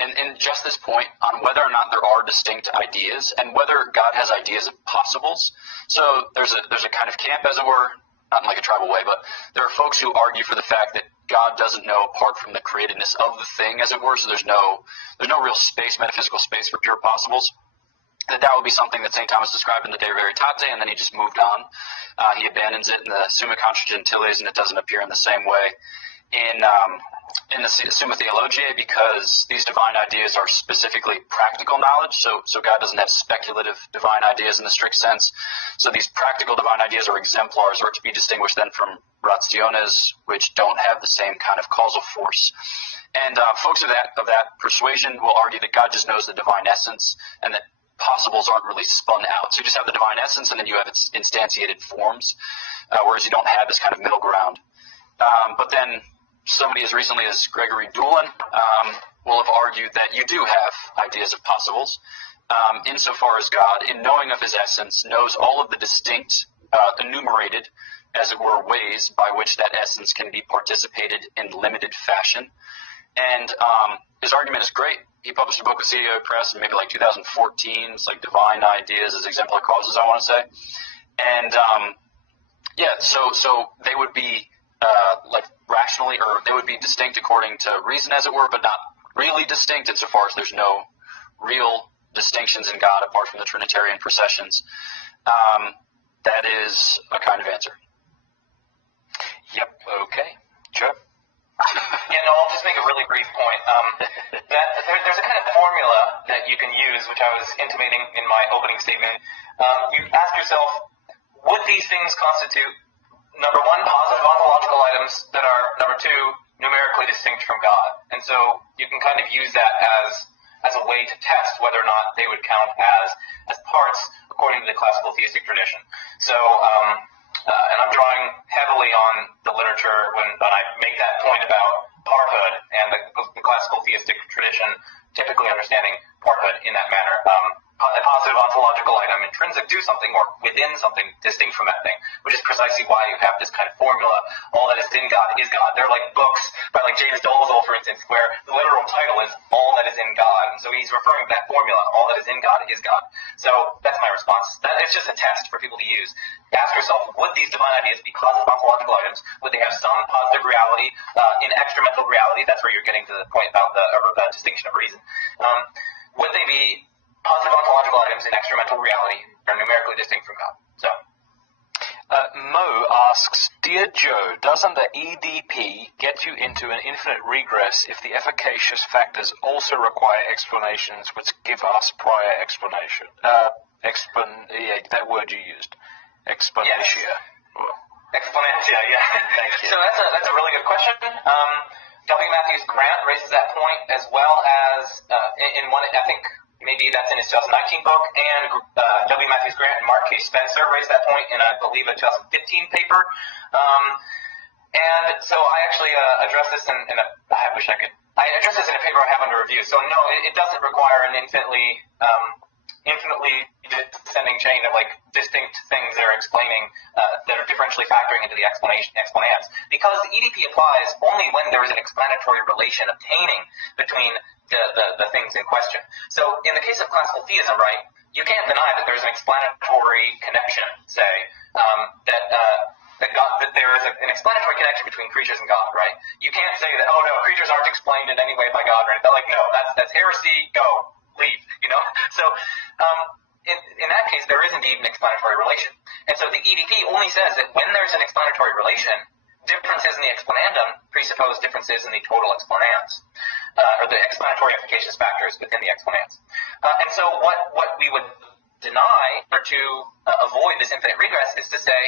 in just this point on whether or not there are distinct ideas and whether God has ideas of possibles. So there's a kind of camp, as it were, not in like a tribal way, but there are folks who argue for the fact that God doesn't know apart from the createdness of the thing, as it were. So there's no real space, metaphysical space for pure possibles. That would be something that St. Thomas described in the De Veritate, and then he just moved on. He abandons it in the Summa Contra Gentiles, and it doesn't appear in the same way in the Summa Theologiae, because these divine ideas are specifically practical knowledge. So God doesn't have speculative divine ideas in the strict sense. So these practical divine ideas are exemplars, or to be distinguished then from rationes, which don't have the same kind of causal force. And folks of that persuasion will argue that God just knows the divine essence, and that possibles aren't really spun out. So you just have the divine essence, and then you have its instantiated forms, whereas you don't have this kind of middle ground. But then somebody as recently as Gregory Doulin will have argued that you do have ideas of possibles, insofar as God, in knowing of his essence, knows all of the distinct, enumerated, as it were, ways by which that essence can be participated in limited fashion. And his argument is great. He published a book with CDO Press in maybe like 2014. It's like Divine Ideas as Exemplar Causes, I want to say. And so they would be like rationally, or they would be distinct according to reason, as it were, but not really distinct insofar as there's no real distinctions in God apart from the Trinitarian processions. That is a kind of answer. Yep. Okay. Sure. Yeah, no, I'll just make a really brief point. That there's a kind of formula that you can use, which I was intimating in my opening statement. You ask yourself, would these things constitute, number 1, positive ontological items that are, number 2, numerically distinct from God? And so you can kind of use that as a way to test whether or not they would count as parts according to the classical theistic tradition. So, and I'm drawing heavily on the literature when I make that point about parhood and the classical theistic tradition typically understanding parhood in that manner. A positive ontological item intrinsic to something or within something distinct from that thing, which is precisely why you have this kind of formula. All that is in God is God. They're like books by like James Dolezal, for instance, where the literal title is All That Is in God. And so he's referring to that formula, all that is in God is God. So that's my response. It's just a test for people to use. Ask yourself, would these divine ideas be positive ontological items? Would they have some positive reality in extramental reality? That's where you're getting to the point about the distinction of reason. Would they be positive ontological items in extramental reality are numerically distinct from God? So, Mo asks, Dear Joe, doesn't the EDP get you into an infinite regress if the efficacious factors also require explanations which give us prior explanation? That word you used. Exponentia. Yes. Exponentia, yeah. Thank you. So that's a really good question. W. Matthews Grant raises that point, as well as in one, I think maybe that's in his 2019 book, and W. Matthews Grant and Mark K. Spencer raised that point in, I believe, a 2015 paper. And so I actually addressed this in I wish I could I address this in a paper I have under review. So no, it doesn't require an infinitely descending chain of like distinct things that are explaining that are differentially factoring into the exponents, because the EDP applies only when there is an explanatory relation obtaining between the things in question. So in the case of classical theism, right, you can't deny that there's an explanatory connection, say, that there is an explanatory connection between creatures and God, right? You can't say that, oh no, creatures aren't explained in any way by God, right? They're like, no, that's heresy, go, leave, you know? So in that case, there is indeed an explanatory relation. And so the EDP only says that when there's an explanatory relation, differences in the explanandum presuppose differences in the total exponents, or the explanatory efficacious factors within the exponents. And so what we would deny, or to avoid this infinite regress, is to say,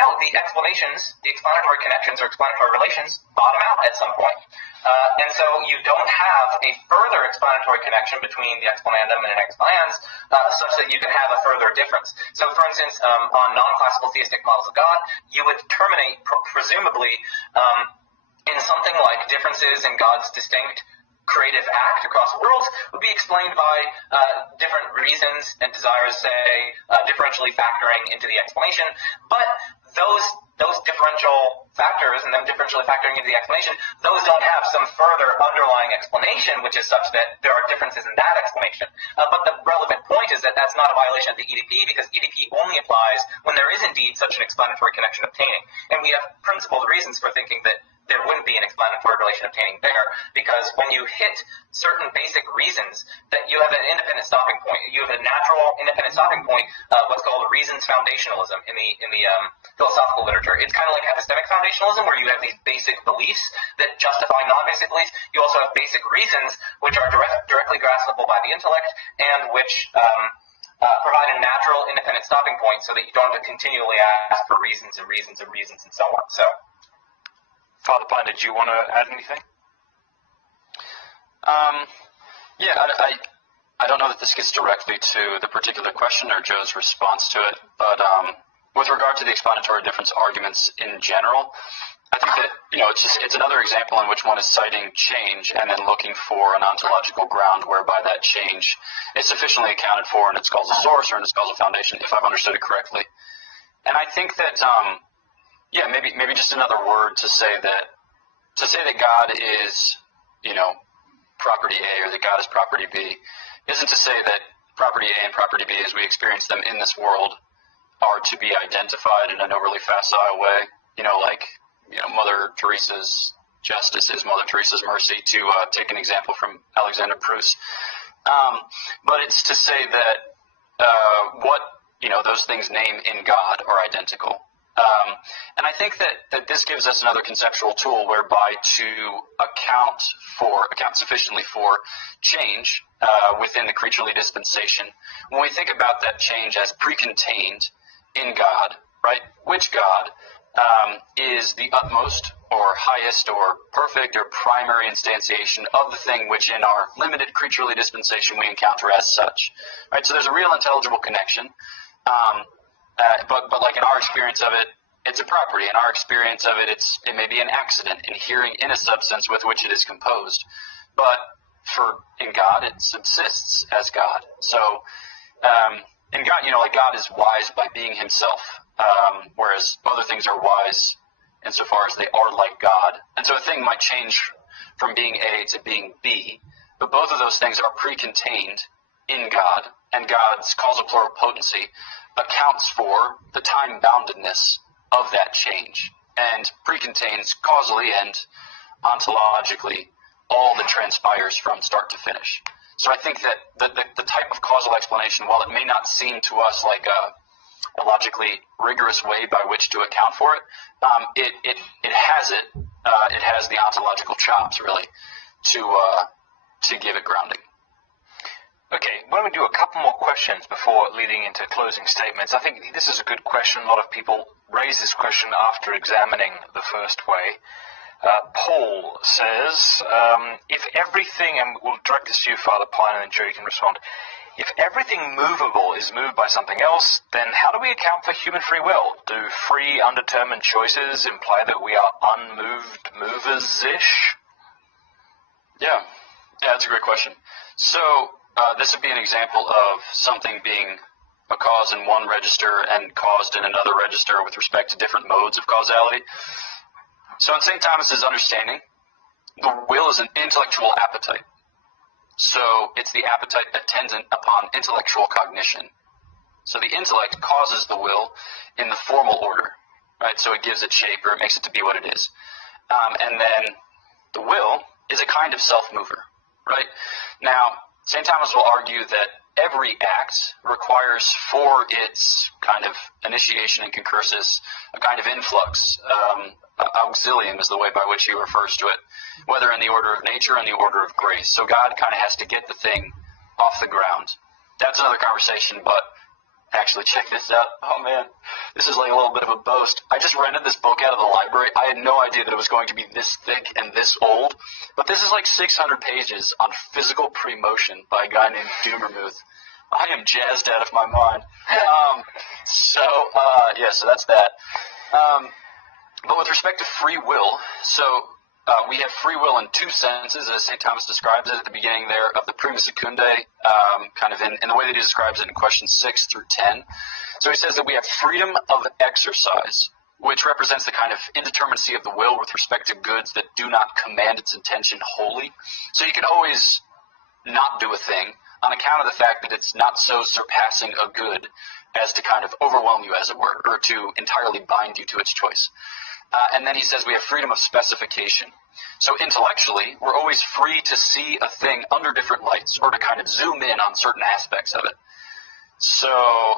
no, the explanations, the explanatory connections or explanatory relations bottom out at some point. And so you don't have a further explanatory connection between the explanandum and an explanans, such that you can have a further difference. So for instance, on non-classical theistic models of God, you would terminate presumably in something like differences in God's distinct creative act across worlds would be explained by different reasons and desires, say, differentially factoring into the explanation. But those differential factors and them differentially factoring into the explanation, those don't have some further underlying explanation, which is such that there are differences in that explanation. But the relevant point is that that's not a violation of the EDP, because EDP only applies when there is indeed such an explanatory connection obtaining. And we have principled reasons for thinking that there wouldn't be an explanatory relation obtaining there, because when you hit certain basic reasons, that you have an independent stopping point. You have a natural independent stopping point, what's called reasons foundationalism in the philosophical literature. It's kind of like epistemic foundationalism, where you have these basic beliefs that justify non-basic beliefs. You also have basic reasons, which are directly graspable by the intellect, and which provide a natural independent stopping point, so that you don't have to continually ask for reasons and reasons and reasons and so on. So, Father Pine, did you want to add anything? Yeah, I don't know that this gets directly to the particular question or Joe's response to it, but with regard to the explanatory difference arguments in general, I think that, it's another example in which one is citing change and then looking for an ontological ground whereby that change is sufficiently accounted for in its causal source or in its causal foundation, if I've understood it correctly. And I think that, maybe just another word to say that God is, property A, or that God is property B, isn't to say that property A and property B, as we experience them in this world, are to be identified in an overly facile way, like Mother Teresa's justice is Mother Teresa's mercy, to take an example from Alexander Proust. But it's to say that what those things named in God are identical. And I think that this gives us another conceptual tool whereby to account sufficiently for change within the creaturely dispensation. When we think about that change as pre-contained in God, right? Which God is the utmost or highest or perfect or primary instantiation of the thing which in our limited creaturely dispensation we encounter as such, right? So there's a real intelligible connection. But like in our experience of it, it's a property. In our experience of it, it may be an accident inhering in a substance with which it is composed. But in God, it subsists as God. So in God, God is wise by being himself, whereas other things are wise insofar as they are like God. And so a thing might change from being A to being B, but both of those things are pre-contained in God, and God's causal pluripotency accounts for the time-boundedness of that change and pre-contains causally and ontologically all that transpires from start to finish. So I think that the type of causal explanation, while it may not seem to us like a logically rigorous way by which to account for it, it has the ontological chops, really, to give it grounding. Okay, why don't we do a couple more questions before leading into closing statements? I think this is a good question. A lot of people raise this question after examining the first way. Paul says, if everything, and we'll direct this to you, Father Pine, and then Joe, you can respond. If everything movable is moved by something else, then how do we account for human free will? Do free, undetermined choices imply that we are unmoved movers-ish? Yeah, that's a great question. So this would be an example of something being a cause in one register and caused in another register with respect to different modes of causality. So in St. Thomas's understanding, the will is an intellectual appetite. So it's the appetite attendant upon intellectual cognition. So the intellect causes the will in the formal order, right? So it gives it shape, or it makes it to be what it is. And then the will is a kind of self-mover, right? Now, St. Thomas will argue that every act requires for its kind of initiation and concursus a kind of influx. Auxilium is the way by which he refers to it, whether in the order of nature or in the order of grace. So God kind of has to get the thing off the ground. That's another conversation, but actually check this out. Oh man, this is like a little bit of a boast. I just rented this book out of the library. I had no idea that it was going to be this thick and this old, but this is like 600 pages on physical pre-motion by a guy named Dumermuth. I am jazzed out of my mind. So that's that. But with respect to free will, we have free will in two senses, as St. Thomas describes it at the beginning there of the Prima Secundae, kind of in the way that he describes it in questions 6 through 10. So he says that we have freedom of exercise, which represents the kind of indeterminacy of the will with respect to goods that do not command its intention wholly. So you can always not do a thing on account of the fact that it's not so surpassing a good as to kind of overwhelm you, as it were, or to entirely bind you to its choice. And then he says we have freedom of specification. So intellectually, we're always free to see a thing under different lights or to kind of zoom in on certain aspects of it. So,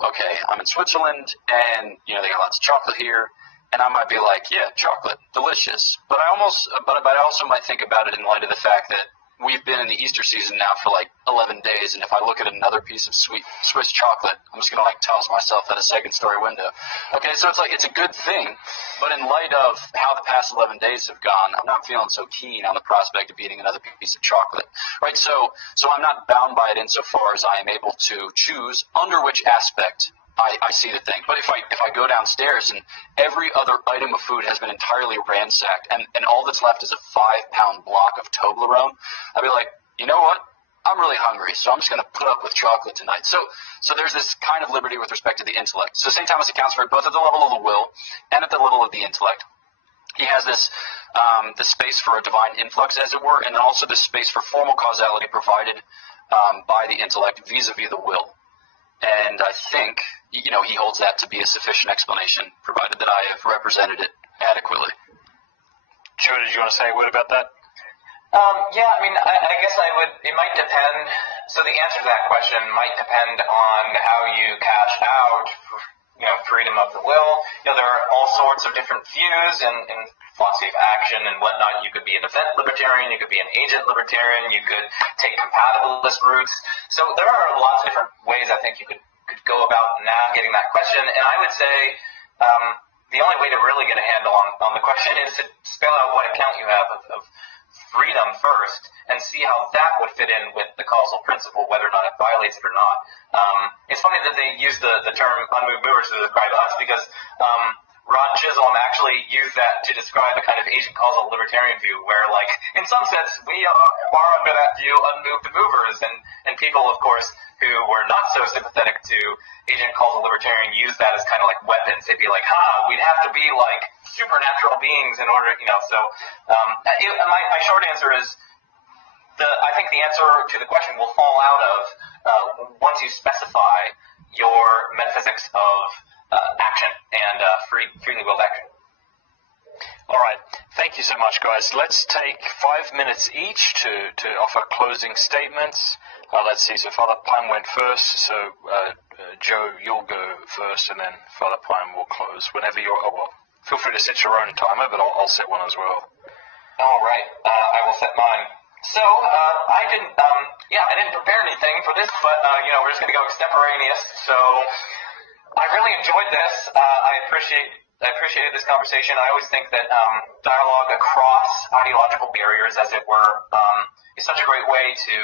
okay, I'm in Switzerland and, they got lots of chocolate here. And I might be like, yeah, chocolate, delicious. But I also might think about it in light of the fact that we've been in the Easter season now for like 11 days, and if I look at another piece of sweet Swiss chocolate, I'm just going to toss myself out a second-story window. Okay, so it's a good thing, but in light of how the past 11 days have gone, I'm not feeling so keen on the prospect of eating another piece of chocolate, right? So I'm not bound by it insofar as I am able to choose under which aspect I see the thing. But if I go downstairs and every other item of food has been entirely ransacked and all that's left is a 5-pound block of Toblerone, I'd be like, you know what? I'm really hungry, so I'm just going to put up with chocolate tonight. So there's this kind of liberty with respect to the intellect. So St. Thomas accounts for it both at the level of the will and at the level of the intellect. He has this the space for a divine influx, as it were, and then also the space for formal causality provided by the intellect vis-a-vis the will. And I think, he holds that to be a sufficient explanation, provided that I have represented it adequately. Joe, did you want to say a word about that? I guess it might depend. So the answer to that question might depend on how you cash out, freedom of the will. There are all sorts of different views in philosophy of action and whatnot. You could be an event libertarian, you could be an agent libertarian, you could take compatibilist routes. So there are lots of different ways I think you could go about navigating that question. And I would say the only way to really get a handle on the question is to spell out what account you have of freedom first and see how that would fit in with the causal principle, whether or not it violates it or not. It's funny that they use the term unmoved movers to describe us, because Rod Chisholm actually used that to describe a kind of agent causal libertarian view where, like, in some sense, we are under that view unmoved movers, and people, of course, who were not so sympathetic to agent causal libertarian use that as kind of like weapons. They'd be like, we'd have to be like supernatural beings in order, so my short answer is I think the answer to the question will fall out of once you specify your metaphysics of action and freely willed action. All right. Thank you so much, guys. Let's take 5 minutes each to offer closing statements. Let's see. So Father Pine went first. So Joe, you'll go first, and then Father Pine will close. Whenever you're, feel free to set your own timer, but I'll set one as well. All right. I will set mine. So I didn't prepare anything for this, but we're just going to go extemporaneous. So I really enjoyed this. I appreciated this conversation. I always think that dialogue across ideological barriers, as it were, is such a great way to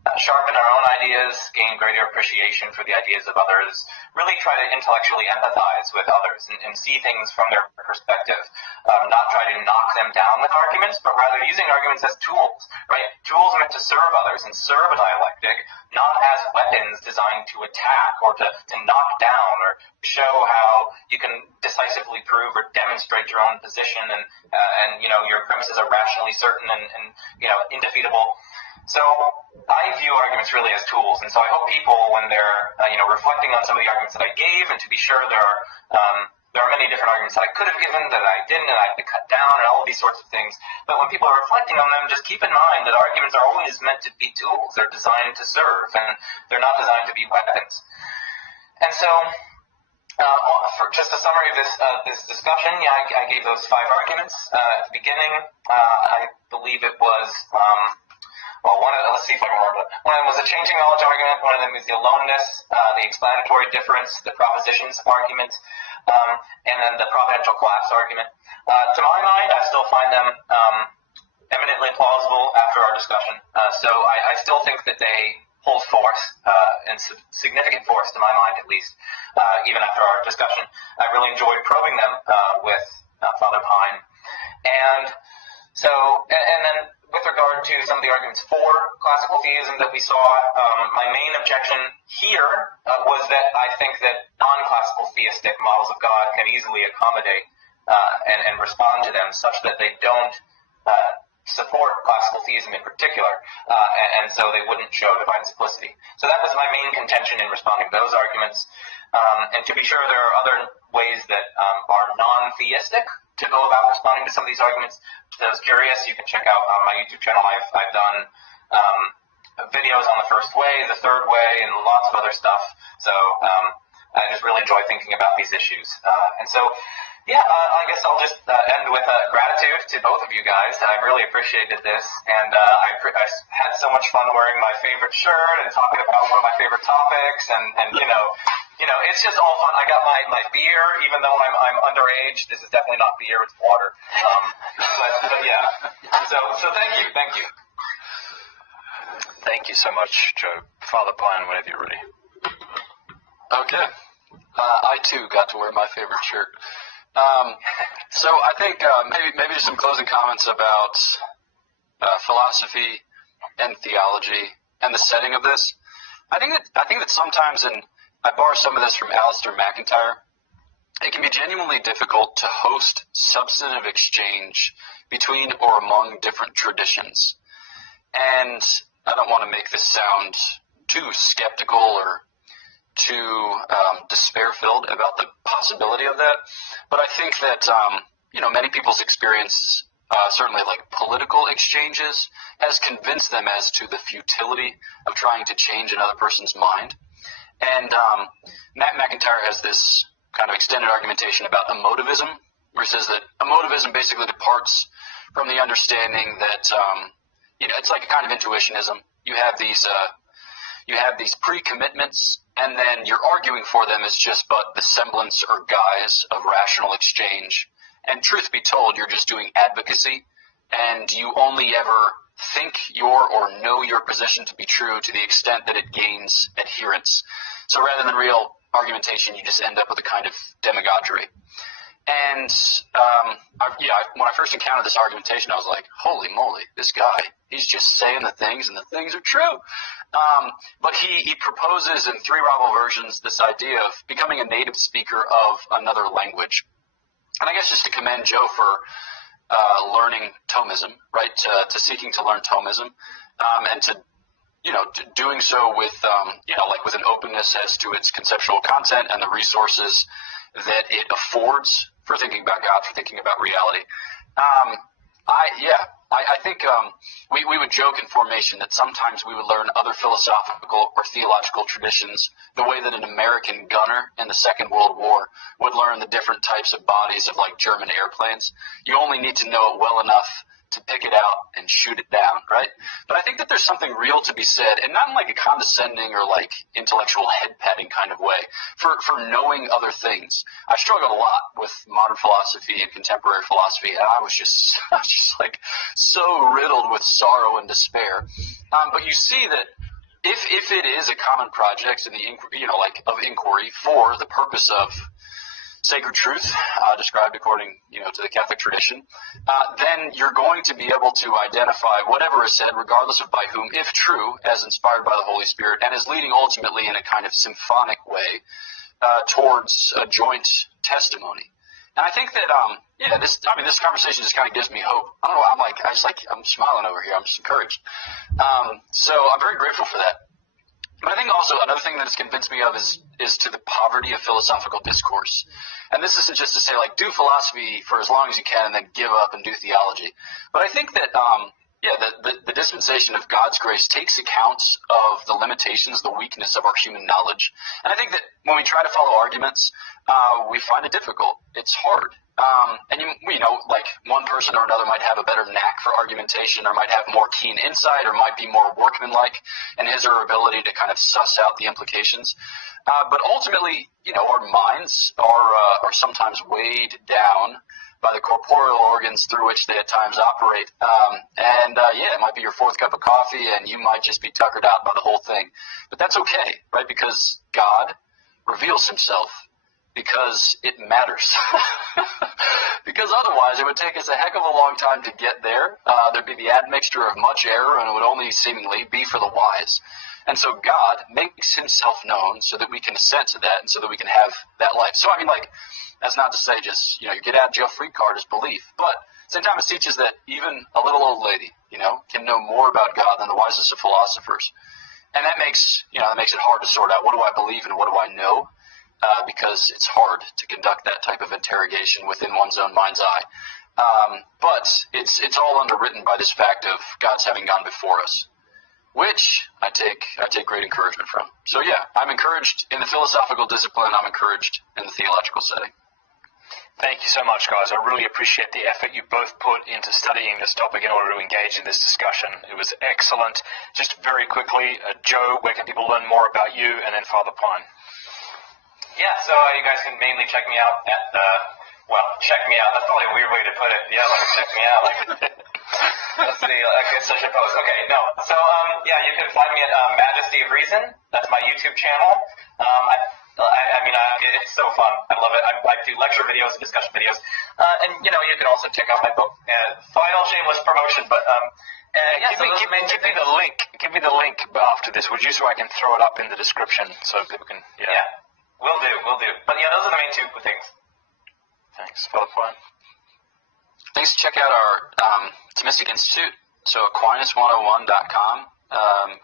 sharpen our own ideas, gain greater appreciation for the ideas of others, really try to intellectually empathize with others and see things from their perspective, not try to knock them down with arguments, but rather using arguments as tools, right? Tools meant to serve others and serve a dialectic, not as weapons designed to attack or to knock down or show how you can decisively prove or demonstrate your own position and your premises are rationally certain and indefeatable. So I view arguments really as tools, and so I hope people, when they're reflecting on some of the arguments that I gave, and to be sure there are many different arguments that I could have given that I didn't, and I had to cut down, and all of these sorts of things. But when people are reflecting on them, just keep in mind that arguments are always meant to be tools. They're designed to serve, and they're not designed to be weapons. And so, for just a summary of this discussion, I gave those 5 arguments at the beginning. I believe it was. Let's see if I remember. One of them was a changing knowledge argument. One of them is the aloneness, the explanatory difference, the propositions argument, and then the providential collapse argument. To my mind, I still find them eminently plausible after our discussion. So I still think that they hold force, and significant force to my mind, at least, even after our discussion. I really enjoyed probing them with Father Pine. And then with regard to some of the arguments for classical theism that we saw, my main objection here was that I think that non-classical theistic models of God can easily accommodate and respond to them such that they don't support classical theism in particular, and so they wouldn't show divine simplicity. So that was my main contention in responding to those arguments. And to be sure, there are other ways that are non-theistic to go about responding to some of these arguments. For those curious, you can check out on my YouTube channel. I've done videos on the first way, the third way, and lots of other stuff. So I just really enjoy thinking about these issues. And so, I guess I'll just end with gratitude to both of you guys. I really appreciated this, and I had so much fun wearing my favorite shirt and talking about one of my favorite topics, and it's just all fun. I got my beer, even though I'm underage. This is definitely not beer; it's water. But yeah. So thank you. Thank you so much, Joe. Father Pine, whenever you're ready. Okay. I too got to wear my favorite shirt. So I think maybe just some closing comments about philosophy and theology and the setting of this. I think that sometimes, and I borrow some of this from Alistair McIntyre, it can be genuinely difficult to host substantive exchange between or among different traditions. And I don't want to make this sound too skeptical or too despair-filled about the possibility of that, but I think that many people's experiences, certainly like political exchanges, has convinced them as to the futility of trying to change another person's mind. And Matt McIntyre has this kind of extended argumentation about emotivism, where he says that emotivism basically departs from the understanding that it's like a kind of intuitionism. You have these pre-commitments, and then you're arguing for them as just but the semblance or guise of rational exchange. And truth be told, you're just doing advocacy, and you only ever think or know your position to be true to the extent that it gains adherence. So rather than real argumentation, you just end up with a kind of demagoguery. And when I first encountered this argumentation, I was like, holy moly, this guy, he's just saying the things, and the things are true. But he proposes in 3 rival versions this idea of becoming a native speaker of another language. And I guess just to commend Joe for learning Thomism, right, to seeking to learn Thomism, and to doing so with with an openness as to its conceptual content and the resources that it affords for thinking about God, for thinking about reality. I think we would joke in formation that sometimes we would learn other philosophical or theological traditions the way that an American gunner in the Second World War would learn the different types of bodies of like German airplanes. You only need to know it well enough to pick it out and shoot it down, right? But I think that there's something real to be said, and not in like a condescending or like intellectual head-patting kind of way, for knowing other things. I struggled a lot with modern philosophy and contemporary philosophy, and I was just like so riddled with sorrow and despair. But you see that if it is a common project in the of inquiry for the purpose of sacred truth, described according to the Catholic tradition, then you're going to be able to identify whatever is said, regardless of by whom, if true, as inspired by the Holy Spirit, and is leading ultimately in a kind of symphonic way towards a joint testimony. And I think that this conversation just kind of gives me hope. I don't know. I'm smiling over here. I'm just encouraged. So I'm very grateful for that. But I think also another thing that it's convinced me of is to the poverty of philosophical discourse. And this isn't just to say, like, do philosophy for as long as you can and then give up and do theology. But I think that, the dispensation of God's grace takes account of the limitations, the weakness of our human knowledge. And I think that when we try to follow arguments, we find it difficult. It's hard. And like one person or another might have a better knack for argumentation, or might have more keen insight, or might be more workmanlike in his or her ability to kind of suss out the implications. But ultimately, our minds are sometimes weighed down by the corporeal organs through which they at times operate. It might be your fourth cup of coffee, and you might just be tuckered out by the whole thing. But that's okay, right? Because God reveals himself. Because it matters. Because otherwise it would take us a heck of a long time to get there. There'd be the admixture of much error, and it would only seemingly be for the wise. And so God makes himself known so that we can assent to that, and so that we can have that life. So that's not to say just, your get out of jail free card is belief. But St. Thomas teaches that even a little old lady, can know more about God than the wisest of philosophers. And that makes it hard to sort out, what do I believe and what do I know? Because it's hard to conduct that type of interrogation within one's own mind's eye. But it's all underwritten by this fact of God's having gone before us, which I take great encouragement from. So yeah, I'm encouraged in the philosophical discipline. I'm encouraged in the theological setting. Thank you so much, guys. I really appreciate the effort you both put into studying this topic in order to engage in this discussion. It was excellent. Just very quickly, Joe, where can people learn more about you, and then Father Pine? Yeah, so you guys can mainly check me out at check me out. That's probably a weird way to put it. Yeah, check me out. Let's see. I guess I should post. Okay, no. So, you can find me at Majesty of Reason. That's my YouTube channel. It's so fun. I love it. I do lecture videos, discussion videos. And you can also check out my book. Final shameless promotion, but Give me the link after this, would you, so I can throw it up in the description so people can. Yeah. Will do. But those are the main two things. Thanks. Father Pine. Thanks. Check out our Thomistic Institute, so Aquinas101.com.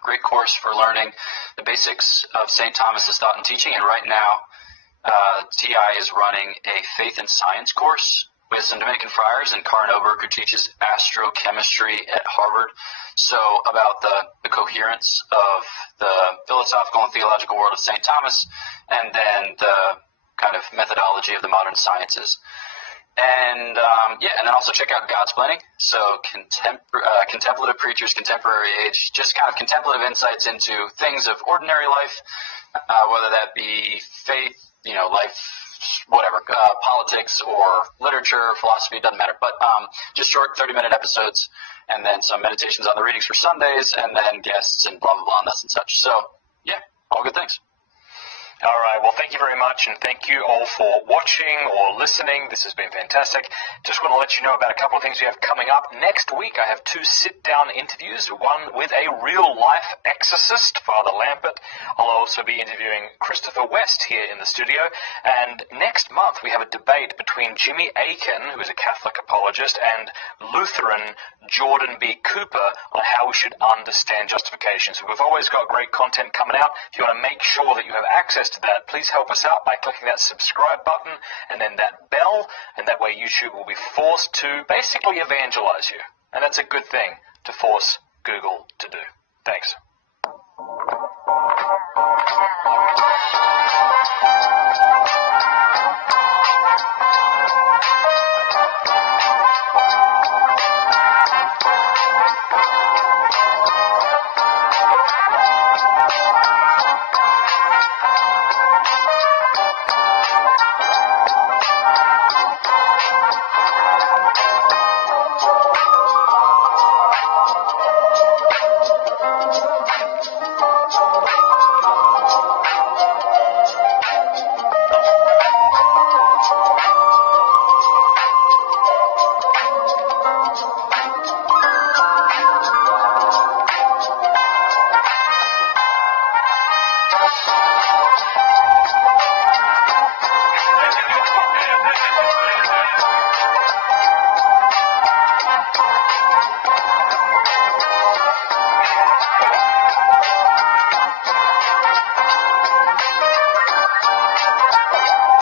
Great course for learning the basics of St. Thomas's thought and teaching. And right now, TI is running a faith and science course with some Dominican friars and Karin Oberg, who teaches astrochemistry at Harvard. So about the coherence of the philosophical and theological world of St. Thomas, and then the kind of methodology of the modern sciences. And then also check out Godsplaining. So contemplative preachers, contemporary age, just kind of contemplative insights into things of ordinary life, whether that be faith, life, whatever, politics or literature, philosophy, doesn't matter. But just short 30-minute episodes, and then some meditations on the readings for Sundays, and then guests and blah, blah, blah, and thus and such. So, yeah, all good things. All right. Well, thank you very much, and thank you all for watching or listening. This has been fantastic. Just want to let you know about a couple of things we have coming up. Next week, I have 2 sit-down interviews, one with a real-life exorcist, Father Lampert. I'll also be interviewing Christopher West here in the studio. And next month, we have a debate between Jimmy Aiken, who is a Catholic apologist, and Lutheran Jordan B. Cooper on how we should understand justification. So we've always got great content coming out. If you want to make sure that you have access to that, please help us out by clicking that subscribe button and then that bell, and that way YouTube will be forced to basically evangelize you. And that's a good thing to force Google to do. Thanks. Bye.